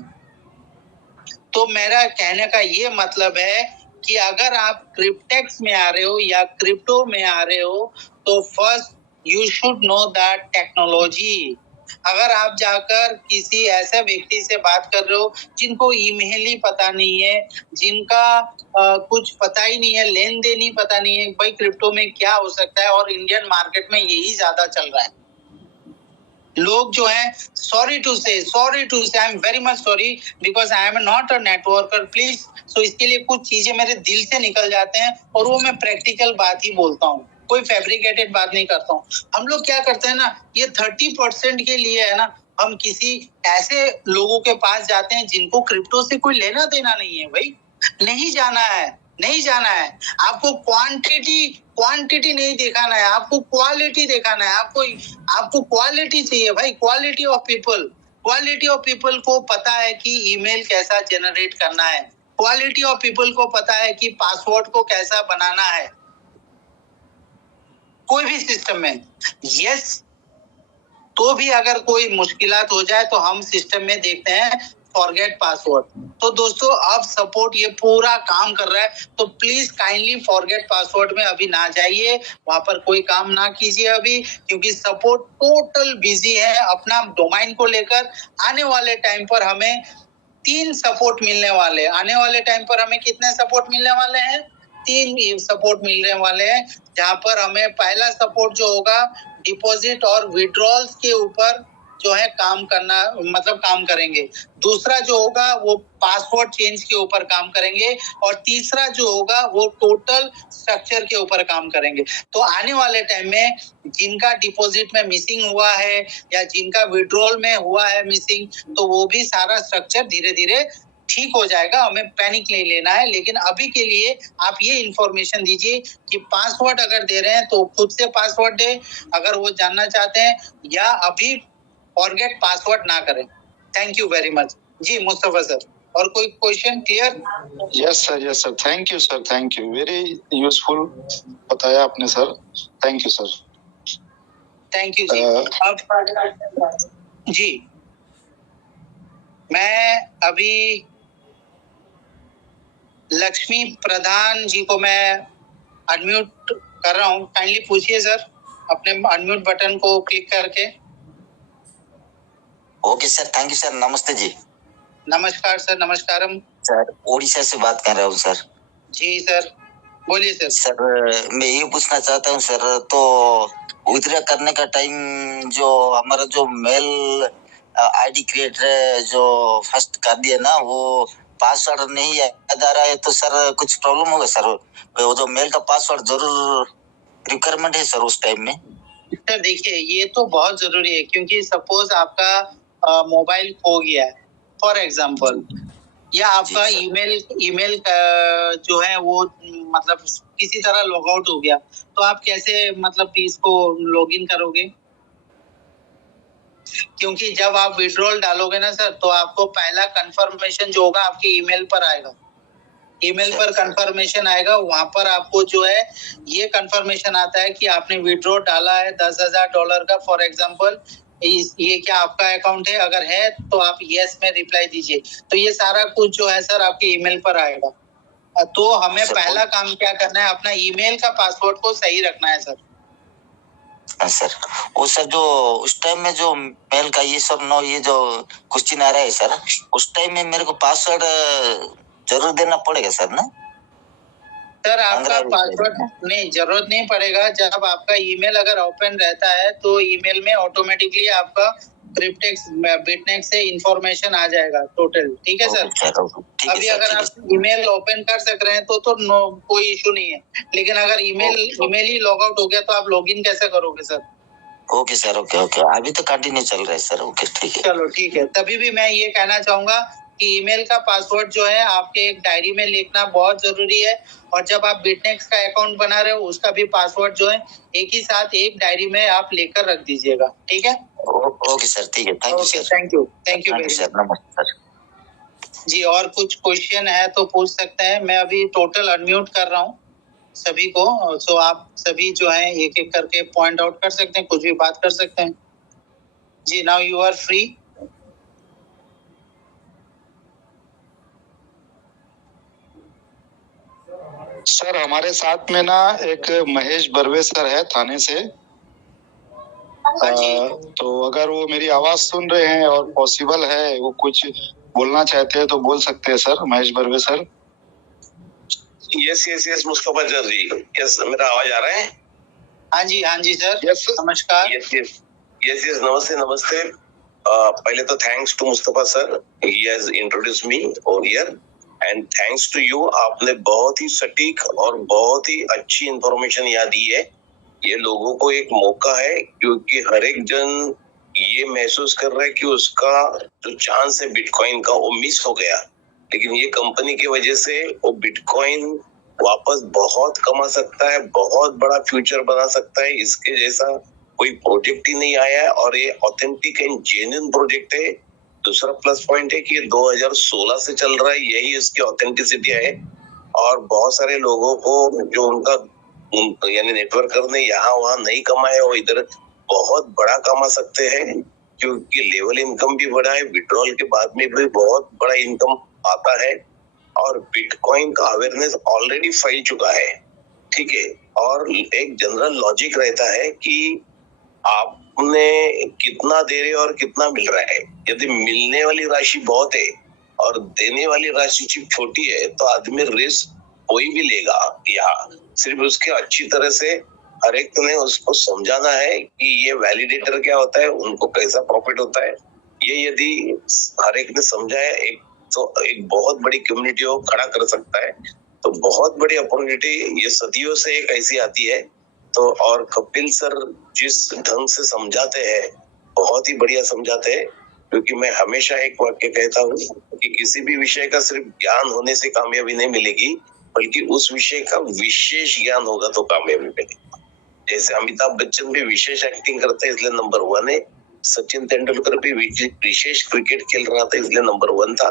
तो मेरा कहने का ये मतलब है कि अगर आप क्रिप्टेक्स में आ रहे हो या क्रिप्टो में आ रहे हो, तो first you should know that technology. अगर आप जाकर किसी ऐसे व्यक्ति से बात कर रहे हो जिनको ईमेल ही पता नहीं है, जिनका कुछ पता ही नहीं है, लेन देन ही पता नहीं है भाई क्रिप्टो में क्या हो सकता है, और इंडियन मार्केट में यही ज्यादा चल रहा है। लोग जो है sorry to say I am very much sorry because I am not a networker please. So इसके लिए कुछ चीजें मेरे दिल से निकल जाते हैं और वो मैं प्रैक्टिकल बात ही बोलता हूँ, कोई फैब्रिकेटेड बात नहीं करता हूँ। हम लोग क्या करते हैं ना, ये 30% के लिए है ना, हम किसी ऐसे लोगों के पास जाते हैं जिनको क्रिप्टो से कोई लेना देना नहीं है। भाई नहीं जाना है, आपको क्वांटिटी नहीं दिखाना है, आपको क्वालिटी दिखाना है। आपको क्वालिटी चाहिए भाई, क्वालिटी ऑफ पीपल को पता है कि ईमेल कैसा जनरेट करना है, क्वालिटी ऑफ पीपल को पता है कि पासवर्ड को कैसा बनाना है कोई भी सिस्टम में। यस, तो भी अगर कोई मुश्किलात हो जाए तो हम सिस्टम में देखते हैं फॉरगेट पासवर्ड। तो दोस्तों अब सपोर्ट ये पूरा काम कर रहा है, तो प्लीज काइंडली फॉरगेट पासवर्ड में अभी ना जाइए, वहां पर कोई काम ना कीजिए अभी, क्योंकि सपोर्ट टोटल बिजी है अपना डोमाइन को लेकर। आने वाले टाइम पर हमें 3 सपोर्ट मिलने वाले हैं। आने वाले टाइम पर हमें कितने सपोर्ट मिलने वाले हैं? 3 सपोर्ट मिलने वाले हैं, जहां पर हमें पहला सपोर्ट जो होगा डिपॉजिट और विड्रॉल्स के ऊपर जो है काम करना, मतलब काम करेंगे। दूसरा जो होगा वो पासवर्ड चेंज के ऊपर काम करेंगे, और तीसरा जो होगा वो टोटल स्ट्रक्चर के ऊपर काम करेंगे। तो आने वाले टाइम में जिनका डिपॉजिट में मिसिंग हुआ है या जिनका विड्रॉल में हुआ है मिसिंग, तो वो भी सारा स्ट्रक्चर धीरे धीरे ठीक हो जाएगा। हमें पैनिक नहीं लेना है, लेकिन अभी के लिए आप ये इंफॉर्मेशन दीजिए कि पासवर्ड अगर दे रहे हैं तो खुद से पासवर्ड दे, अगर वो जानना चाहते हैं, या अभी फॉरगेट पासवर्ड ना करें। Thank you very much ji Mustafa sir. और कोई question clear? Yes sir, thank you sir, thank you, very useful बताया आपने sir, thank you sir. Thank you ji. अब जी मैं अभी लक्ष्मी प्रधान जी को मैं अनम्यूट कर रहा हूँ, काइंडली पूछिए सर अपने अनम्यूट बटन को क्लिक करके। Okay sir, thank you sir. नमस्ते जी। नमस्कार सर। नमस्कारम सर, उड़ीसा से बात कर रहा हूँ सर। जी सर, बोलिए सर। सर मैं ये पूछना चाहता हूँ सर, तो विथड्रॉ करने का टाइम जो हमारा जो मेल आईडी क्रिएटर जो फर्स्ट कर दिया ना, वो पासवर्ड नहीं याद आ रहा है, तो सर कुछ प्रॉब्लम होगा सर? वो जो मेल का पासवर्ड जरूर रिक्वायरमेंट है सर उस टाइम में। सर देखिए ये तो बहुत जरूरी है, क्योंकि सपोज आपका मोबाइल खो गया है फॉर एग्जाम्पल, या आपका ईमेल जो है वो मतलब किसी तरह लॉग आउट हो गया, तो आप कैसे मतलब इसको लॉगिन करोगे? क्योंकि जब आप विड्रॉल डालोगे ना सर, तो आपको पहला कंफर्मेशन जो होगा आपके ईमेल पर आएगा। ईमेल पर कंफर्मेशन आएगा, वहां पर आपको जो है ये कंफर्मेशन आता है कि आपने विड्रॉ डाला है $10,000 का, फॉर एग्जांपल ये क्या आपका अकाउंट है? अगर है तो आप यस में रिप्लाई दीजिए। तो ये सारा कुछ जो है सर आपके ईमेल पर आएगा। तो हमें पहला काम क्या करना है, अपना ईमेल का पासवर्ड को सही रखना है सर। सर वो सर जो उस टाइम में जो मेल का ये सब नो ये जो क्वेश्चन आ रहा है सर, उस टाइम में मेरे को पासवर्ड जरूर देना पड़ेगा सर ना? सर आपका पासवर्ड नहीं, जरूरत नहीं पड़ेगा। जब आपका ईमेल अगर ओपन रहता है तो ईमेल में ऑटोमेटिकली आपका क्रिप्टेक्स बिटनेक्स से इंफॉर्मेशन आ जाएगा टोटल। ठीक है सर? अभी अगर आप ईमेल ओपन कर सक रहे हैं तो नो कोई इशू नहीं है, लेकिन अगर ईमेल ही लॉग आउट हो गया तो आप लॉगिन कैसे करोगे sir? Okay sir, okay okay, अभी तो कंटिन्यू चल रहा है सर। ओके ठीक है, चलो ठीक है। तभी भी मैं ये कहना चाहूंगा कि ईमेल का पासवर्ड जो है आपके एक डायरी में लिखना बहुत जरूरी है, और जब आप बिटनेक्स का अकाउंट बना रहे हो उसका भी पासवर्ड जो है एक ही साथ एक डायरी में आप लेकर रख दीजिएगा। ठीक है? ओके सर, ठीक है, thank you sir. Thank you very much. नमस्ते सर जी, और कुछ क्वेश्चन है तो पूछ सकते हैं। मैं अभी टोटल अनम्यूट कर रहा हूँ सभी को, सो आप सभी जो है एक एक करके पॉइंट आउट कर सकते हैं, कुछ भी बात कर सकते हैं। जी, now you are free. Sir हमारे साथ में ना एक महेश बर्वे सर है थाने से। तो अगर वो मेरी आवाज सुन रहे हैं और पॉसिबल है वो कुछ बोलना चाहते हैं तो बोल सकते हैं sir, Mahesh Barve sir. Yes Mustafa ji, yes मेरा आवाज आ रहा है? हाँ जी सर। यस नमस्कार। यस नमस्ते। पहले तो thanks to Mustafa sir, he has introduced me over here, and thanks to you. आपने बहुत ही सटीक और बहुत ही अच्छी इंफॉर्मेशन यहाँ दी है। ये लोगों को एक मौका है, क्योंकि हर एक जन ये महसूस कर रहा है कि उसका जो चांस है बिटकॉइन का वो मिस हो गया, लेकिन ये कंपनी की वजह से वो बिटकॉइन वापस बहुत कमा सकता है, बहुत बड़ा फ्यूचर बना सकता है। इसके जैसा कोई प्रोजेक्ट ही नहीं आया है, और ये ऑथेंटिक एंड जेन्युइन प्रोजेक्ट है। दूसरा प्लस पॉइंट है कि ये 2016 से चल रहा है, यही इसकी ऑथेंटिसिटी है। और बहुत सारे लोगों को जो उनका यानी नेटवर्क करने यहाँ वहाँ नहीं कमाए, वो इधर बहुत बड़ा कमा सकते हैं, क्योंकि लेवल इनकम भी बड़ा है। विड्रॉल के बाद में भी बहुत बड़ा इनकम आता है, और बिटकॉइन का अवेयरनेस ऑलरेडी फैल चुका है। ठीक है, और एक जनरल लॉजिक रहता है कि आपने कितना दे रहे हो और कितना मिल रहा है। यदि मिलने वाली राशि बहुत है और देने वाली राशि छोटी है, तो आदमी रिस्क कोई भी लेगा। यहाँ सिर्फ उसके अच्छी तरह से हर एक ने उसको समझाना है कि ये वैलिडेटर क्या होता है, उनको कैसा प्रॉफिट होता है। ये यदि हर एक ने समझा है तो एक बहुत बड़ी कम्युनिटी को खड़ा कर सकता है। तो बहुत बड़ी अपॉर्चुनिटी ये सदियों से एक ऐसी आती है। तो और कपिल सर जिस ढंग से समझाते हैं, बहुत ही बढ़िया समझाते हैं। क्योंकि मैं हमेशा एक वाक्य कहता हूँ कि किसी भी विषय का सिर्फ ज्ञान होने से कामयाबी नहीं मिलेगी, बल्कि उस विषय का विशेष ज्ञान होगा तो कामयाबी मिलेगी। जैसे अमिताभ बच्चन भी विशेष एक्टिंग करते हैं इसलिए नंबर 1 है, सचिन तेंदुलकर भी विशेष क्रिकेट खेल रहा था इसलिए नंबर 1 था,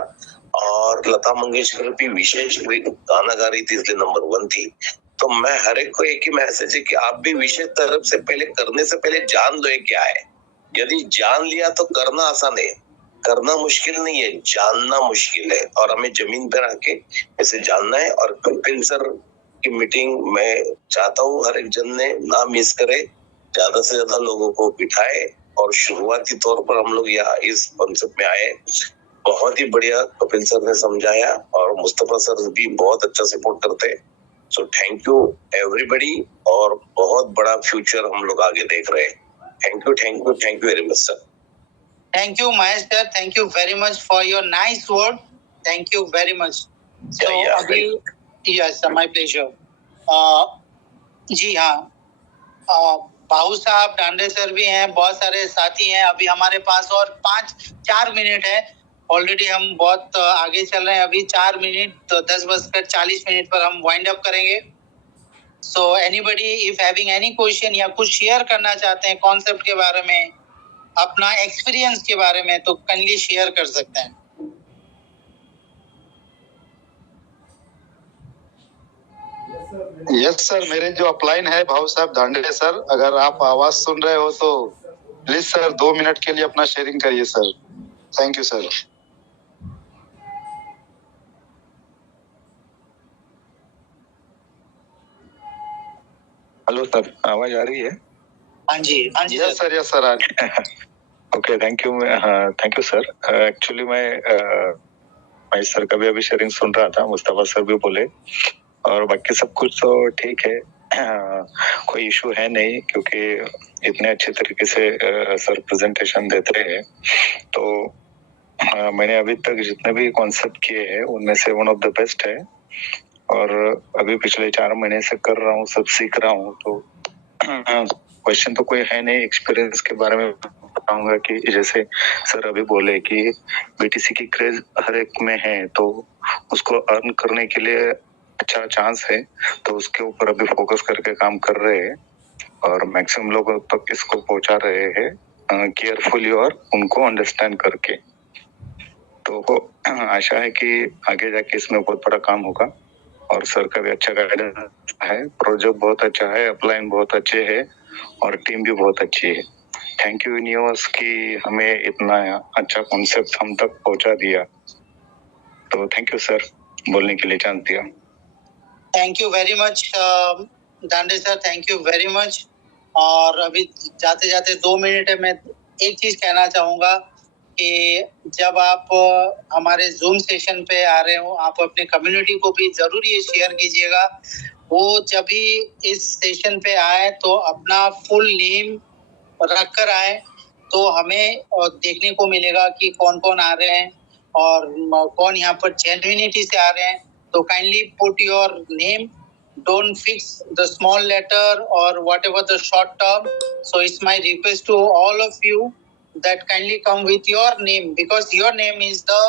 और लता मंगेशकर भी विशेष गाना गा रही थी इसलिए नंबर 1 थी। तो मैं हर एक को एक ही मैसेज है कि आप भी विशेष तरफ से पहले करने से पहले जान लो क्या है। यदि जान लिया तो करना आसान है, करना मुश्किल नहीं है, जानना मुश्किल है। और हमें जमीन पर आके ऐसे जानना है। और कपिल सर की मीटिंग मैं चाहता हूँ हर एक जन ने ना मिस करे, ज्यादा से ज्यादा लोगों को बिठाए। और शुरुआती तौर पर हम लोग यहाँ इस कॉन्सेप्ट में आए, बहुत ही बढ़िया कपिल सर ने समझाया, और मुस्तफा सर भी बहुत अच्छा सपोर्ट करते हैं। सो थैंक यू एवरीबॉडी, और बहुत बड़ा फ्यूचर हम लोग आगे देख रहे हैं। Thank you very much sir. Thank you, Mahesh sir. Thank you very much for your nice word. Thank you very much. So, अभी yes, my pleasure. जी हाँ, बाहू साहब डांडे सर भी हैं, बहुत सारे साथी हैं। अभी हमारे पास और 4 मिनट है, ऑलरेडी हम बहुत आगे चल रहे हैं। अभी 4 मिनट तो 10:40 पर हम वाइंड अप करेंगे। So anybody if having any question या कुछ शेयर करना चाहते हैं कॉन्सेप्ट के बारे में, अपना एक्सपीरियंस के बारे में, तो काइंडली शेयर कर सकते हैं। यस सर, मेरे जो अपलाइन है भाव साहब दांडे सर, अगर आप आवाज सुन रहे हो तो प्लीज सर 2 मिनट के लिए अपना शेयरिंग करिए sir. Thank you sir. Hello sir, आवाज आ रही है? हाँ जी yes sir, yes sir. Okay, thank you sir. Actually मैं सर का भी अभी शेयरिंग सुन रहा था, मुस्तफा सर भी बोले और बाकी सब कुछ तो ठीक है। कोई इशू है नहीं, क्योंकि इतने अच्छे तरीके से सर प्रेजेंटेशन देते हैं। तो मैंने अभी तक जितने भी कॉन्सेप्ट किए हैं उनमें से वन ऑफ द बेस्ट है, और अभी पिछले 4 महीने से कर रहा हूँ, सब सीख रहा हूँ। तो क्वेश्चन तो कोई है नहीं, एक्सपीरियंस के बारे में बताऊंगा कि जैसे सर अभी बोले कि बीटीसी की क्रेज हर एक में है, तो उसको अर्न करने के लिए अच्छा चांस है, तो उसके ऊपर अभी फोकस करके काम कर रहे हैं और मैक्सिमम लोगों तक इसको पहुंचा रहे हैं केयरफुली और उनको अंडरस्टैंड करके। तो आशा है कि आगे जाके इसमें बहुत बड़ा काम होगा और सर का भी अच्छा गाइडेंस है। प्रोजेक्ट बहुत अच्छा है, अपलाइन बहुत अच्छे है और टीम भी बहुत अच्छी है। थैंक यू यूनिवर्स कि हमें इतना अच्छा कॉन्सेप्ट हम तक पहुंचा दिया। तो थैंक यू सर, बोलने के लिए चांस दिया। थैंक यू वेरी मच दांडे sir, thank you very much. और अभी जाते जाते 2 मिनट है, मैं एक चीज कहना चाहूंगा कि जब आप हमारे जूम सेशन पे आ रहे हो, आप अपने कम्युनिटी को भी जरूर ये शेयर कीजिएगा। वो जब भी इस सेशन पे आए तो अपना फुल नेम रख कर आए, तो हमें देखने को मिलेगा कि कौन कौन आ रहे हैं और कौन यहाँ पर जेन्युइनिटी से आ रहे हैं। तो kindly put your name, don't fix the small letter or whatever the short term. So it's my request to all of you that kindly come with your name, because your name is the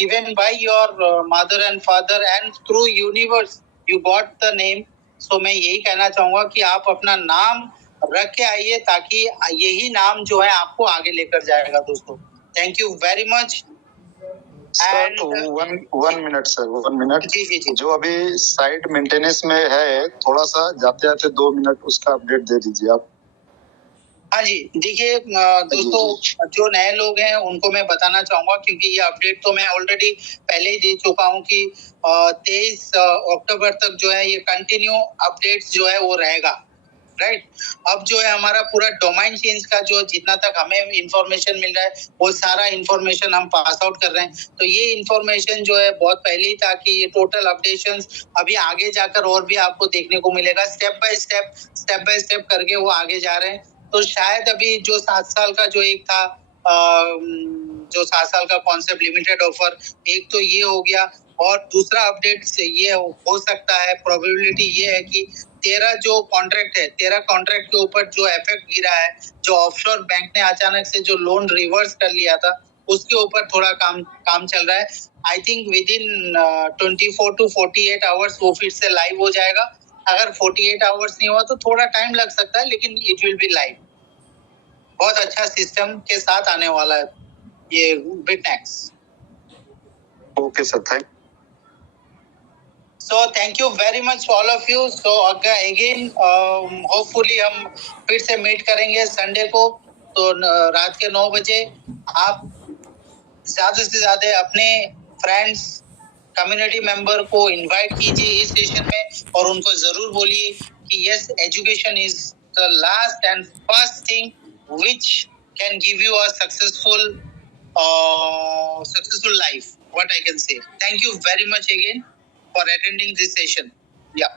given by your mother and father, and through universe you got the name. So मैं यही कहना चाहूंगा कि आप अपना नाम रख के आइए, ताकि यही नाम जो है आपको आगे लेकर जाएगा दोस्तों। Thank you very much. Sir one minute sir, 1 मिनट। जी। जो अभी साइट मेंटेनेंस में है, थोड़ा सा जाते जाते 2 मिनट उसका अपडेट दे दीजिए आप। हाँ जी, देखिए दोस्तों, जो नए लोग हैं उनको मैं बताना चाहूंगा, क्योंकि ये अपडेट तो मैं ऑलरेडी पहले ही दे चुका हूँ कि 23 अक्टूबर तक जो है ये कंटिन्यू अपडेट्स जो है वो रहेगा, राइट। अब जो है हमारा पूरा डोमेन चेंज का जो जितना तक हमें इंफॉर्मेशन मिल रहा है, वो सारा इंफॉर्मेशन हम पास आउट कर रहे हैं। तो ये इंफॉर्मेशन जो है बहुत पहले ही था कि ये टोटल अपडेशंस अभी आगे जाकर और भी आपको देखने को मिलेगा। स्टेप बाय स्टेप करके वो आगे जा रहे हैं। तो शायद अभी जो 7 साल का जो एक था, जो 7 साल का कॉन्सेप्ट लिमिटेड ऑफर, एक तो ये हो गया, और दूसरा अपडेट से ये हो सकता है, प्रोबेबिलिटी ये है कि 13 जो कॉन्ट्रैक्ट है, 13 कॉन्ट्रैक्ट के ऊपर जो इफेक्ट गिरा है, जो ऑफशोर बैंक ने अचानक से जो लोन रिवर्स कर लिया था, उसके ऊपर थोड़ा काम चल रहा है। I think with in 24 to 48 hours वो फिर से लाइव हो जाएगा। अगर 48 आवर्स नहीं हुआ तो थोड़ा टाइम लग सकता है, लेकिन इट विल बी लाइव। बहुत अच्छा सिस्टम के साथ आने वाला है ये Bitnex. Okay sir, thank. So thank you very much all of you. So again hopefully हम फिर से मीट करेंगे संडे को, तो रात के 9 बजे। आप ज्यादा से ज्यादा अपने फ्रेंड्स, कम्युनिटी मेंबर को इनवाइट कीजिए इस सेशन में, और उनको जरूर बोलिए कि yes, education is the last and first thing which can give you a successful life, what I can say. Thank you very much again for attending this session. Yeah.